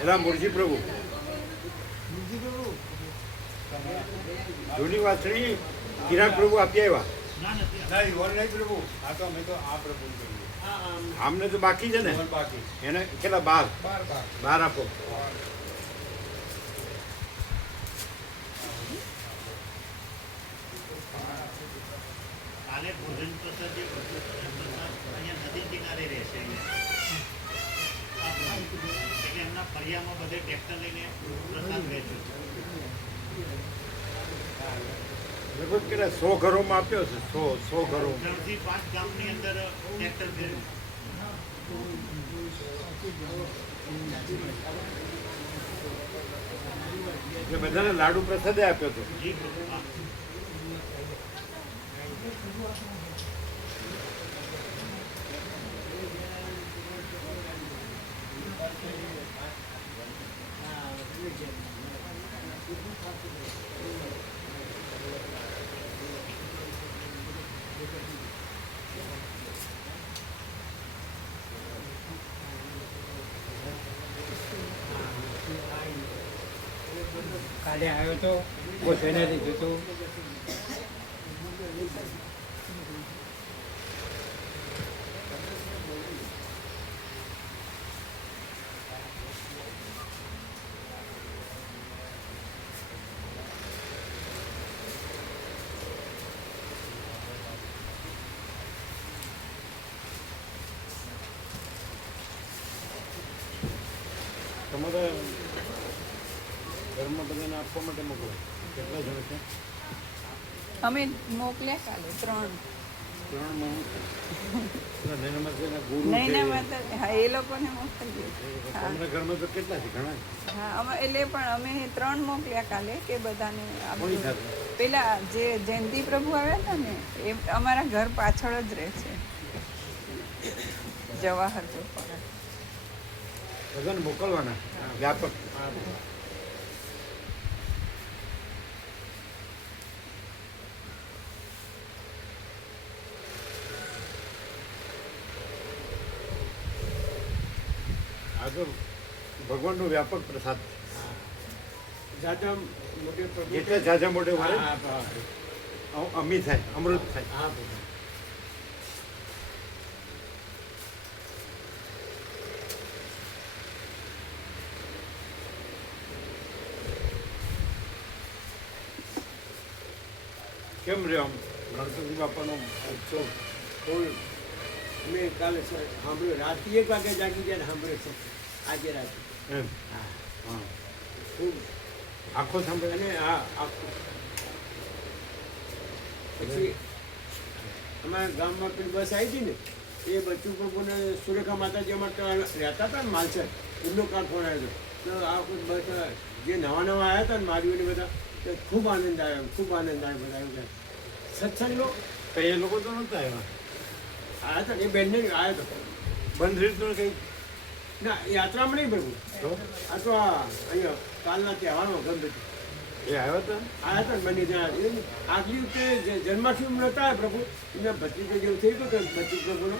એલા મુરજી પ્રભુ યુનિવર્સિટી ચિરાગ પ્રભુ આપી આવ્યા. ના ઈવન નહીં પ્રભુ, આ તો અમે તો આ પ્રભુ કરીએ. આમને તો બાકી છે ને ઈવન બાકી એને કેટલા 12 આપો. કાલે ભોજન પ્રસાદ જે ભોજન પ્રસાદ અહીંયા નદી કિનારે રહેશે એટલે એમના ફરિયામાં બધે ટ્રેક્ટર લઈને પ્રસાદ વેચો લગભગ કેટલા 100 ઘરોમાં આપ્યો છે. 100 ઘરો. 3 થી 5 ગામની અંદર ટ્રેક્ટર ફેરવ્યું. એટલે બધાને લાડુ પ્રસાદે આપ્યો હતો. જી પ્રભુ હા. કાલે આવ્યો તો બહુ સેનાથી જોતો તમારા ઘરમાં બધાને આપવા માટે મોકલો. કેટલા જણ છે? અમે મોકલ્યા કાલે 3. 3 માં ગુરુ નહીં છે. ને મતલબ હા એ લોકોને મોકલીએ. હા તમારા ઘરમાં તો કેટલા છે? ઘણા. હા અમે એટલે પણ અમે 3 મોકલ્યા કાલે કે બધાને કોની આપજો. સાથે? પેલા જે જયંતિ પ્રભુ આવ્યા હતા ને એ અમારા ઘર પાછળ જ રહે છે જવાહર ચોક પર. બધાને મોકલવાના વ્યાપક. આ તો ભગવાનનો વ્યાપક પ્રસાદ. જાજા મોટે પ્રભુ જેટલા ઝાઝા મોટે વાળે હા, હા. અમી થાય, અમૃત થાય. હા પ્રભુ. કેમ રહ્યો આમ ગણપતિ બાપાનો ઉત્સવ? ફૂલ મેં કાલે સાંભળ્યું રાતે 1 વાગે જાગી ગયા ને સાંભળ્યો છે આજે રાતે. એમ હા હા. ખૂબ આખો સાંભળે. અને હા આખું પછી અમારા ગામમાં પેલી બસ આવી હતી ને એ બચ્ચુ પ્રભુને સુરેખા માતાજી અમારે ત્યાં રહેતા હતા ને માલસર એમનો કાલ ફોન આવ્યો હતો તો આ બસ જે નવા આવ્યા હતા ને મારીઓને બધા તો ખૂબ આનંદ આવ્યો બધા એમ કહે સત્સંગનો તો એ લોકો તો નહોતા આવ્યા. આવ્યા હતા ને એ બેનને આવ્યો હતો બંધ રીતનું કંઈ ના યાત્રામાં નહીં પ્રભુ તો આ તો આ અહીંયા કાલના તહેવારમાં ગમે એ આવ્યા હતા. આવ્યા હતા ને બંને જણા આગલી વખતે જન્માષ્ટમી નહોતા આવ્યા પ્રભુ એમને ભત્રીજો જેવું થઈ ગયું કે બચ્ચુ પ્રભુનો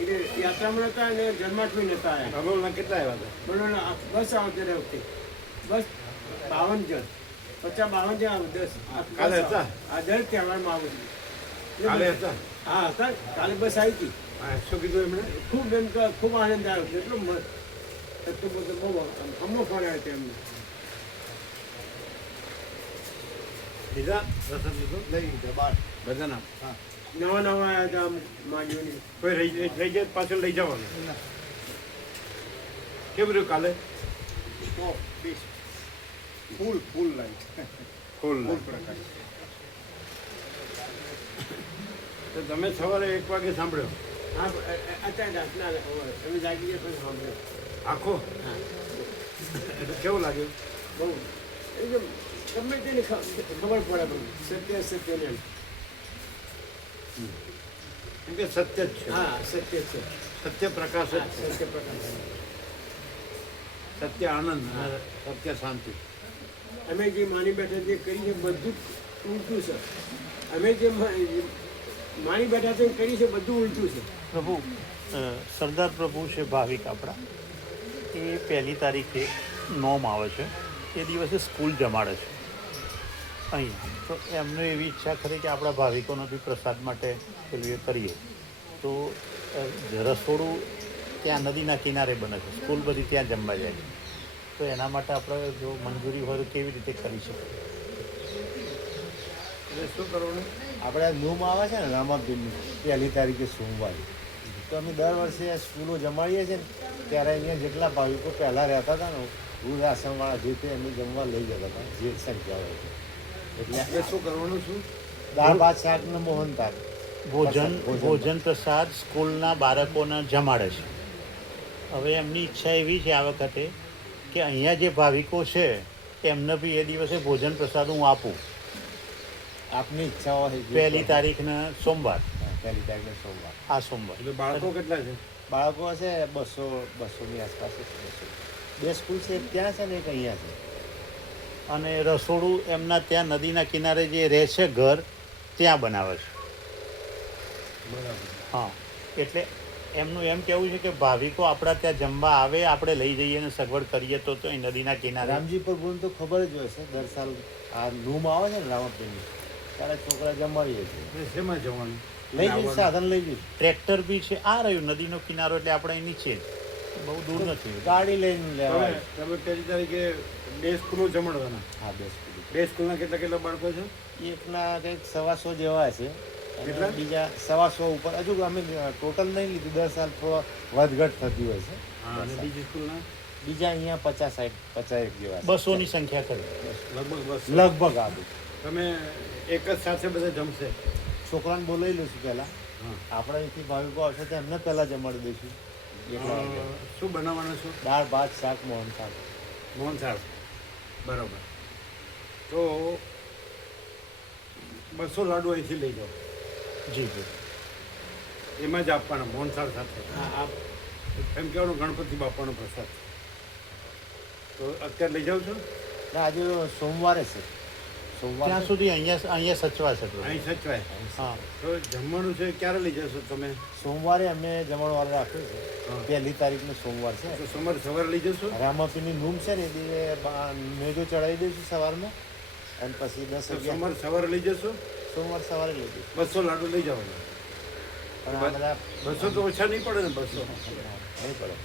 એટલે યાત્રામાં નહોતા અને જન્માષ્ટમી નહોતા આવ્યા અમોલના કેટલા આવ્યા હતા? બોલો બસ આવતી રહે વખતે બસ 52 જણ 50-52 જણ આવે 10 કાલે હતા? આ દર તહેવારમાં આવું કાલે હતા? હા હતા કાલે બસ આવી હતી હા, શું કીધું એમણે? ખૂબ એમ કે ખૂબ આનંદ આવ્યો એટલો એટલું બધું બહુ અમો ફોન આવ્યો હતો એમને લીધા પ્રસાદ લીધો? લઈ લીધા બાર બધાના. હા. નવા આવ્યા હતા માજીઓની કોઈ રહી જાય પાછળ લઈ જવાનું. કેમ રહ્યું કાલે? ફૂલ લાઈટ ફૂલ. પ્રકાશ. તો તમે સવારે 1 વાગે સાંભળ્યો હા અત્યારે રાતના અમે જાગી ગયા પછી સાંભળ્યો આખો? હા એટલે કેવું લાગ્યું? બહુ એકદમ ગમે તેને ખબર પડે બધું સત્ય સત્ય ને કેમ કે સત્ય જ છે. હા સત્ય છે. સત્ય પ્રકાશ જ છે. સત્ય પ્રકાશ. સત્ય આનંદ અને સત્ય શાંતિ. અમે જે માની બેઠા જે કરી છે બધું ઉલટું છે. અમે જે માની બેઠા છે કરી છે બધું ઉલટું છે. પ્રભુ સરદાર પ્રભુ છે ભાવિક આપણા, એ 1 તારીખે નોમ આવે છે, એ દિવસે સ્કૂલ જમાડે છે અહીંયા. તો એમને એવી ઈચ્છા ખરી કે આપણા ભાવિકોનો બી પ્રસાદ માટે પેલું એ કરીએ. તો રસોડું ત્યાં નદીના કિનારે બને છે, સ્કૂલ બધી ત્યાં જમવા જાય છે. તો એના માટે આપણે જો મંજૂરી હોય તો કેવી રીતે કરી શકીએ? એટલે શું કરવાનું? આપણે આ નૂમ આવે છે ને રામાપીરની 1 તારીખે સોમવારે, તો અમે દર વર્ષે આ સ્કૂલો જમાડીએ છીએ ને ત્યારે અહીંયા જેટલા ભાવિકો પહેલાં રહેતા હતા ને વૃદ્ધ આશ્રમવાળા જે તે એમને જમવા લઈ જતા હતા જે સંખ્યા હોય છે. એટલે એટલે શું કરવાનું? શું દાળ ભાત શાક ને મોહનથાળ ભોજન પ્રસાદ સ્કૂલના બાળકોને જમાડે છે. હવે એમની ઈચ્છા એવી છે આ વખતે કે અહીંયા જે ભાવિકો છે એમને બી એ દિવસે ભોજન પ્રસાદ હું આપું. આપની ઈચ્છા હોય 1 તારીખને સોમવાર, 1 તારીખે સોમવાર. આ સોમવાર. એટલે બાળકો કેટલા છે? બાળકો હશે 200ની આસપાસ છે. 2 સ્કૂલ છે ત્યાં છે ને એક અહીંયા છે. અને રસોડું એમના ત્યાં નદીના કિનારે જે રહે છે ઘર ત્યાં બનાવે છે. બરાબર. હા, એટલે એમનું એમ કહેવું છે કે ભાવિકો આપણા ત્યાં જમવા આવે, આપણે લઈ જઈએ અને સગવડ કરીએ તો એ નદીના કિનારે. રામજી પ્રભુને તો ખબર જ હોય છે, દર સાલ આ નૂમ આવે છે ને રામાપીરની ત્યારે છોકરા જમાડીએ છીએ. એટલે શેમાં જવાનું? લઈ જઈશ, સાધન લઈ જઈશ, ટ્રેક્ટર બી છે, આ રહ્યું નદીનો કિનારો, એટલે આપણે અહીં નીચે જ, બહુ દૂર નથી. ગાડી લઈને લેવાય. તમે 1 તારીખે 2 સ્કૂલો જમાડવાના. હા 2 સ્કૂલ. 2 સ્કૂલના કેટલા બાળકો છે? એકના કંઈક 125 જેવા છે. અને કેટલા? બીજા 125 ઉપર. હજુ અમે ટોટલ નહીં લીધું, 10 સાલ થોડો વધઘટ થતી હોય છે. હા, અને બીજી સ્કૂલના બીજા અહીંયા 50-60 51 જેવા છે. 200ની સંખ્યા કરી. લગભગ 200. લગભગ આવું. તમે એક જ સાથે બધા જમશે? છોકરાને બોલાવી લઈશું પહેલાં. હા. આપણે અહીંથી ભાવિકો આવશે તો એમને પહેલાં જમાડી દઈશું. એટલા વાગે. શું બનાવવાનું છું? દાળ ભાત શાક મોહનથાળ. મોહનથાળ. બરાબર. તો 200 લાડુ અહીંથી લઈ જાઓ, જી જી. એમાં જ આપવાના મોહનથાળ સાથે. એમ કહેવાનું ગણપતિ બાપાનો પ્રસાદ. તો અત્યારે લઈ જાઓ છો? ના, આજે સોમવારે છે. સોમવાર ત્યાં સુધી અહીંયા સચવાશે. અહીં સચવાય. હા, તો જમવાનું છે ક્યારે લઈ જશો તમે? સોમવારે અમે જમણવાર રાખ્યું છે. 1 તારીખનો સોમવાર છે. તો સવારે લઈ જશો? રામાપીની નૂમ છે ને એ મેજો ચડાવી દઈશું સવારમાં અને પછી 10 તો વાગ્યા સવારે લઈ જશો? સોમવાર સવારે લઈ દઈશું. 200 લાડુ લઈ જવાના. અને આ બધા 200 તો ઓછા નહીં પડે ને? 200 નહીં પડે.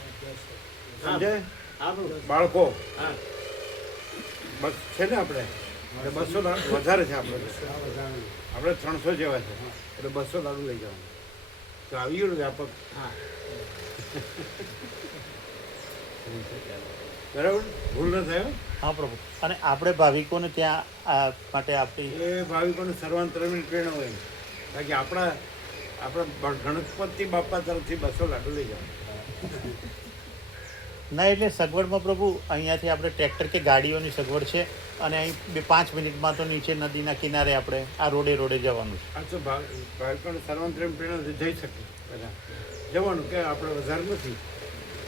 સમજે? બાળકો બસ છે ને આપણે એટલે 200 લાડુ વધારે છે આપણે 300 જેવા છે એટલે 200 લાડુ લઈ જવાનું. તો આવી ગયું ને વ્યાપક? બરાબર, ભૂલ ન થાય. હા પ્રભુ. અને આપણે ભાવિકોને ત્યાં આ માટે આપી એ ભાવિકોને સર્વાંતરની પ્રેરણા હોય કારણ કે આપણા ગણપતિ બાપા તરફથી 200 લાડુ લઈ જવાનું. ના, એટલે સગવડમાં પ્રભુ અહીંયાથી આપણે ટ્રેક્ટર કે ગાડીઓની સગવડ છે અને અહીં 5 મિનિટમાં તો નીચે નદીના કિનારે આપણે આ રોડે જવાનું છે. આ તો ભાવિકોને સર્વાંતરની પ્રેરણા જઈ શકે બધા જવાનું કે આપણે વધારે નથી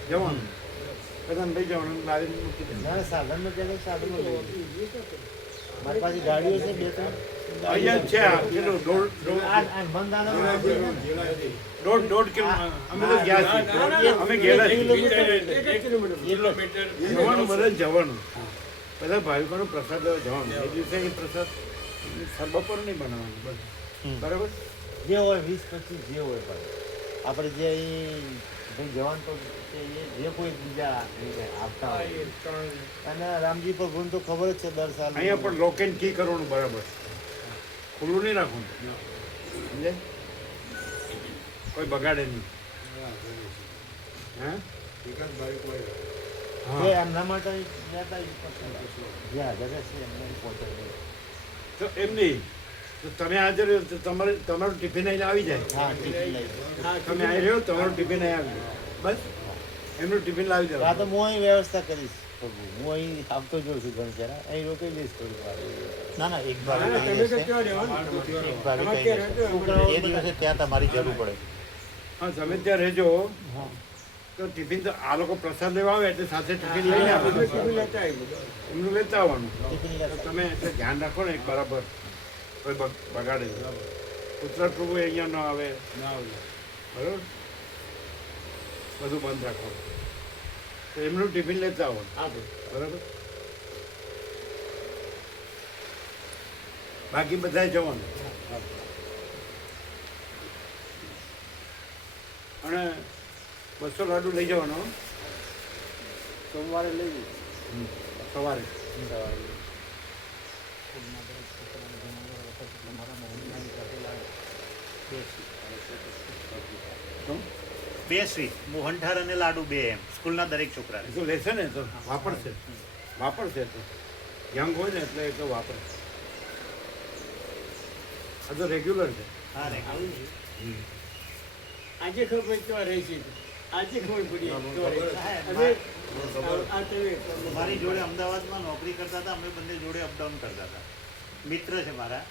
જવાનું, બધાને લઈ જવાનું, લાવીને મૂકી દેવાનું. ના, સાધનમાં ત્યાં સાધનો લઈ મારી પાસે ગાડીઓ છે 2-3. અહીંયા જ છે આ પેલું દોઢ કિલો અમે તો ગયા છીએ. અમે ગયેલા છીએ. 1 કિલોમીટર જવાનું બધા જવાનું, બધા ભાવિકોનો પ્રસાદ લેવા જવાનું. એ દિવસે એ પ્રસાદ બપોર નહીં બનાવવાનું. બસ બરાબર. જે હોય 20-25 જે હોય પણ આપણે જે અહીં ભાઈ જવાન તો છે એ જે કોઈ બીજા આપતા હોય. અને રામજી ભગવાન તો ખબર જ છે દર સાલ અહીંયા પણ લોકેન કી કરવાનું બરાબર, ખુલ્લું નહીં રાખવાનું. સમજે? કોઈ બગાડે નહીં. હા, જે એમના માટે લેતા જે હાજર છે એમને પહોંચાડી. તો એમ નહીં, તો તમે હાજર રહ્યો તો તમારું ટિફિન અહીં આવી જાય. હા, ટિફિન લઈ તમે અહીં રહ્યો તમારું ટિફિન અહીં આવી જાય. બસ એમનું ટિફિન લાવી આ દેવાનું. તો હું અહીં વ્યવસ્થા કરીશ. પ્રભુ હું અહીં આવતો જોઉં છું ઘણ જરા અહીં રોકાઈ જઈશ થોડીક વાર ના ના એક ના, ના, ભાવે તમે તો ક્યાં રહેવાનું? એક ભાવે તમારે કહી ક્યાં દેશે. રહેજો? એ દિવસે ત્યાં તમારી જરૂર પડે. હા તમે ત્યાં રહેજો તો ટિફિન તો આ લોકો પ્રસાદ લેવા આવે એટલે સાથે ટિફિન લઈને આપે આપણે ટિફિન લેતા આવીએ. એમનું લેતા આવવાનું ટિફિન તો લેતા. તમે એટલે ધ્યાન રાખો ને એક બરાબર કોઈ બગાડે નહીં. ઉત્તર પ્રભુ અહીંયા ન આવે બરાબર બધું બંધ રાખો તો એમનું ટિફિન લેતા આવવાનું બરાબર બાકી બધાએ જવાનું અને 200 લાડુ લઈ જવાનો સોમવારે લઈ સવારે બે સ્વીટ મોહનથાળ અને લાડુ બે એમ સ્કૂલના દરેક છોકરાને. એ તો લેશે ને તો વાપરશે તો યંગ હોય ને એટલે એ તો વાપરશે આ તો રેગ્યુલર છે હા રે આજે ખબર પડી તો રહી છે આજે ખબર પડી તો રહી છે. અને આ તમે મારી જોડે અમદાવાદમાં નોકરી કરતા હતા, અમે બંને જોડે અપડાઉન કરતા હતા. મિત્ર છે મારા,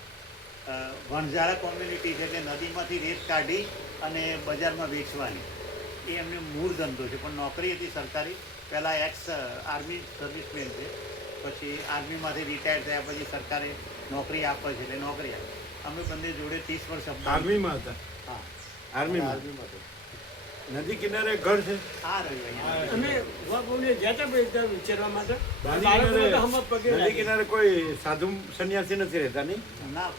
વણઝારા કોમ્યુનિટી છે, એટલે નદીમાંથી રેત કાઢી અને બજારમાં વેચવાની એ એમને મૂળ ધંધો છે. પણ નોકરી હતી સરકારી, પહેલાં એક્સ આર્મી સર્વિસમેન છે, પછી આર્મીમાંથી રિટાયર થયા પછી સરકારે નોકરી આપે છે એટલે નોકરી આપે. અમે બંને જોડે 30 વર્ષ અપડાઉન. આર્મીમાં હતા હા આર્મીમાં નદી કિનારે ઘર છે આ રહ્યું અહીંયા. અમે બાપુને જતા ભાઈ ત્યાં વિચારવા માટે નદી બાળકોને તો હમ પગે કિનારે- નદી લાગે. કિનારે કોઈ સાધુ સંન્યાસી નથી રહેતા નહીં ના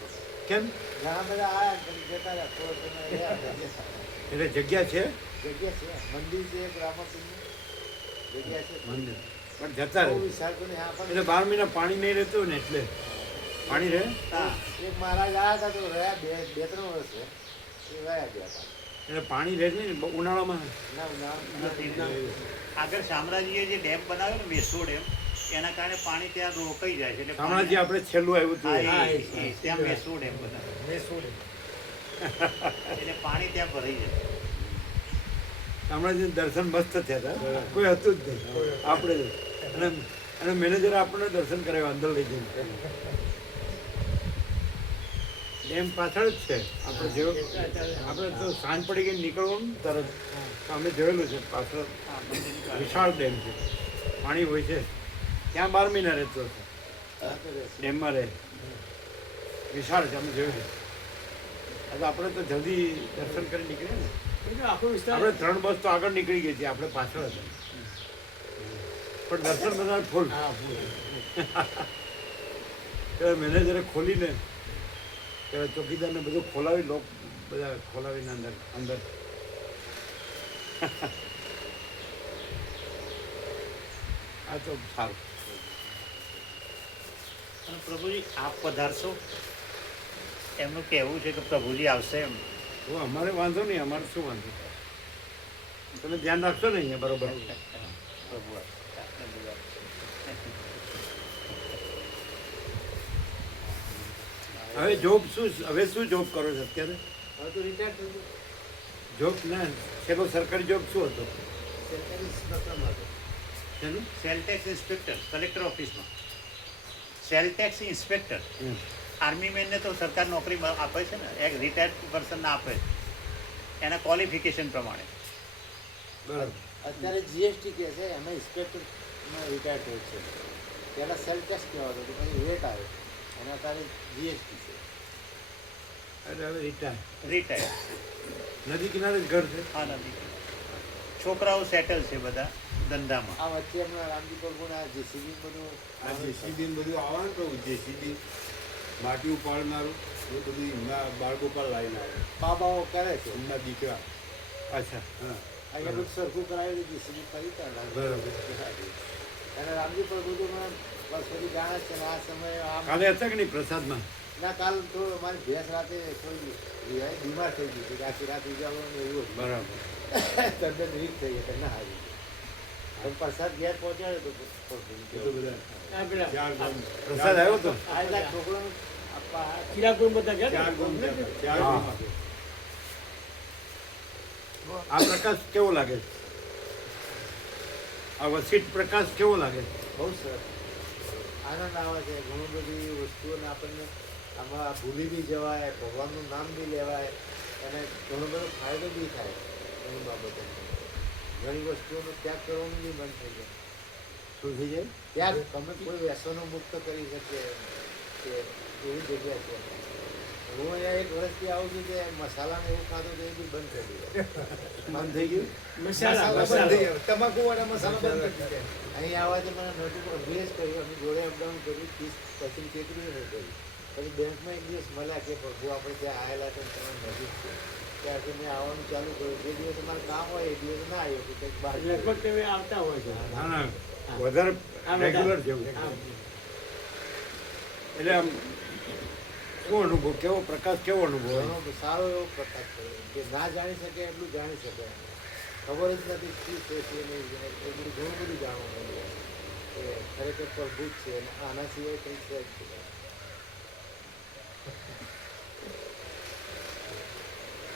કેમ ઘણા બધા આયા જતા રહ્યા થોડો સમય રહ્યા જગ્યા એટલે જગ્યા છે છે મંદિર છે એક રામાપીરનું જગ્યા છે મંદિર પણ જતા બહુ રહે વિશાળ પણ હા પણ એટલે 12 મહિના પાણી નહીં રહેતું હોય ને એટલે પાણી રહે હા એક મહારાજ આવ્યા હતા તો રહ્યા બે 3 વર્ષ એ રહ્યા ગયા હતા એટલે પાણી રહે નહીં ને બહુ ઉનાળામાં ના આગળ શામળાજીએ જે ડેમ બનાવ્યો ને મેસો ડેમ, એના કારણે પાણી ત્યાં રોકાઈ જાય છે એટલે શામળાજી આપણે છેલ્લું આવ્યું હા, હતું એ ત્યાં મેસો ડેમ બનાવ્યો એટલે પાણી ત્યાં ભરાઈ જાય. શામળાજી દર્શન મસ્ત થયા હતા કોઈ હતું જ નહીં આપણે જ. અને મેનેજરે આપણને દર્શન કરાવ્યા અંદર લઈ જઈને ડેમ પાછળ જ છે આપણે જેવું આપણે તો સાંજ પડી ગઈ નીકળવાનું તરત તો અમે જોયેલું છે પાછળ હા, મંદિરની પાસે. વિશાળ ડેમ છે પાણી હોય છે ત્યાં 12 મહિના રહેતો હતો ડેમમાં રહે વિશાળ છે અમે જોયું છે હવે આપણે તો જલ્દી દર્શન કરી નીકળીએ ને એટલે આખો વિસ્તાર આપણે 3 બસ તો આગળ નીકળી ગઈ હતી આપણે પાછળ હતા પણ દર્શન બધા ફૂલ મેનેજરે ખોલીને ત્યારે ચોકીદારને બધું ખોલાવી લોક બધા ખોલાવીને અંદર આ તો સારું અને પ્રભુજી આપ પધારશો, એમનું કહેવું છે કે પ્રભુજી આવશે એમ. તો અમારે વાંધો નહીં અમારે શું વાંધો તમે ધ્યાન રાખશો ને અહીંયા બરોબર પ્રભુ આવશે. આપને બોલાવો. હવે જોબ શું જોબ કરો છો અત્યારે હવે તો રિટાયર થઈ ગયું જોબ ના છેલ્લો સરકારી જોબ શું હતો સરકારી સ્પષ્ટમાં હતો શેનું? સેલ ટેક્સ ઇન્સ્પેક્ટર કલેક્ટર ઓફિસમાં. સેલ ટેક્સ ઇન્સ્પેક્ટર આર્મી મેનને તો સરકાર નોકરી આપે છે ને, એક રિટાયર્ડ પર્સનને આપે છે એના ક્વોલિફિકેશન પ્રમાણે. બરાબર અત્યારે જીએસટી કહે છે એમાં ઇન્સ્પેક્ટરમાં રિટાયર થયું છે પહેલાં સેલ ટેક્સ કહેવાતો હતો પછી રેટ આવે અને અત્યારે જીએસટી છે એટલે હવે રિટાયર નદી કિનારે જ ઘર છે હા નથી. છોકરાઓ સેટલ છે બધા ધંધામાં. આ વચ્ચે હમણાં રામજી પ્રભુને આ જેસીબી બધું આ જેસીબી બધું આવવાનું કહું જેસીબી માટી ઉપાડનારું એ બધું એમના બાળગોપાલ લાવીને આવે બાબાઓ કરે છે એમના દીકરા અચ્છા હા અહીંયા બધું સરખું કરાવેલું જેસીબી કરી બરાબર. અને રામજી પ્રભુ તો મને બસ બધી જાણે જ છે ને આ સમયે આમ કાલે હતા કે નહીં પ્રસાદમાં ના કાલ થોડું અમારી ભેંસ રાતે થોડી બીમાર થઈ ગઈ હતી આખી રાત ઉજાવવાનું એવું હતું બરાબર તદ્દન વીક થઈ ગયા ના આવી પણ પ્રસાદ ઘેર પહોંચાડ્યો તો એ તો બધા આ પેલા 4 ગામ પ્રસાદ આવ્યો તો આ છોકરાનું આપવા કિરાપુર બધા ગયા 4 ગામ હતા. ગયા હતા. 4 હા. ગામ હતા. આ પ્રકાશ કેવો લાગે છે આ વસીટ પ્રકાશ કેવો લાગે છે બહુ સરસ આનંદ આવે છે. ઘણું બધી વસ્તુઓને આપણને આમાં ભૂલી બી જવાય, ભગવાનનું નામ બી લેવાય અને ઘણો બધો ફાયદો બી થાય. ઘણી બાબતો ઘણી વસ્તુઓનો ત્યાગ કરવાનું બી મન થઈ જાય. શું થઈ જાય? ત્યાગ તમે કોઈ વ્યસનો મુક્ત કરી શકે કે એવી જગ્યા છે. હું અહીંયા 1 વર્ષથી આવું છું કે મસાલાને એવું ખાધું તો એ બી બંધ કરી દીધું. મન થઈ ગયું? મસાલા બંધ થઈ ગયો. તમાકુ વાળા મસાલા બંધ કરી દીધા. અહીં આવવાથી મને નોટિસ અભ્યાસ કર્યો. અમે જોડે અપડાઉન કર્યું 30 પછી કેટલું નહીં કર્યું. પછી બેંકમાં એક દિવસ મળ્યા કે પ્રભુ આપણે ત્યાં આવેલા છે તમારી નજીક છે. ત્યારથી મેં આવવાનું ચાલુ કર્યું. જે દિવસે મારે કામ હોય એ દિવસે ના આવ્યો કે કંઈક બહાર લગભગ તમે આવતા હોય છે. ના ના વધારે રેગ્યુલર જેવું એટલે આમ કેવો અનુભવ, કેવો પ્રકાશ, કેવો અનુભવ? ઘણો સારો એવો પ્રકાશ થયો કે ના જાણી શકે એટલું જાણી શકે. ખબર જ નથી શું છે શું નહીં એટલું ઘણું બધું જાણવા મળ્યું કે ખરેખર પ્રભુ જ છે અને આના સિવાય કંઈ છે જ નહીં.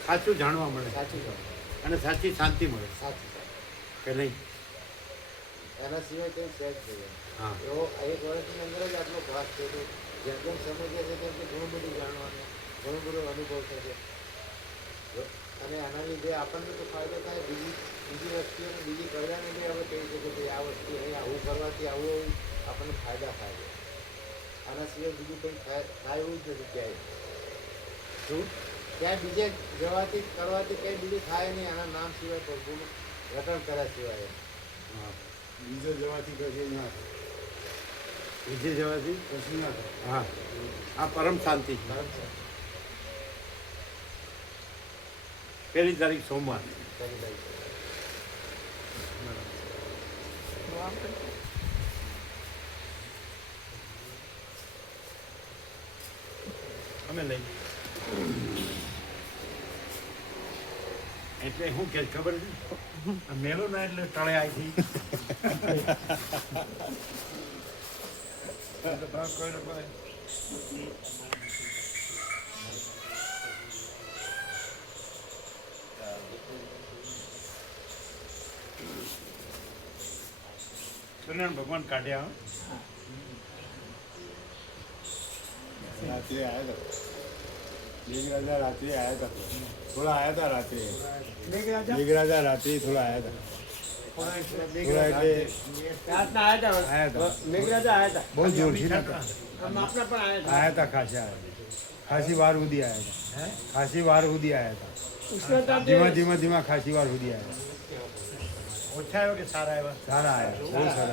સાચું જાણવા મળે સાચું જાણો અને સાચી શાંતિ મળે સાચું કે નહીં? એના સિવાય કંઈ છે જ નહીં. હા. એવો 1 વર્ષની અંદર જ આટલો ભાગ થયો હતો. જેમ જેમ સમય જશે તેમ તેમ ઘણું બધું જાણવાનું, ઘણો બધો અનુભવ થશે અને આના લીધે આપણને તો ફાયદો થાય. બીજી વસ્તુઓને બીજી કલ્યાણને બી હવે કહી શકે કે આ વસ્તુ અહીં આવું કરવાથી આવું આપણને ફાયદા થાય છે. આના સિવાય બીજું કંઈ થાય એવું જ નથી ક્યાંય. શું ક્યાંય બીજે જવાથી કરવાથી કંઈ બીજું થાય નહીં આના નામ સિવાય પ્રભુનું રટણ કર્યા સિવાય. હા. બીજે જવાથી કશું ના થાય. બીજે જવાથી કશું ના થાય. હા, આ પરમ શાંતિ છે. પહેલી તારીખ સોમવાર. અમે લઈ એટલે શું કે ખબર છે? આ મેળો ના એટલે તળે આવી સૂર્યનારાયણ ભગવાન કાઢ્યા હો. રાત્રે આવ્યા હતા. મેઘરાજા રાત્રે આવ્યા હતા. થોડા આવ્યા હતા રાત્રે. મેઘરાજા રાત્રે થોડા આવ્યા હતા. થોડા એટલે રાતના આવ્યા હતા. મેઘરાજા આવ્યા હતા. બહુ જોરથી નતા. આપણા પણ આવ્યા હતા. આવ્યા હતા ખાસા આવ્યા હતા. ખાસી વાર સુધી આવ્યા હતા. ખાસી વાર સુધી આવ્યા હતા. ઉષ્ણતા ધીમા ધીમા ધીમા ખાસી વાર સુધી આવ્યા હતા. ઓછા આવ્યો કે સારા આવ્યા? સારા આવ્યા. બહુ સરસ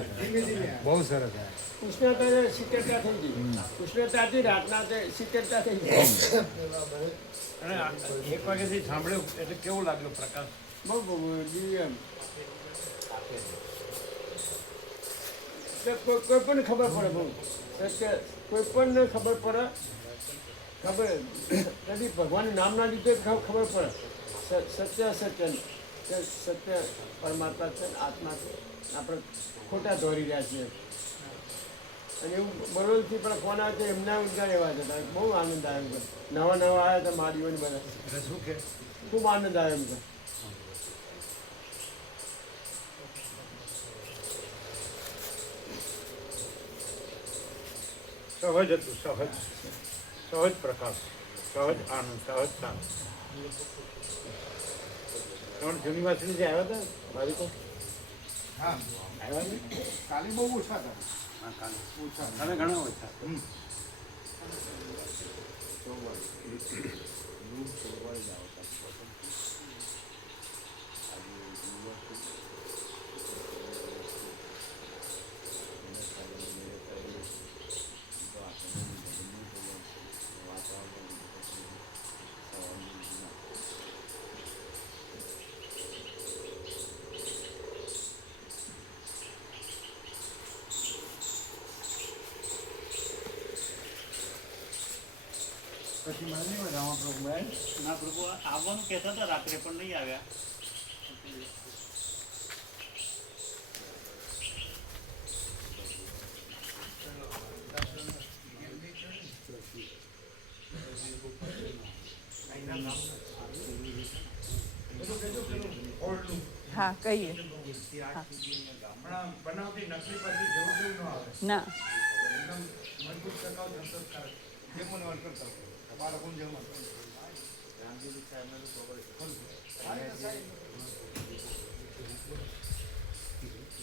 આવ્યા. બહુ સરસ આવ્યા. ઉષ્ણતા શીતળતા થઈ ગઈ. ઉષ્ણતાથી રાતના તે શીતળતા થઈ ગઈ. અને 1 વાગ્યાથી સાંભળ્યો એટલે કેવો લાગ્યો પ્રકાશ? બહુ દિવ્ય. કોઈ પણ ખબર પડે બહુ સત્ય. કોઈ પણ ખબર પડે. ખબર નથી ભગવાનનું નામ ના લીધે ખબર પડે. સત્ય સત્ય સત્ય પરમાત્મા છે, આત્મા છે. આપણે ખોટા દોરી રહ્યા છીએ અને એવું બરોલથી પણ ફોન આવે તો એમના ઉદ્ગાર એવા હતા. બહુ આનંદ આવ્યો. નવા નવા આવ્યા હતા માડીઓને બધા. એટલે શું કે ખૂબ આનંદ આવ્યો એમ. સહજ હતું, સહજ પ્રકાશ, સહજ આનંદ, સહજ શાંત. તમારે જૂની વાસણી જે આવ્યા હતા બાળકો? હા, આવ્યા ને? કાલે બહુ ઓછા હતા. હા, કાલે ઓછા, કાલે ઘણા ઓછા. પછી મને નહીં વધારવા પ્રભુ ના પ્રભુ આવવાનું કહેતા હતા રાત્રે પણ નહીં આવ્યા. હા કહીએ ગામડા બનાવતી નકલી પછી જેવું જેવું ન આવે ના એકદમ મજબૂત ટકાઉ સંતોષકારક જે મને વાત કરતા હોય બાળકોને જેવું ગાંધીજી સાહેબને તો ખબર છે.